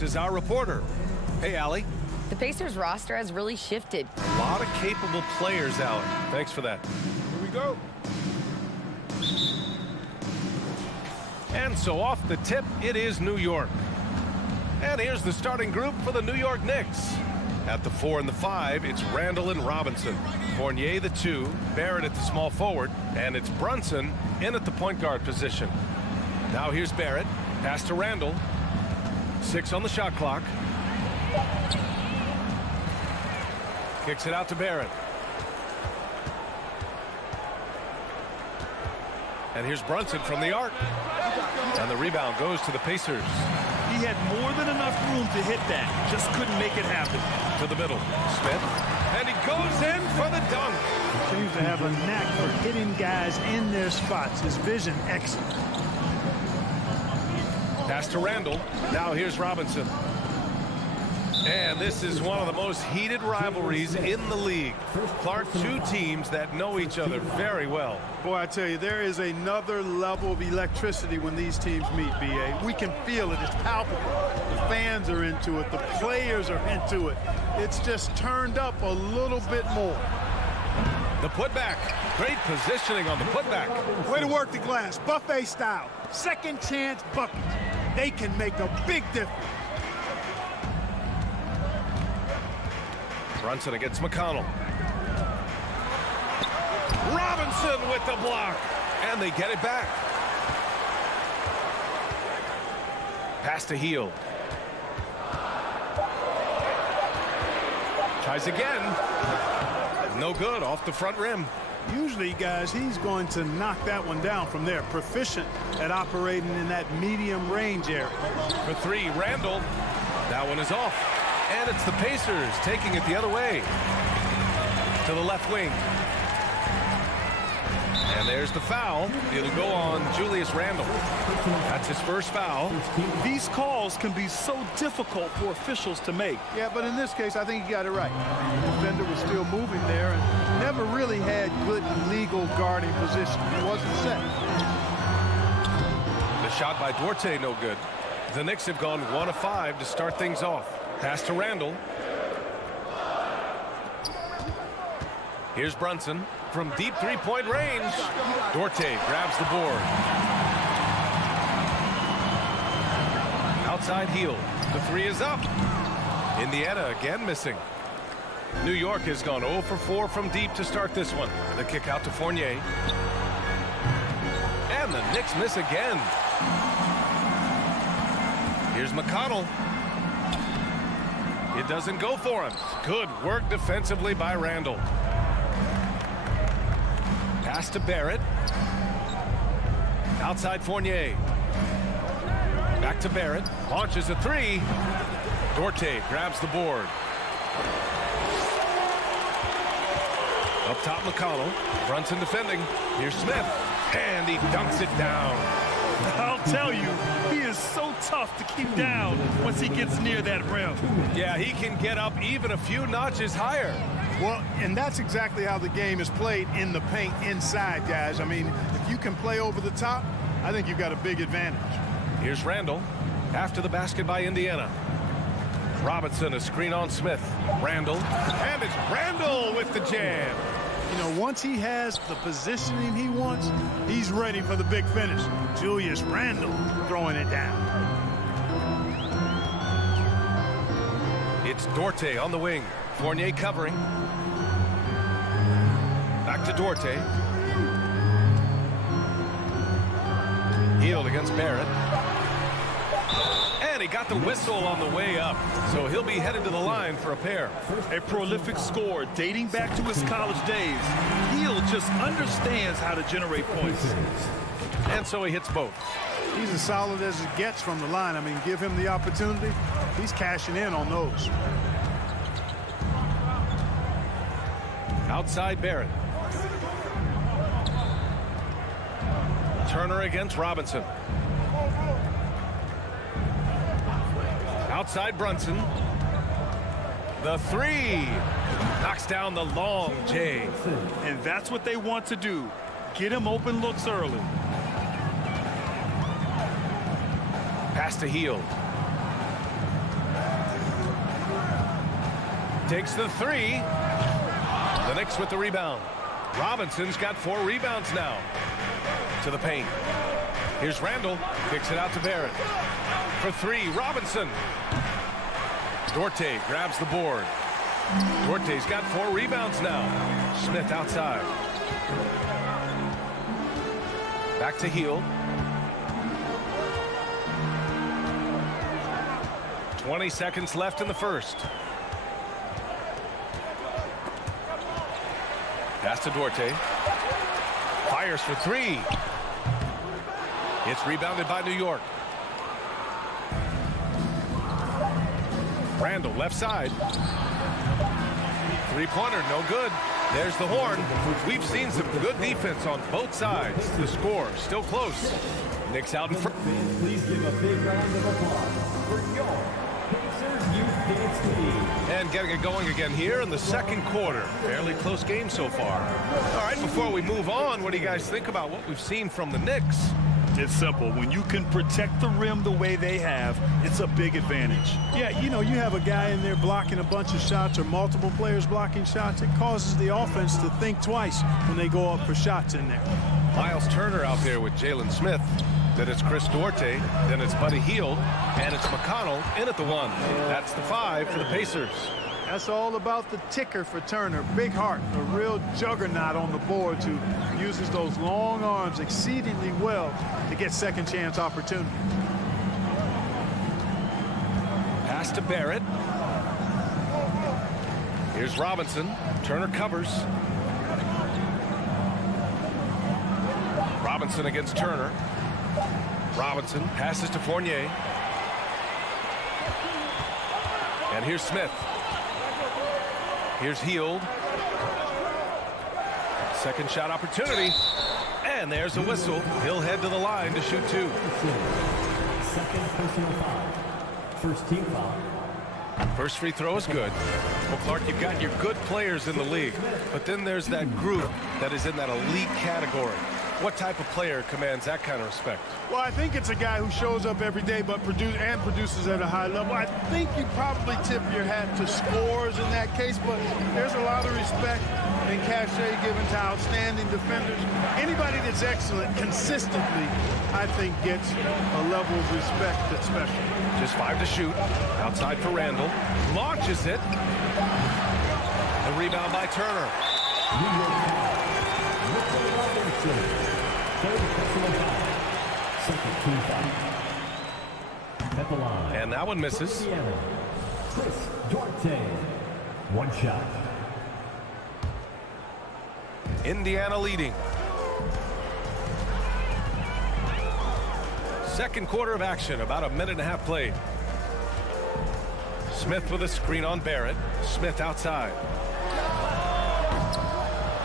Is our reporter. Hey, Allie. The Pacers roster has really shifted. A lot of capable players, Allie. Thanks for that. Here we go. And so off the tip, it is New York. And here's the starting group for the New York Knicks. At the 4 and the 5, it's Randall and Robinson. Fournier the 2, Barrett at the small forward, and it's Brunson in at the point guard position. Now here's Barrett. Pass to Randall. 6 on the shot clock. Kicks it out to Barrett. And here's Brunson from the arc. And the rebound goes to the Pacers. He had more than enough room to hit that. Just couldn't make it happen. To the middle. Smith. And he goes in for the dunk. He seems to have a knack for hitting guys in their spots. His vision excellent. Pass to Randall. Now here's Robinson. And this is one of the most heated rivalries in the league. Clark, two teams that know each other very well. Boy, I tell you, there is another level of electricity when these teams meet, B.A. We can feel it. It's palpable. The fans are into it. The players are into it. It's just turned up a little bit more. The putback. Great positioning on the putback. Way to work the glass. Buffet style. Second chance buckets. They can make a big difference. Brunson against McConnell. Robinson with the block. And they get it back. Pass to Heel. Tries again. No good, off the front rim. Usually, guys, he's going to knock that one down from there. Proficient at operating in that medium range area. For 3, Randall. That one is off. And it's the Pacers taking it the other way. To the left wing. And there's the foul. It'll go on Julius Randle. That's his first foul. These calls can be so difficult for officials to make. Yeah, but in this case, I think he got it right. The defender was still moving there and never really had good legal guarding position. He wasn't set. The shot by Duarte, no good. The Knicks have gone 1 of 5 to start things off. Pass to Randall. Here's Brunson from deep three-point range. Duarte grabs the board. outside heel. The three is up. Indiana again missing. New York has gone 0 for 4 from deep to start this one. The kick out to Fournier. And the Knicks miss again. Here's McConnell. It doesn't go for him. Good work defensively by Randall. Pass to Barrett. Outside Fournier. Back to Barrett. Launches a three. Dorte grabs the board. Up top, McConnell. Brunson defending. Here's Smith. And he dunks it down. I'll tell you, he is so tough to keep down once he gets near that rim. Yeah, he can get up even a few notches higher. Well, and that's exactly how the game is played in the paint inside, guys. I mean, if you can play over the top, I think you've got a big advantage. Here's Randall. After the basket by Indiana. Robinson, a screen on Smith. Randall. And it's Randall with the jam. You know, once he has the positioning he wants, he's ready for the big finish. Julius Randle throwing it down. It's Dorte on the wing. Fournier covering. Back to Dorte. Healed against Barrett. And he got the whistle on the way up, so he'll be headed to the line for a pair. A prolific scorer dating back to his college days. Hill just understands how to generate points. And so he hits both. He's as solid as it gets from the line. I mean, give him the opportunity. He's cashing in on those. Outside Barrett. Turner against Robinson. Outside Brunson. The three. Knocks down the long J. And that's what they want to do. Get him open looks early. Pass to Hield. Takes the three. The Knicks with the rebound. Robinson's got 4 rebounds now. To the paint. Here's Randall. Kicks it out to Barrett. For 3, Robinson. Dorte grabs the board. Dorte's got 4 rebounds now. Smith outside. Back to Hield. 20 seconds left in the first. Pass to Dorte. Fires for 3. It's rebounded by New York. Randall left side. 3-pointer, no good. There's the horn. We've seen some good defense on both sides. The score still close. Knicks out in front. Please give a big round of applause for your Pacers Youth Dance Team. And getting it going again here in the second quarter. Fairly close game so far. All right, before we move on, what do you guys think about what we've seen from the Knicks? It's simple. When you can protect the rim the way they have, it's a big advantage. Yeah, you know, you have a guy in there blocking a bunch of shots or multiple players blocking shots. It causes the offense to think twice when they go up for shots in there. Miles Turner out there with Jalen Smith. Then it's Chris Dorte. Then it's Buddy Hield. And it's McConnell in at the 1. That's the 5 for the Pacers. That's all about the ticker for Turner. Big heart, a real juggernaut on the boards who uses those long arms exceedingly well to get second chance opportunity. Pass to Barrett. Here's Robinson. Turner covers. Robinson against Turner. Robinson passes to Fournier. And here's Smith. Here's Hield. Second shot opportunity. And there's a whistle. He'll head to the line to shoot 2. Second personal foul. First team foul. First free throw is good. Well, Clark, you've got your good players in the league, but then there's that group that is in that elite category. What type of player commands that kind of respect? Well, I think it's a guy who shows up every day but produces at a high level. I think you probably tip your hat to scores in that case, but there's a lot of respect and cachet given to outstanding defenders. Anybody that's excellent consistently, I think, gets a level of respect that's special. Just 5 to shoot. Outside for Randall. Launches it. The rebound by Turner. And that one misses. One shot. Indiana leading. Second quarter of action, about a minute and a half played. Smith with a screen on Barrett. Smith outside.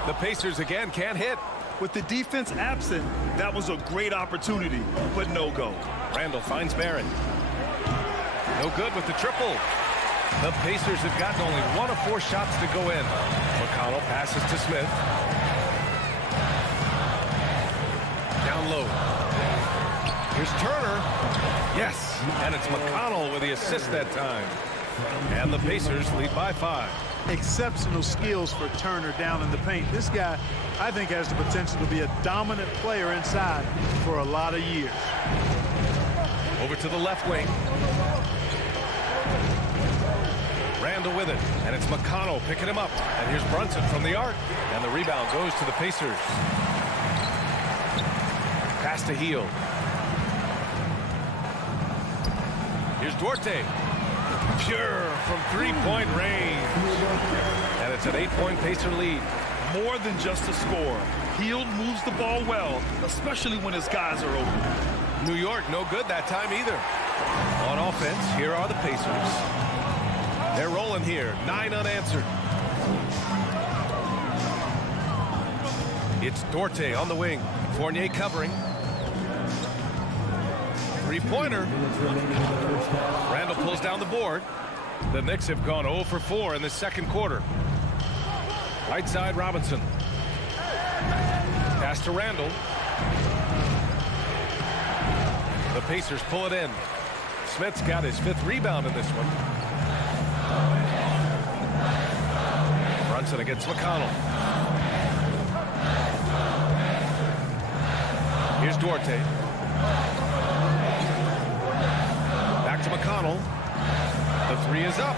The Pacers again can't hit. With the defense absent, that was a great opportunity, but no go. Randall finds Barrett. No good with the triple. The Pacers have gotten only 1 of 4 shots to go in. McConnell passes to Smith. Down low. Here's Turner. Yes, and it's McConnell with the assist that time. And the Pacers lead by 5. Exceptional skills for Turner down in the paint. This guy, I think, has the potential to be a dominant player inside for a lot of years. Over to the left wing. Randall with it, and it's McConnell picking him up. And here's Brunson from the arc, and the rebound goes to the Pacers. Pass to Heel. Here's Duarte. Pure from 3-point range. And it's an 8-point Pacer lead. More than just a score. Hield moves the ball well, especially when his guys are open. New York no good that time either. On offense, here are the Pacers. They're rolling here, 9 unanswered. It's Duarte on the wing. Fournier covering. Three-pointer. Randall pulls down the board. The Knicks have gone 0 for 4 in the second quarter. Right side, Robinson. Pass to Randall. The Pacers pull it in. Smith's got his 5th rebound in this one. Brunson against McConnell. Here's Duarte. Back to McConnell. The 3 is up.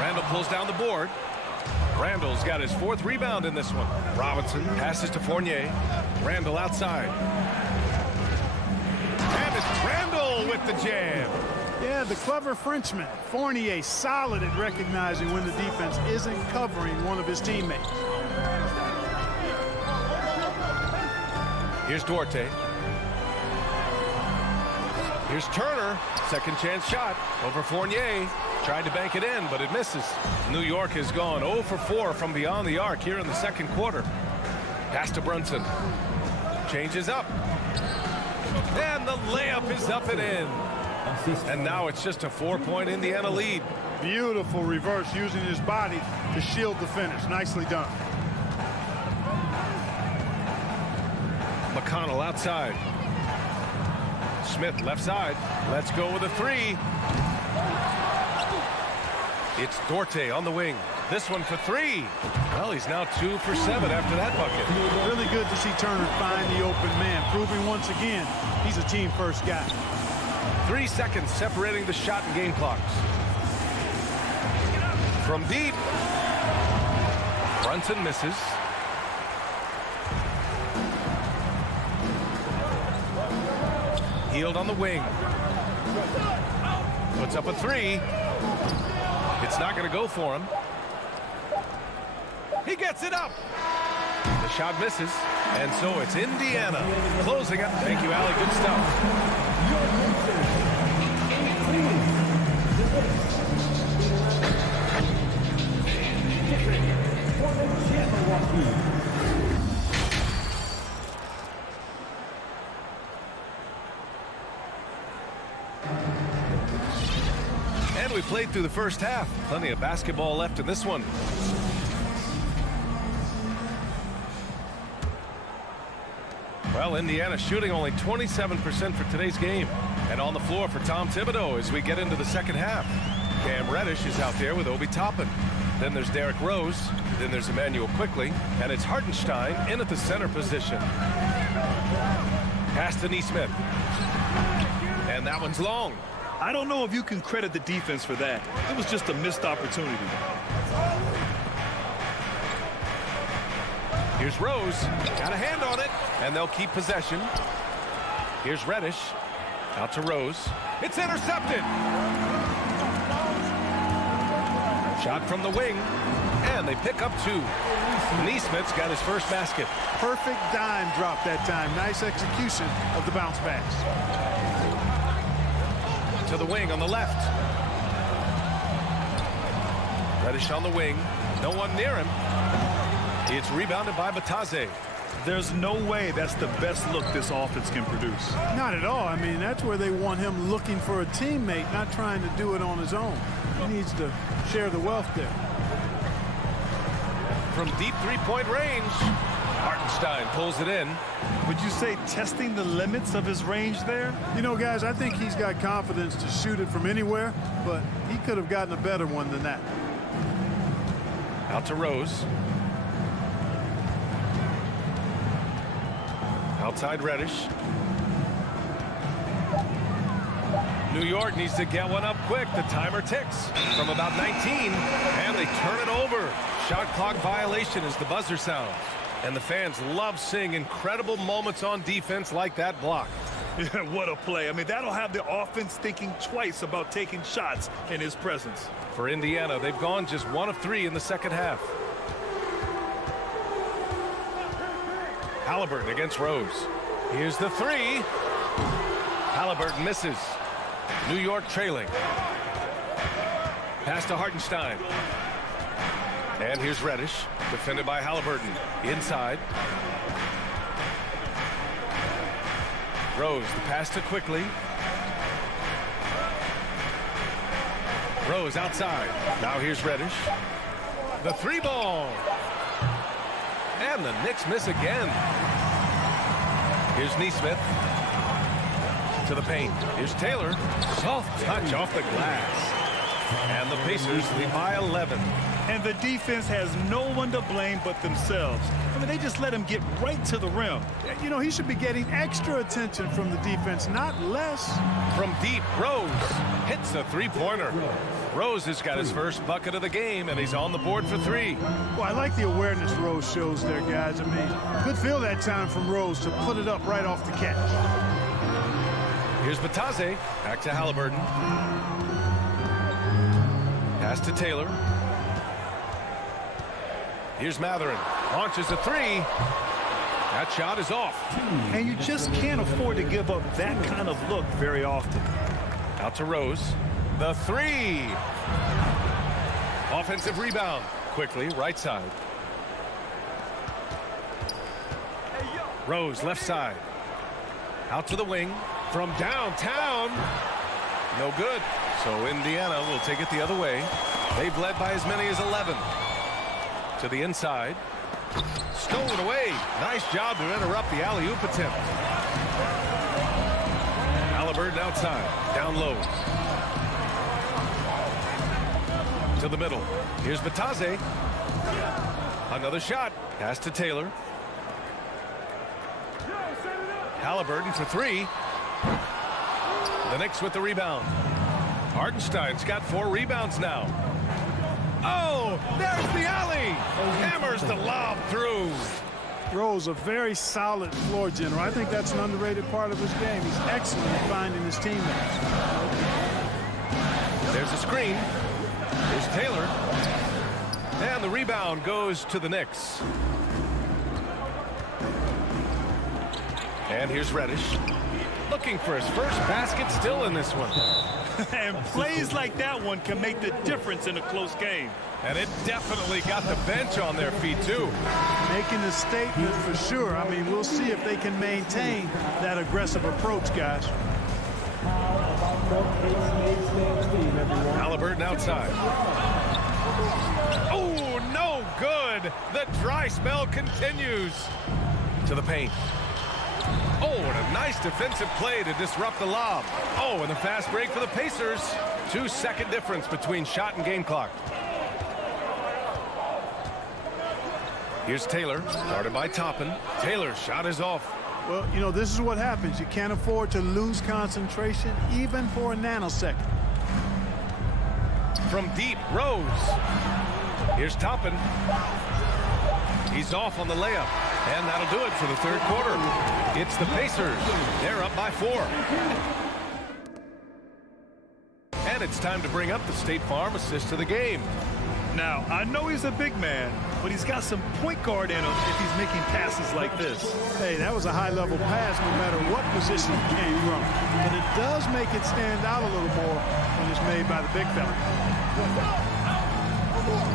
Randall pulls down the board. Randall's got his 4th rebound in this one. Robinson passes to Fournier. Randall outside. And it's Randall with the jam. Yeah, the clever Frenchman. Fournier solid at recognizing when the defense isn't covering one of his teammates. Here's Duarte. Here's Turner. Second chance shot over Fournier. Tried to bank it in, but it misses. New York has gone 0 for 4 from beyond the arc here in the second quarter. Pass to Brunson. Changes up. And the layup is up and in. And now it's just a 4-point Indiana lead. Beautiful reverse using his body to shield the finish. Nicely done. McConnell outside. Smith left side. Let's go with a 3. It's Duarte on the wing. This one for 3. Well, he's now 2 for 7 after that bucket. Really good to see Turner find the open man, proving once again he's a team-first guy. 3 seconds separating the shot and game clocks. From deep. Brunson misses. Hield on the wing. Puts up a 3. It's not going to go for him. He gets it up. The shot misses. And so it's Indiana closing it. Thank you, Allie. Good stuff. And we played through the first half. Plenty of basketball left in this one. Well, Indiana shooting only 27% for today's game. And on the floor for Tom Thibodeau as we get into the second half. Cam Reddish is out there with Obi Toppin. Then there's Derrick Rose. Then there's Emmanuel Quickly. And it's Hartenstein in at the center position. Pass to Neesmith. And that one's long. I don't know if you can credit the defense for that. It was just a missed opportunity. Here's Rose. Got a hand on it. And they'll keep possession. Here's Reddish. Out to Rose. It's intercepted. Shot from the wing. And they pick up 2. Neesmith's got his first basket. Perfect dime drop that time. Nice execution of the bounce pass. To the wing on the left. Reddish on the wing. No one near him. It's rebounded by Batase. There's no way that's the best look this offense can produce. Not at all. I mean, that's where they want him looking for a teammate, not trying to do it on his own. He needs to share the wealth there. From deep three-point range, Hartenstein pulls it in. Would you say testing the limits of his range there? You know, guys, I think he's got confidence to shoot it from anywhere, but he could have gotten a better one than that. Out to Rose. Outside Reddish. New York needs to get one up quick. The timer ticks from about 19, and they turn it over. Shot clock violation as the buzzer sounds. And the fans love seeing incredible moments on defense like that block. Yeah, what a play. I mean, that'll have the offense thinking twice about taking shots in his presence. For Indiana, they've gone just 1 of 3 in the second half. Halliburton against Rose. Here's the 3. Halliburton misses. New York trailing. Pass to Hartenstein. And here's Reddish, defended by Halliburton. Inside. Rose, the pass to Quickly. Rose outside. Now here's Reddish. The 3 ball. And the Knicks miss again. Here's Neesmith. To the paint. Here's Taylor. Soft touch off the glass. And the Pacers lead by 11. And the defense has no one to blame but themselves. I mean, they just let him get right to the rim. You know, he should be getting extra attention from the defense, not less. From deep, Rose hits a 3-pointer. Rose has got his first bucket of the game, and he's on the board for 3. Well, I like the awareness Rose shows there, guys. I mean, good feel that time from Rose to put it up right off the catch. Here's Batase. Back to Halliburton. Pass to Taylor. Here's Matherin. Launches a 3. That shot is off. And you just can't afford to give up that kind of look very often. Out to Rose. The 3. Offensive rebound. Quickly, right side. Rose, left side. Out to the wing. From downtown. No good. So Indiana will take it the other way. They've led by as many as 11. To the inside. Stolen away. Nice job to interrupt the alley-oop attempt. Halliburton outside. Down low. To the middle. Here's Batase. Another shot. Pass to Taylor. Halliburton for 3. The Knicks with the rebound. Hartenstein's got 4 rebounds now. Oh, there's the alley. Hammers the lob through. Rose, a very solid floor general. I think that's an underrated part of his game. He's excellent at finding his teammates. There's a screen. Here's Taylor. And the rebound goes to the Knicks. And here's Reddish. Looking for his first basket still in this one. And plays like that one can make the difference in a close game. And it definitely got the bench on their feet, too. Making a statement for sure. I mean, we'll see if they can maintain that aggressive approach, guys. Halliburton outside. Oh, no good. The dry spell continues. To the paint. Oh, and a nice defensive play to disrupt the lob. Oh, and the fast break for the Pacers. 2-second difference between shot and game clock. Here's Taylor, guarded by Toppin. Taylor's shot is off. Well, you know, this is what happens. You can't afford to lose concentration, even for a nanosecond. From deep, Rose. Here's Toppin. He's off on the layup, and that'll do it for the third quarter. It's the Pacers. They're up by 4. And it's time to bring up the State Farm assist of the game. Now, I know he's a big man, but he's got some point guard in him if he's making passes like this. Hey, that was a high-level pass no matter what position it came from. But it does make it stand out a little more when it's made by the big fella.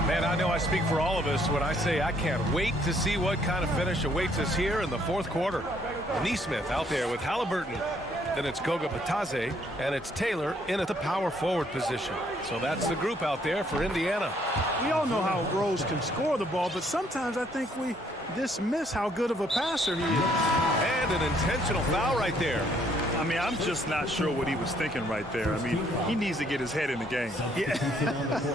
Man, I know I speak for all of us when I say I can't wait to see what kind of finish awaits us here in the fourth quarter. Neesmith out there with Halliburton. Then it's Goga Batadze, and it's Taylor in at the power forward position. So that's the group out there for Indiana. We all know how Rose can score the ball, but sometimes I think we dismiss how good of a passer he is. And an intentional foul right there. I mean, I'm just not sure what he was thinking right there. I mean, he needs to get his head in the game.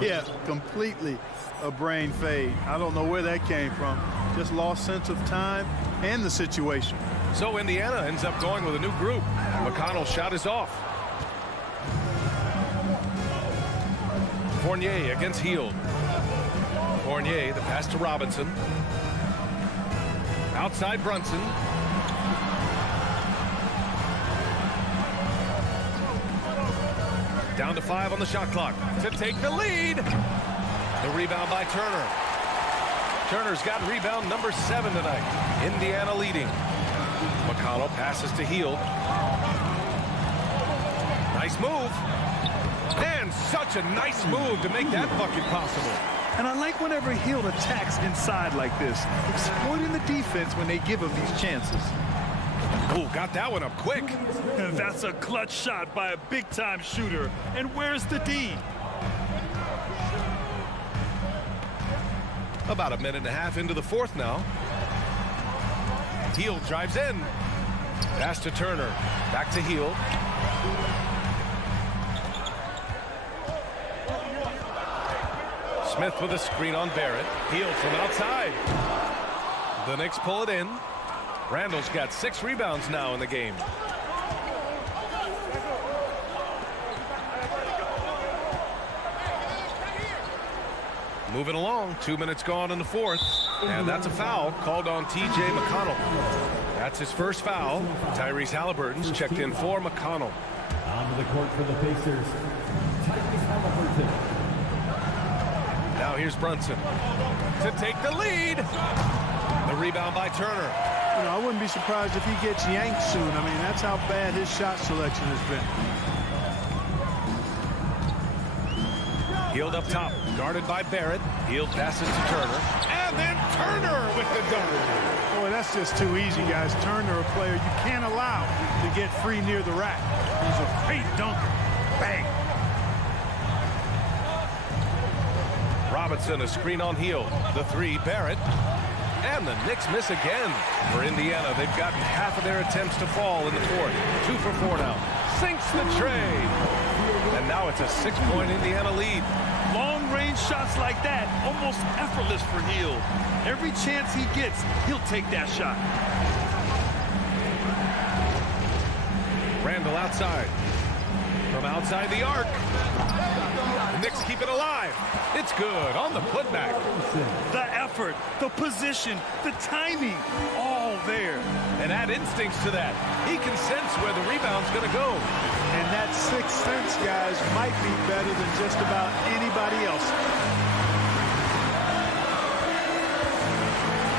Yeah, completely a brain fade. I don't know where that came from. Just lost sense of time and the situation. So Indiana ends up going with a new group. McConnell's shot is off. Fournier against Hield. Fournier, the pass to Robinson. Outside Brunson. Down to 5 on the shot clock to take the lead. The rebound by Turner. Turner's got rebound number 7 tonight. Indiana leading. McConnell passes to Hield. Nice move. And such a nice move to make that bucket possible. And I like whenever Hield attacks inside like this, exploiting the defense when they give him these chances. Oh, got that one up quick. That's a clutch shot by a big-time shooter. And where's the D? About a minute and a half into the fourth now. Hield drives in. Pass to Turner. Back to Hield. Smith with a screen on Barrett. Hield from outside. The Knicks pull it in. Randall's got 6 rebounds now in the game. Moving along, 2 minutes gone in the fourth. And that's a foul called on T.J. McConnell. That's his first foul. Tyrese Halliburton's checked in for McConnell. Onto the court for the Pacers, Tyrese Halliburton. Now here's Brunson to take the lead. The rebound by Turner. You know, I wouldn't be surprised if he gets yanked soon. I mean, that's how bad his shot selection has been. Hield up top, guarded by Barrett. Hield passes to Turner. And then Turner with the dunk. Boy, that's just too easy, guys. Turner, a player you can't allow to get free near the rack. He's a great dunker. Bang. Robinson, a screen on Hield. The 3, Barrett. And the Knicks miss again. For Indiana, they've gotten half of their attempts to fall in the fourth. 2 for 4 now. Sinks the tray. And now it's a 6-point Indiana lead. Long-range shots like that, almost effortless for Hield. Every chance he gets, he'll take that shot. Randall outside. From outside the arc. The Knicks keep it alive. It's good on the putback. The effort, the position, the timing, all there. And add instincts to that. He can sense where the rebound's going to go. And that sixth sense, guys, might be better than just about anybody else.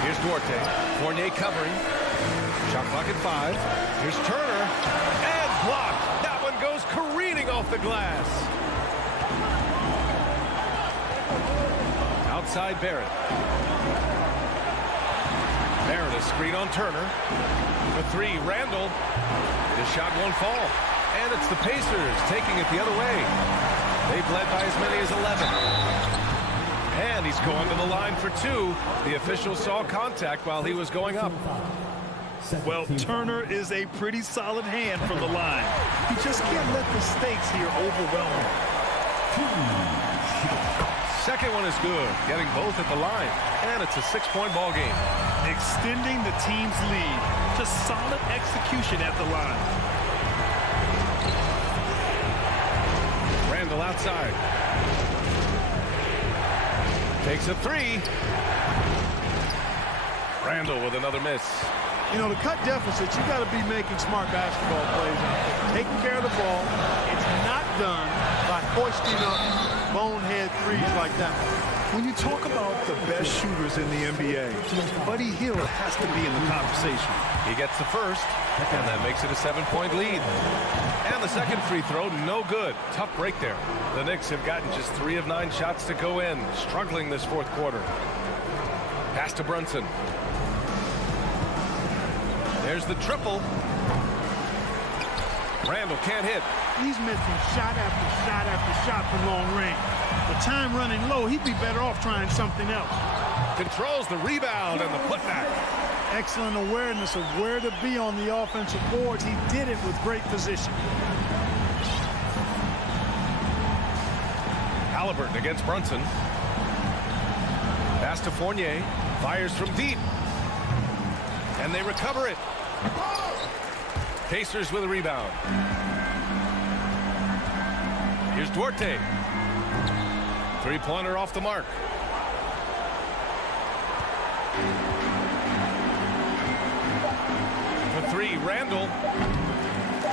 Here's Duarte. Fournier covering. Shot clock at 5. Here's Turner. And blocked. That one goes careening off the glass. Outside Barrett. Barrett, a screen on Turner. The 3, Randall. His shot won't fall. And it's the Pacers taking it the other way. They've led by as many as 11. And he's going to the line for 2. The official saw contact while he was going up. Well, Turner is a pretty solid hand from the line. You just can't let the stakes here overwhelm him. second one is good, getting both at the line. And it's a 6-point ball game. Extending the team's lead. Just solid execution at the line. Randall outside. Takes a three. Randall with another miss. You know, to cut deficits, you got to be making smart basketball plays out there. Taking care of the ball. It's not done by hoisting up bonehead threes like that. When you talk about the best shooters in the NBA, Buddy Hield has to be in the conversation. He gets the first, and that makes it a 7-point lead. And the second free throw, no good. Tough break there. The Knicks have gotten just 3 of 9 shots to go in, struggling this fourth quarter. Pass to Brunson. There's the triple. Randall can't hit. He's missing shot after shot after shot from long range. With time running low, he'd be better off trying something else. Controls the rebound and the putback. Excellent awareness of where to be on the offensive boards. He did it with great position. Halliburton against Brunson. Pass to Fournier. Fires from deep. And they recover it. Pacers with a rebound. Here's Duarte. Three-pointer off the mark. For three, Randall.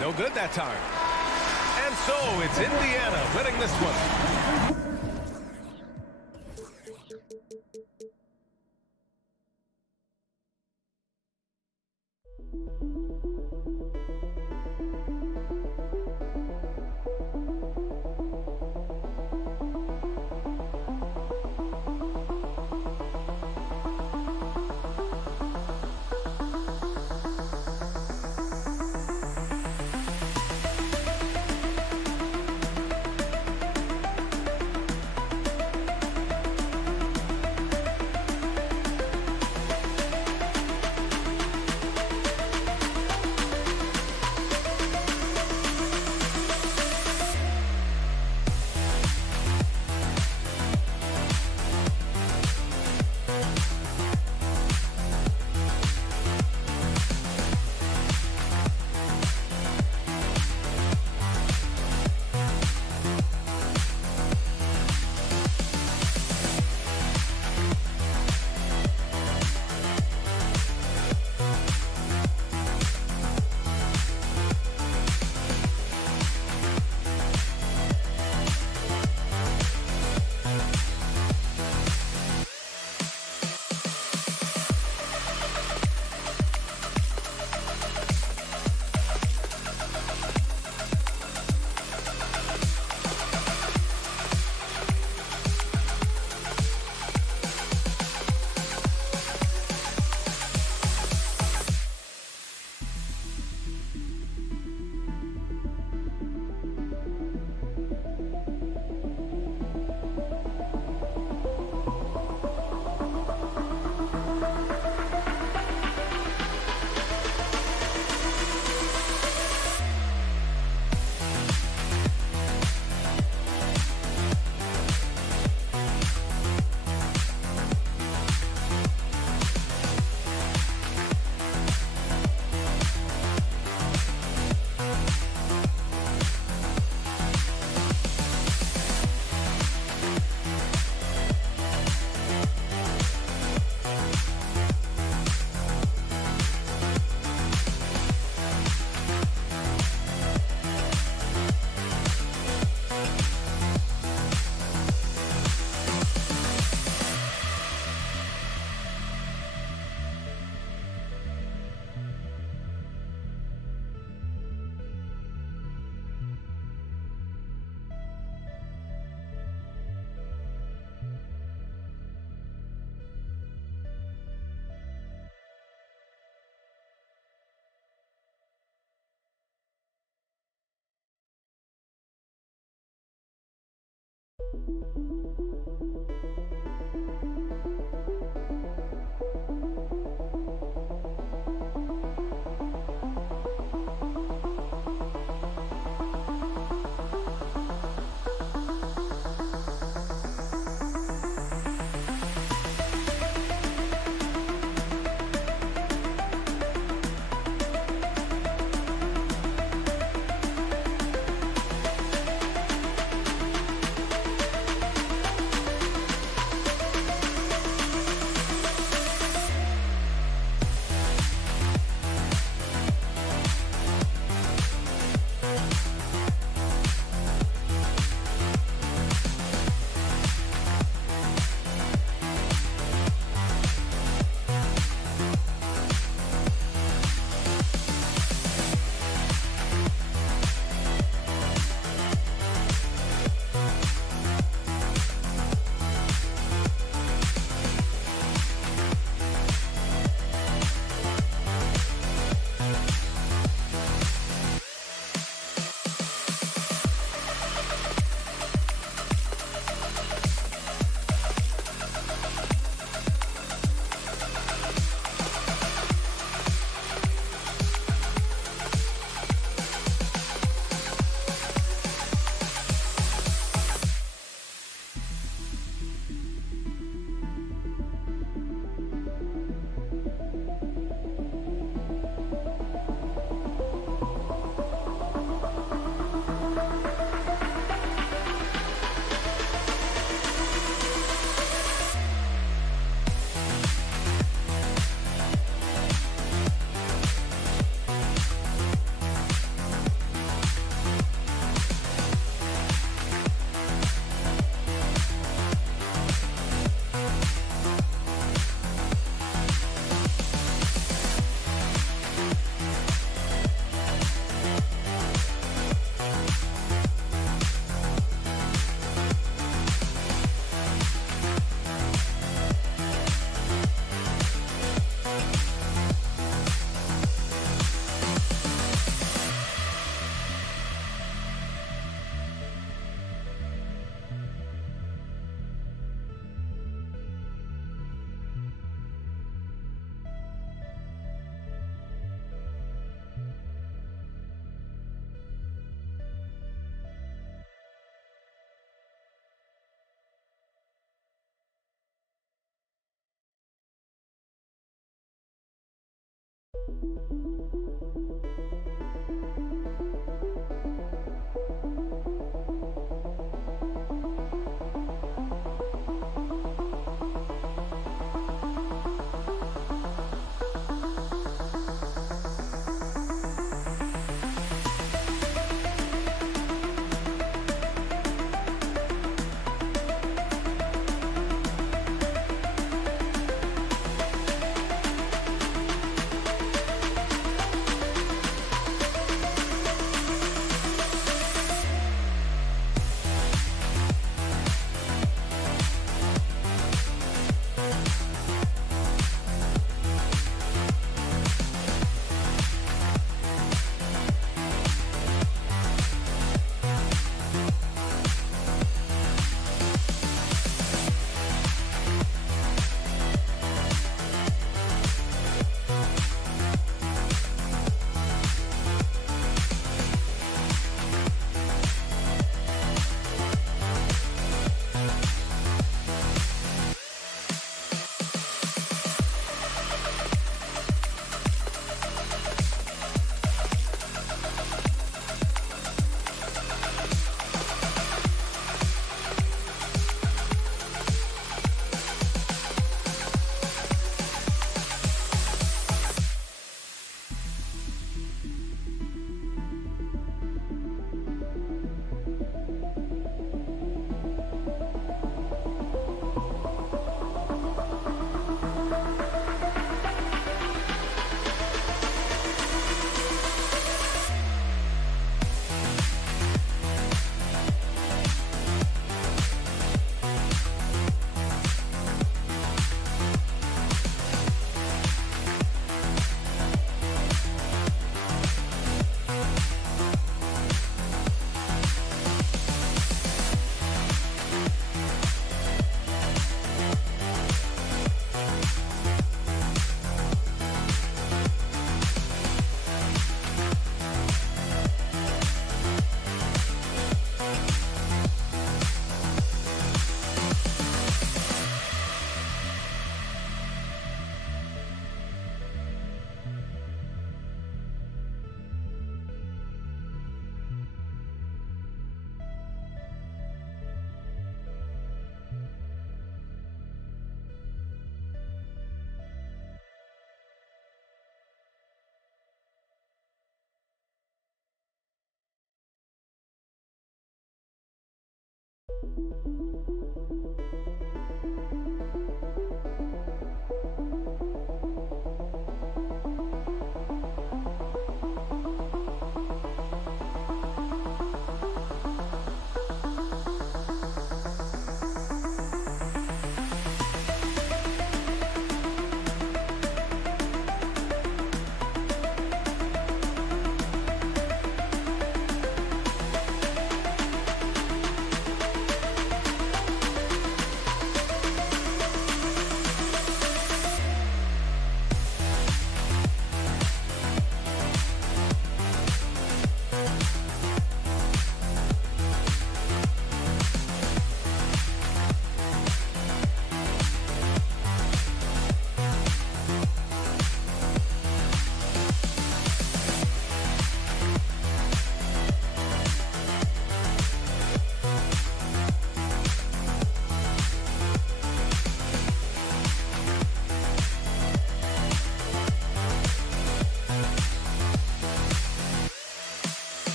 No good that time. And so it's Indiana winning this one.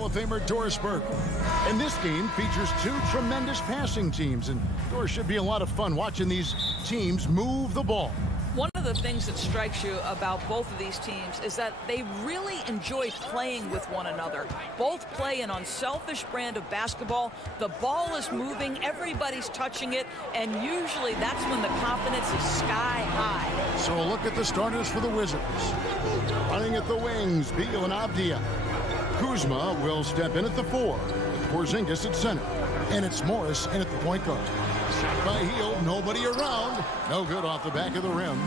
Hall of Famer Doris Burke. And this game features two tremendous passing teams, and Doris, should be a lot of fun watching these teams move the ball. One of the things that strikes you about both of these teams is that they really enjoy playing with one another. Both play an unselfish brand of basketball. The ball is moving, everybody's touching it, and usually that's when the confidence is sky high. So a look at the starters for the Wizards. Running at the wings, Beal and Avdia. Kuzma will step in at the 4, with Porzingis at center. And it's Morris in at the point guard. Shot by Hield, nobody around. No good off the back of the rim.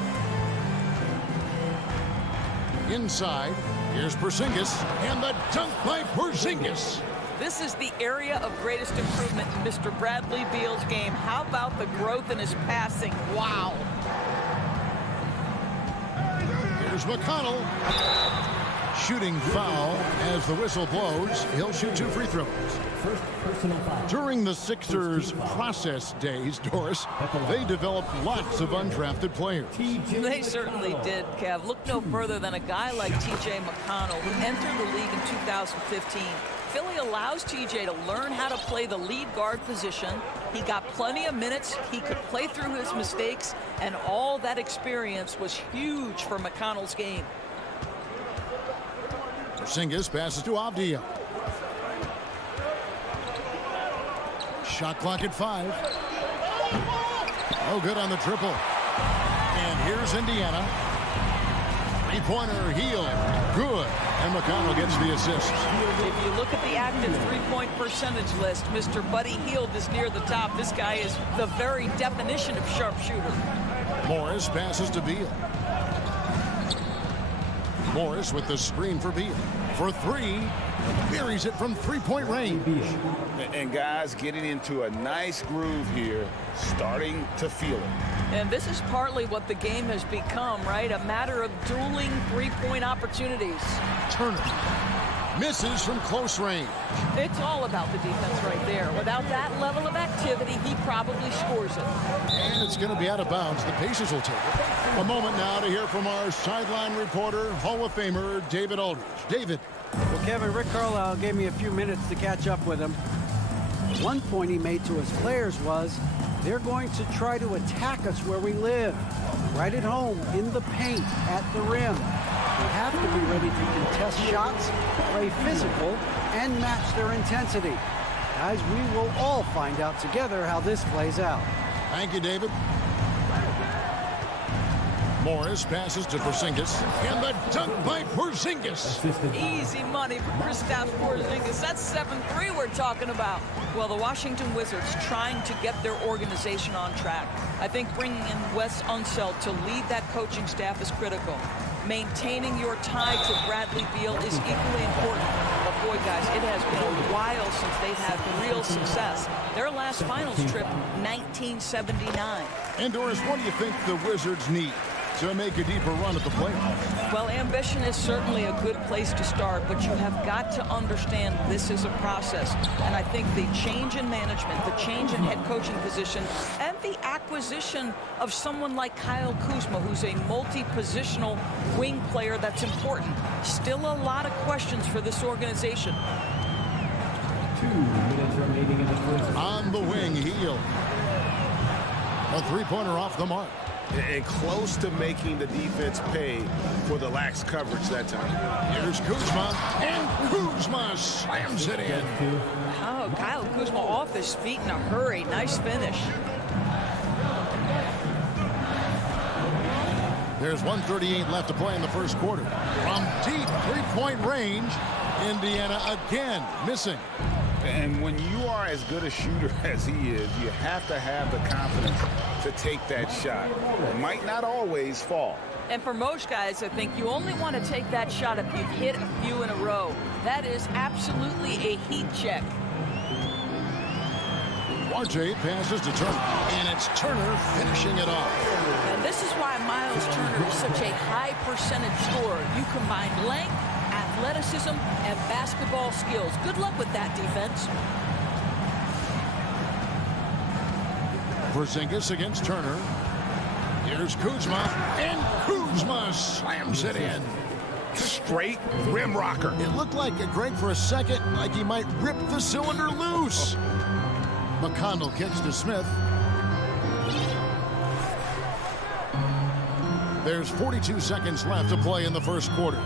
Inside, here's Porzingis, and the dunk by Porzingis. This is the area of greatest improvement in Mr. Bradley Beal's game. How about the growth in his passing? Wow. Here's McConnell. Shooting foul as the whistle blows. He'll shoot 2 free throws. First personal foul. During the Sixers' process days, Doris, they developed lots of undrafted players. They certainly did, Kev. Look no further than a guy like T.J. McConnell, who entered the league in 2015. Philly allows T.J. to learn how to play the lead guard position. He got plenty of minutes. He could play through his mistakes, and all that experience was huge for McConnell's game. Porzingis passes to Avdia. Shot clock at 5. No good on the triple. And here's Indiana. Three-pointer, Hield. Good. And McConnell gets the assist. If you look at the active three-point percentage list, Mr. Buddy Hield is near the top. This guy is the very definition of sharpshooter. Morris passes to Beal. Morris with the screen for Beal. For 3, buries it from three-point range. And guys getting into a nice groove here, starting to feel it. And this is partly what the game has become, right? A matter of dueling three-point opportunities. Turner misses from close range. It's all about the defense right there. Without that level of activity, he probably scores it. And it's going to be out of bounds. The Pacers will take it. A moment now to hear from our sideline reporter, Hall of Famer David Aldridge. David. Well, Kevin, Rick Carlisle gave me a few minutes to catch up with him. One point he made to his players was, they're going to try to attack us where we live, right at home, in the paint, at the rim. We have to be ready to contest shots, play physical, and match their intensity. Guys, we will all find out together how this plays out. Thank you, David. Morris passes to Porzingis, and the dunk by Porzingis. Easy money for Kristaps Porzingis. That's 7-3 we're talking about. Well, the Washington Wizards trying to get their organization on track. I think bringing in Wes Unseld to lead that coaching staff is critical. Maintaining your tie to Bradley Beal is equally important. But boy, guys, it has been a while since they've had real success. Their last finals trip, 1979. And Doris, what do you think the Wizards need to make a deeper run at the playoffs? Well, ambition is certainly a good place to start, but you have got to understand this is a process. And I think the change in management, the change in head coaching position, and the acquisition of someone like Kyle Kuzma, who's a multi-positional wing player, that's important. Still a lot of questions for this organization. 2 minutes remaining in the first. On the wing, Hield. A three-pointer off the mark. And close to making the defense pay for the lax coverage that time. Here's Kuzma, and Kuzma slams it in. Oh, Kyle Kuzma off his feet in a hurry. Nice finish. There's 1:38 left to play in the first quarter. From deep three-point range, Indiana again missing. And when you are as good a shooter as he is, you have to have the confidence to take that shot. It might not always fall. And for most guys, I think you only want to take that shot if you've hit a few in a row. That is absolutely a heat check. RJ passes to Turner, and it's Turner finishing it off. And this is why Miles Turner is such a high percentage scorer. You combine length, athleticism, and basketball skills. Good luck with that defense. Porzingis against Turner. Here's Kuzma, and Kuzma slams it in. straight rim rocker. It looked like Greg for a second, like he might rip the cylinder loose. McConnell kicks to Smith. There's 42 seconds left to play in the first quarter.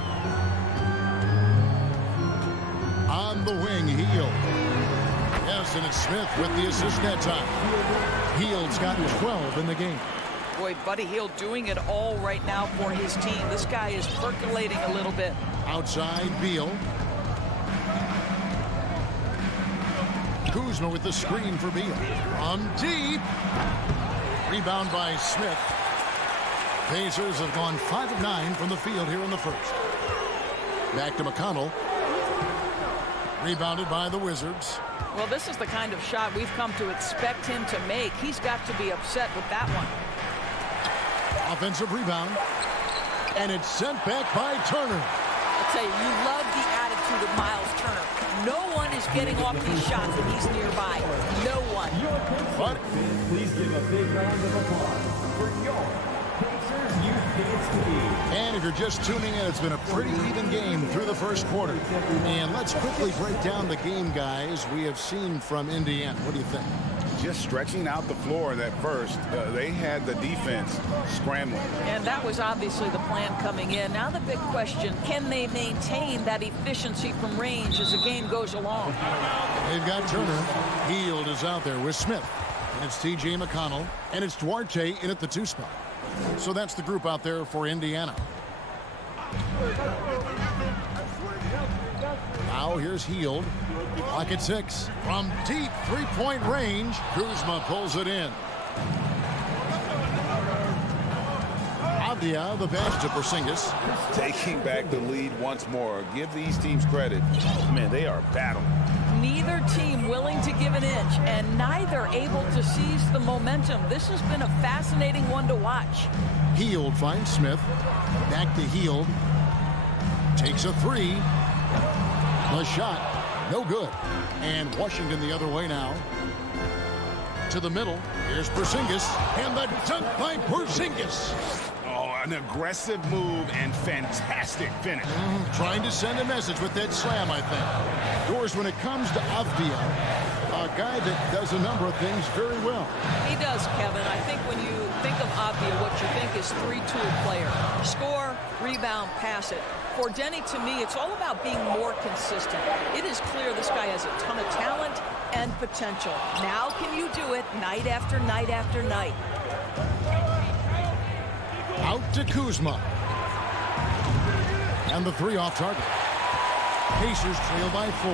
On the wing, Hield. Yes, and it's Smith with the assist that time. Hield's got 12 in the game. Boy, Buddy Hield doing it all right now for his team. This guy is percolating a little bit. Outside, Beal. Kuzma with the screen for Beal. From deep. Rebound by Smith. Pacers have gone 5 of 9 from the field here in the first. Back to McConnell. Rebounded by the Wizards. Well, this is the kind of shot we've come to expect him to make. He's got to be upset with that one. Offensive rebound. And it's sent back by Turner. I'll tell you, you love the attitude of Miles Turner. No one is getting off these shots when he's nearby. No one. But please give a big round of applause for your Pacers Youth Dance Team. And if you're just tuning in, it's been a pretty even game through the first quarter. And let's quickly break down the game, guys, we have seen from Indiana. What do you think? Just stretching out the floor in that first. They had the defense scrambling. And that was obviously the plan coming in. Now the big question, can they maintain that efficiency from range as the game goes along? They've got Turner. Hield is out there with Smith. And it's T.J. McConnell. And it's Duarte in at the 2 spot. So that's the group out there for Indiana. Now here's Hield. Clock at 6. From deep three-point range, Kuzma pulls it in. Avdia, the pass to Porzingis. Taking back the lead once more. Give these teams credit. Man, they are battling. Neither team willing to give an inch, and neither able to seize the momentum. This has been a fascinating one to watch. Hield finds Smith. Back to Hield. Takes a 3. The shot, no good. And Washington the other way now. To the middle. Here's Porzingis. And the dunk by Porzingis. Oh, an aggressive move and fantastic finish. Trying to send a message with that slam, I think. Doors, when it comes to Avdia, a guy that does a number of things very well. He does, Kevin. I think when you think of Avdia, what you think is 3-tool player. Score, rebound, pass it. For Denny, to me, it's all about being more consistent. It is clear this guy has a ton of talent and potential. Now can you do it night after night after night? Out to Kuzma. And the 3 off target. Pacers trail by 4.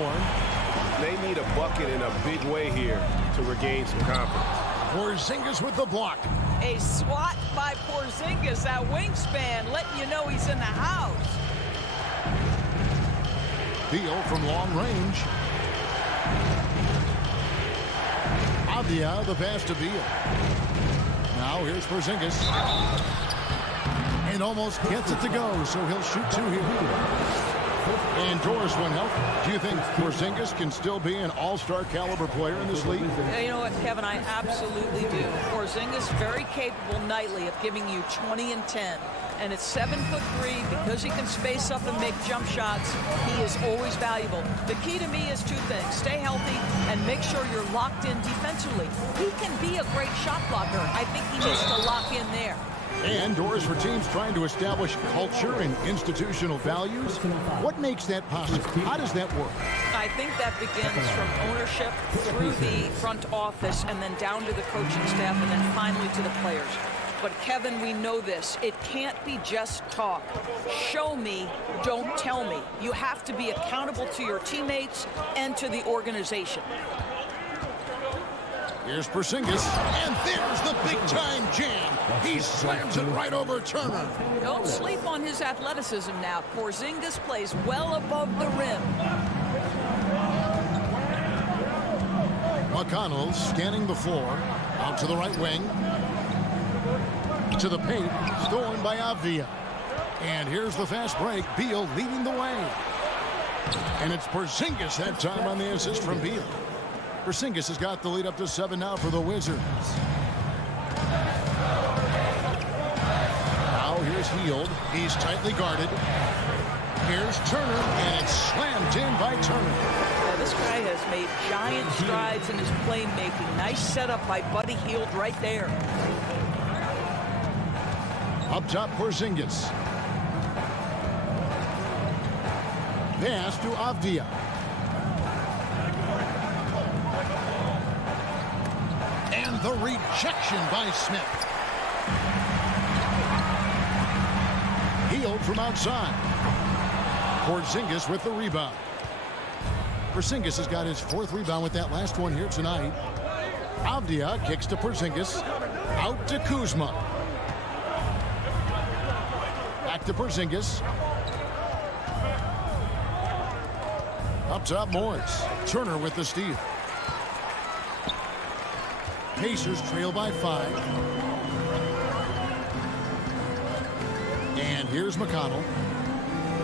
They need a bucket in a big way here to regain some confidence. Porzingis with the block. A swat by Porzingis, that wingspan, letting you know he's in the house. Beal from long range. Avdia, the pass to Beal. Now here's Porzingis. And almost gets it to go, so he'll shoot 2 here. And Doris, when healthy, do you think Porzingis can still be an all-star caliber player in this league? You know what, Kevin, I absolutely do. Porzingis very capable nightly of giving you 20 and 10. And at 7'3", because he can space up and make jump shots, he is always valuable. The key to me is 2 things. Stay healthy and make sure you're locked in defensively. He can be a great shot blocker. I think he needs to lock in there. And doors for teams trying to establish culture and institutional values. What makes that possible? How does that work? I think that begins from ownership through the front office and then down to the coaching staff and then finally to the players. But Kevin, we know this. It can't be just talk. Show me, don't tell me. You have to be accountable to your teammates and to the organization. Here's Porzingis, and there's the big-time jam. He slams it right over Turner. Don't sleep on his athleticism now. Porzingis plays well above the rim. McConnell scanning the floor. Out to the right wing. To the paint. Stolen by Avdia. And here's the fast break. Beal leading the way. And it's Porzingis that time on the assist from Beal. Porzingis has got the lead up to 7 now for the Wizards. Now here's Hield. He's tightly guarded. Here's Turner, and it's slammed in by Turner. Yeah, this guy has made giant strides in his playmaking. Nice setup by Buddy Hield right there. Up top, Porzingis. Pass to Avdia. And the rejection by Smith. Hield from outside. Porzingis with the rebound. Porzingis has got his 4th rebound with that last one here tonight. Avdia kicks to Porzingis. Out to Kuzma. Back to Porzingis. Up top, Morris. Turner with the steal. Pacers trail by 5. And here's McConnell.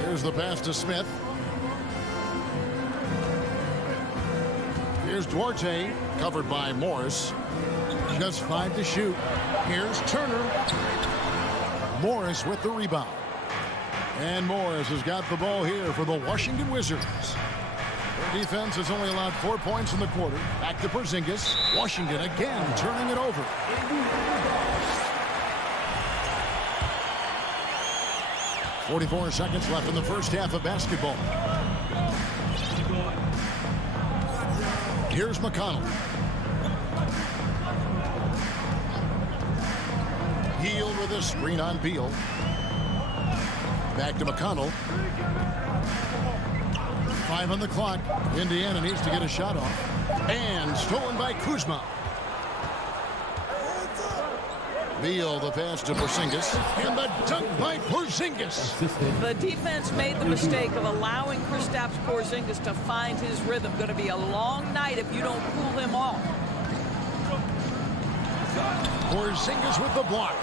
Here's the pass to Smith. Here's Duarte, covered by Morris. Just 5 to shoot. Here's Turner. Morris with the rebound. And Morris has got the ball here for the Washington Wizards. Their defense has only allowed 4 points in the quarter. Back to Porzingis. Washington again turning it over. .44 seconds left in the first half of basketball. Here's McConnell. Hield with a screen on Beal. Back to McConnell. 5 on the clock. Indiana needs to get a shot off. And stolen by Kuzma. Beal, the pass to Porzingis. And the dunk by Porzingis. The defense made the mistake of allowing Kristaps Porzingis to find his rhythm. Going to be a long night if you don't cool him off. Porzingis with the block.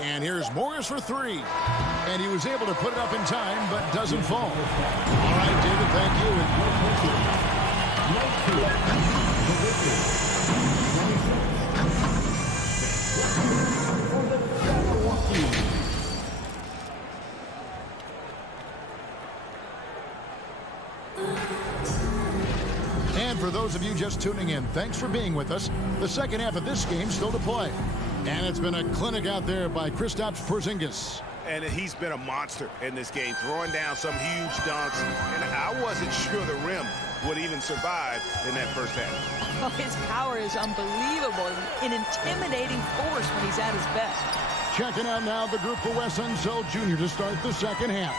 And here's Morris for 3. And he was able to put it up in time, but doesn't fall. All right, David, thank you. And for those of you just tuning in, thanks for being with us. The second half of this game still to play. And it's been a clinic out there by Kristaps Porzingis. And he's been a monster in this game, throwing down some huge dunks. And I wasn't sure the rim would even survive in that first half. Oh, his power is unbelievable. An intimidating force when he's at his best. Checking out now the group for Wes Unseld Jr. to start the second half.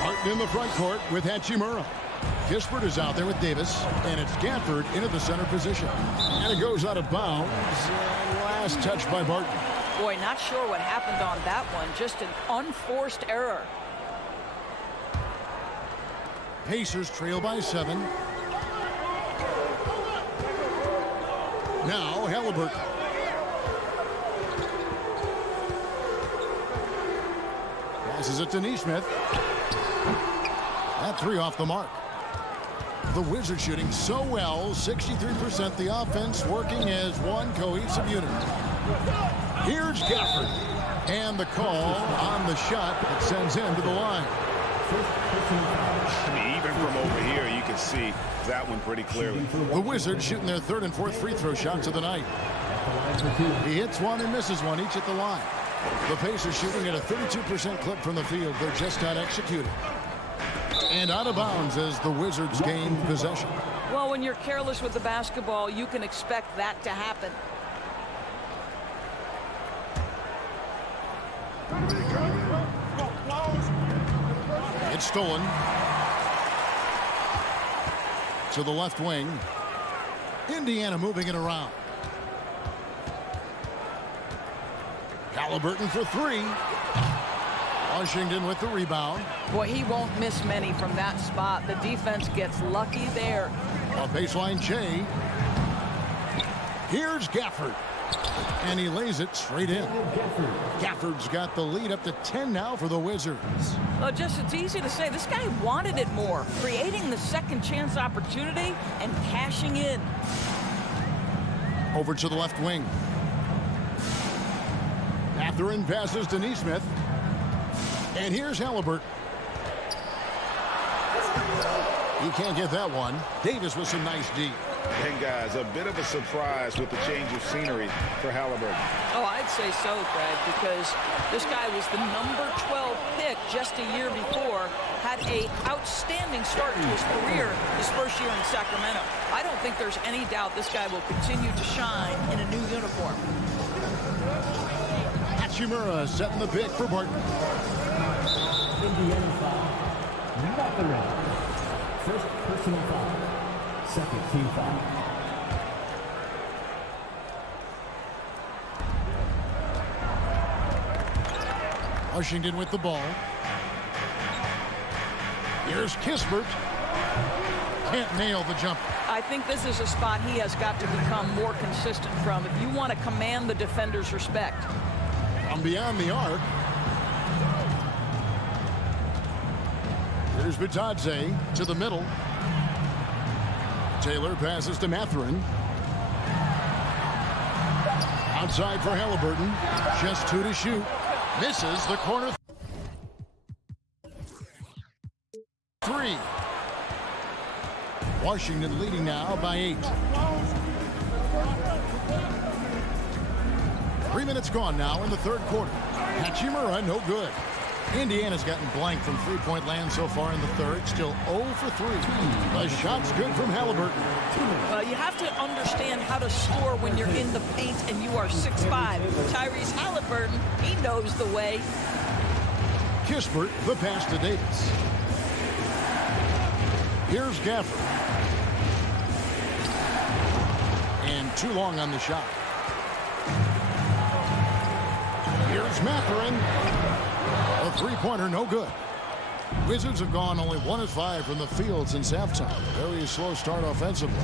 Martin in the front court with Hachimura. Kispert is out there with Davis, and it's Gafford into the center position. And it goes out of bounds. Last touch by Barton. Boy, not sure what happened on that one. Just an unforced error. Pacers trail by 7. Now Halliburton. Passes it to Nesmith. That 3 off the mark. The Wizards shooting so well, 63%. The offense working as one cohesive unit. Here's Gafford. And the call on the shot that sends him to the line. I mean, even from over here, you can see that one pretty clearly. The Wizards shooting their 3rd and 4th free throw shots of the night. He hits one and misses one, each at the line. The Pacers shooting at a 32% clip from the field. They're just not executing. And out of bounds as the Wizards gain possession. Well, when you're careless with the basketball, you can expect that to happen. It's stolen. To the left wing. Indiana moving it around. Halliburton for 3. Washington with the rebound. Boy, he won't miss many from that spot. The defense gets lucky there. A baseline Jay. Here's Gafford. And he lays it straight in. Gafford's got the lead up to 10 now for the Wizards. Well, it's easy to say. This guy wanted it more. Creating the second chance opportunity and cashing in. Over to the left wing. Mathurin passes to Nesmith. And here's Halliburton. He can't get that one. Davis with some nice D. And guys, a bit of a surprise with the change of scenery for Halliburton. Oh, I'd say so, Greg, because this guy was the number 12 pick just a year before, had a outstanding start to his career his first year in Sacramento. I don't think there's any doubt this guy will continue to shine in a new uniform. Hachimura setting the pick for Barton. Indiana foul. Nothing wrong. First personal foul. Second team foul. Washington with the ball. Here's Kispert. Can't nail the jumper. I think this is a spot he has got to become more consistent from if you want to command the defender's respect. From beyond the arc. Here's Bitadze to the middle. Taylor passes to Mathurin. Outside for Halliburton. Just 2 to shoot. Misses the corner. 3. Washington leading now by 8. 3 minutes gone now in the third quarter. Hachimura, no good. Indiana's gotten blank from three-point land so far in the third. Still 0 for 3. The shot's good from Halliburton. You have to understand how to score when you're in the paint and you are 6'5". Tyrese Halliburton, he knows the way. Kispert, the pass to Davis. Here's Gafford. And too long on the shot. Here's Mathurin. A three-pointer, no good. Wizards have gone only 1 of 5 from the field since halftime. Very slow start offensively.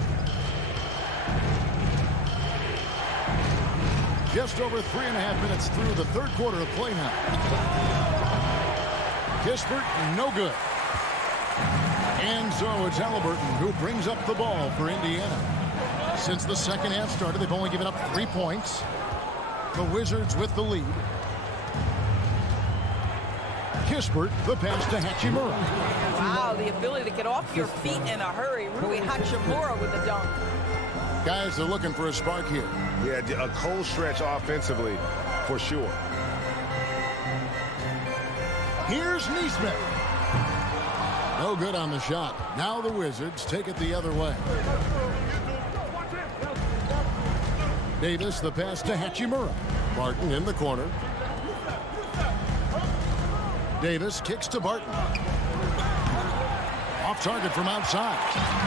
Just over 3.5 minutes through the third quarter of play now. Kispert, no good. And so it's Halliburton who brings up the ball for Indiana. Since the second half started, they've only given up 3 points. The Wizards with the lead. Kispert, the pass to Hachimura. Wow, the ability to get off your feet in a hurry. Rui Hachimura with a dunk. Guys are looking for a spark here. Yeah, a cold stretch offensively, for sure. Here's Neesmith. No good on the shot. Now the Wizards take it the other way. Davis, the pass to Hachimura. Barton in the corner. Davis kicks to Barton. Off target from outside.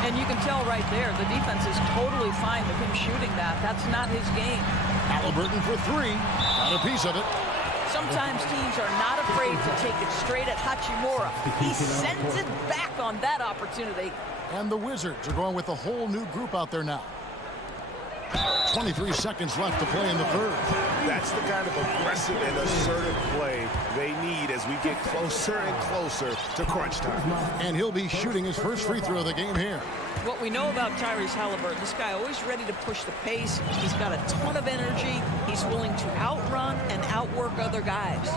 And you can tell right there, the defense is totally fine with him shooting that. That's not his game. Halliburton for 3. Got a piece of it. Sometimes teams are not afraid to take it straight at Hachimura. He sends it back on that opportunity. And the Wizards are going with a whole new group out there now. 23 seconds left to play in the third. That's the kind of aggressive and assertive play they need as we get closer and closer to crunch time. And he'll be shooting his first free throw of the game here. What we know about Tyrese Halliburton, this guy always ready to push the pace. He's got a ton of energy. He's willing to outrun and outwork other guys.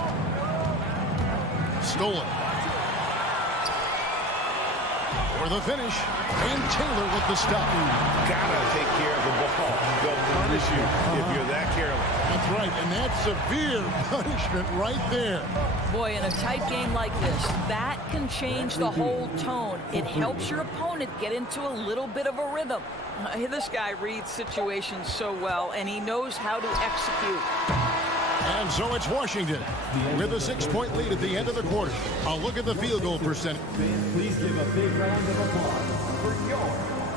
Stolen. For the finish. And Taylor with the stop. Gotta take care of the ball. They'll punish you if you're that careless. That's right, and that's severe punishment right there. Boy, in a tight game like this, that can change the whole tone. It helps your opponent get into a little bit of a rhythm. This guy reads situations so well, and he knows how to execute. And so it's Washington with a 6-point lead at the end of the quarter. A look at the field goal percentage. Please give a big round of applause for your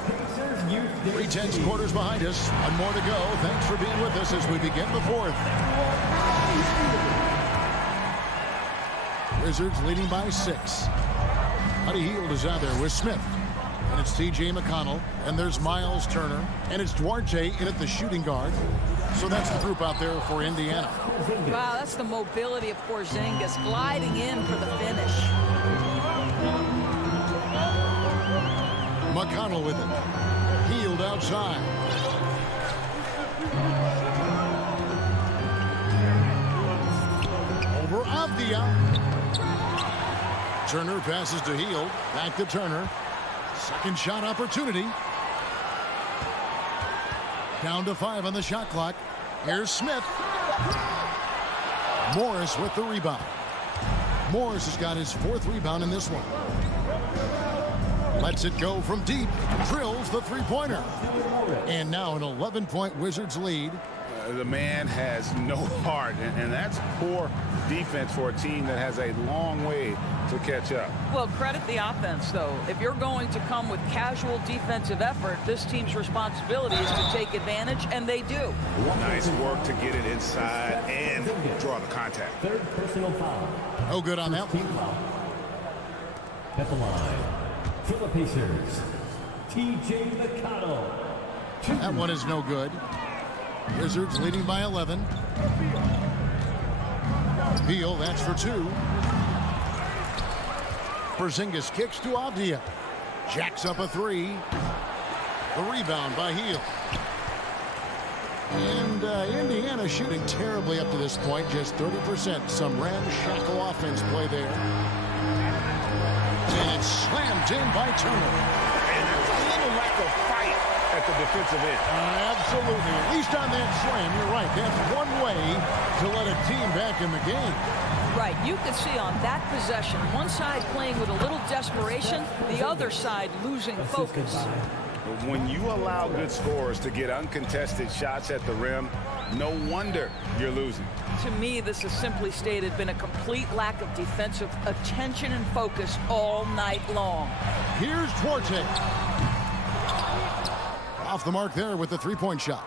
Pacers Youth Day. 3/10 quarters behind us. One more to go. Thanks for being with us as we begin the fourth. Wizards leading by 6. Buddy Hield is out there with Smith. And it's T.J. McConnell. And there's Miles Turner. And it's Duarte in at the shooting guard. So that's the group out there for Indiana. Wow, that's the mobility of Porzingis gliding in for the finish. McConnell with it. Hield outside. Over Avdija. out. Turner passes to Hield. Back to Turner. Second shot opportunity. Down to 5 on the shot clock. Here's Smith. Morris with the rebound. Morris has got his 4th rebound in this one. Lets it go from deep. Drills the three-pointer. And now an 11-point Wizards lead. The man has no heart, and that's poor defense for a team that has a long way to catch up. Well, credit the offense, though. If you're going to come with casual defensive effort, this team's responsibility is to take advantage, and they do. Nice work to get it inside and draw the contact. Third personal foul. No good on that Team one. foul. At the line, for the Pacers, T.J. McConnell. That one is no good. Wizards leading by 11. Beal, that's for 2. Porzingis kicks to Avdia. Jacks up a 3. The rebound by Hield. And Indiana shooting terribly up to this point, just 30%. Some ramshackle offense play there. And it's slammed in by Turner. And that's a little lack of fight at the defensive end. Absolutely. At least on that slam, you're right. That's one way to let a team back in the game. Right. You could see on that possession, one side playing with a little desperation, the other side losing focus. But when you allow good scorers to get uncontested shots at the rim, no wonder you're losing. To me, this has simply stated been a complete lack of defensive attention and focus all night long. Here's Duarte. Off the mark there with the three-point shot.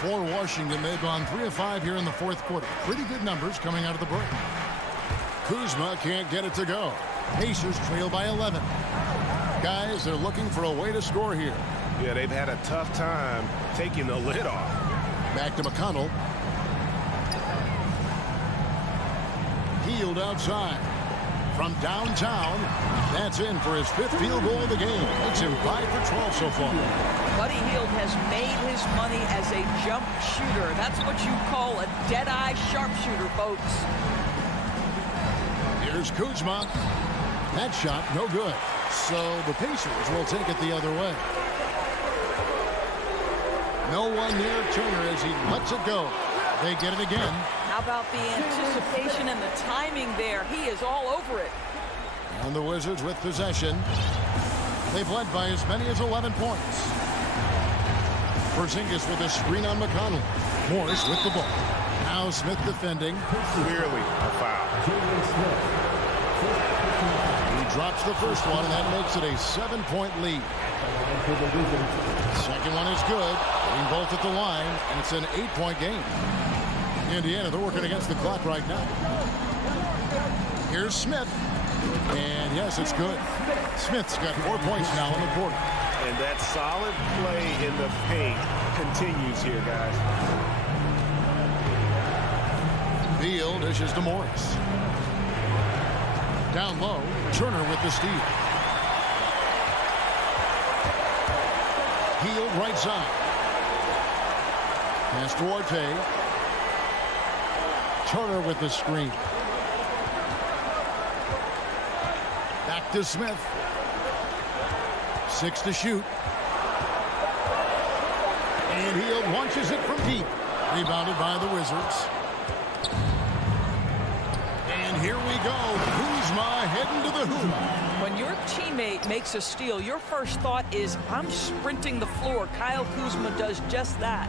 For Washington, they've gone 3 of 5 here in the 4th quarter. Pretty good numbers coming out of the break. Kuzma can't get it to go. Pacers trail by 11. Guys, they're looking for a way to score here. Yeah, they've had a tough time taking the lid off. Back to McConnell. Hield outside. From downtown, that's in for his 5th field goal of the game. Makes him 5 for 12 so far. Buddy Hield has made his money as a jump shooter. That's what you call a dead-eye sharpshooter, folks. Here's Kuzma. That shot, no good. So the Pacers will take it the other way. No one near Turner as he lets it go. They get it again. How about the anticipation and the timing there? He is all over it. And the Wizards with possession. They've led by as many as 11 points. Porzingis with a screen on McConnell. Morris with the ball. Now Smith defending. Clearly a foul. He drops the first one, and that makes it a 7-point lead. Second one is good. Getting both at the line, and it's an 8-point game. Indiana, they're working against the clock right now. Here's Smith. And yes, it's good. Smith's got 4 points now in the quarter. And that solid play in the paint continues here, guys. Beal dishes to Morris. Down low, Turner with the steal. Hield right side. Pass to Duarte. Turner with the screen. Back to Smith. 6 to shoot. And Hield launches it from deep. Rebounded by the Wizards. And here we go. Kuzma heading to the hoop. When your teammate makes a steal, your first thought is, I'm sprinting the floor. Kyle Kuzma does just that.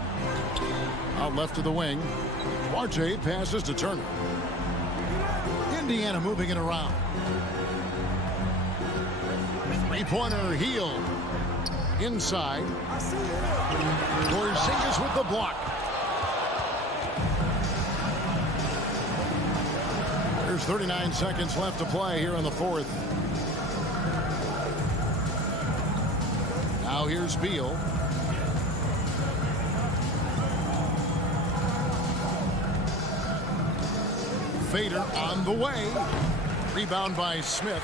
Out left to the wing. Duarte passes to Turner. Indiana moving it around. Three-pointer, Hield. Inside. Porzingis with the block. There's 39 seconds left to play here in the 4th. Now here's Beal. Fader on the way. Rebound by Smith.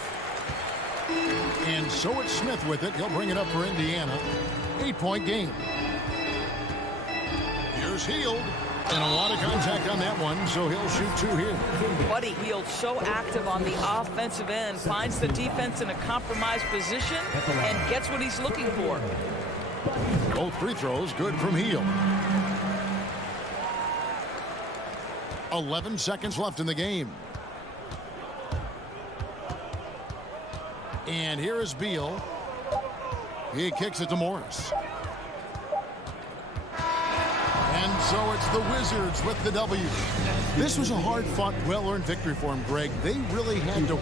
And so it's Smith with it. He'll bring it up for Indiana. 8-point game. Here's Hield. And a lot of contact. contact on that one, so he'll shoot 2 here. Buddy Hield so active on the offensive end, finds the defense in a compromised position and gets what he's looking for. Both free throws good from Hield. 11 seconds left in the game. And here is Beal. He kicks it to Morris. And so it's the Wizards with the W. This was a hard-fought, well-earned victory for him, Greg. They really had to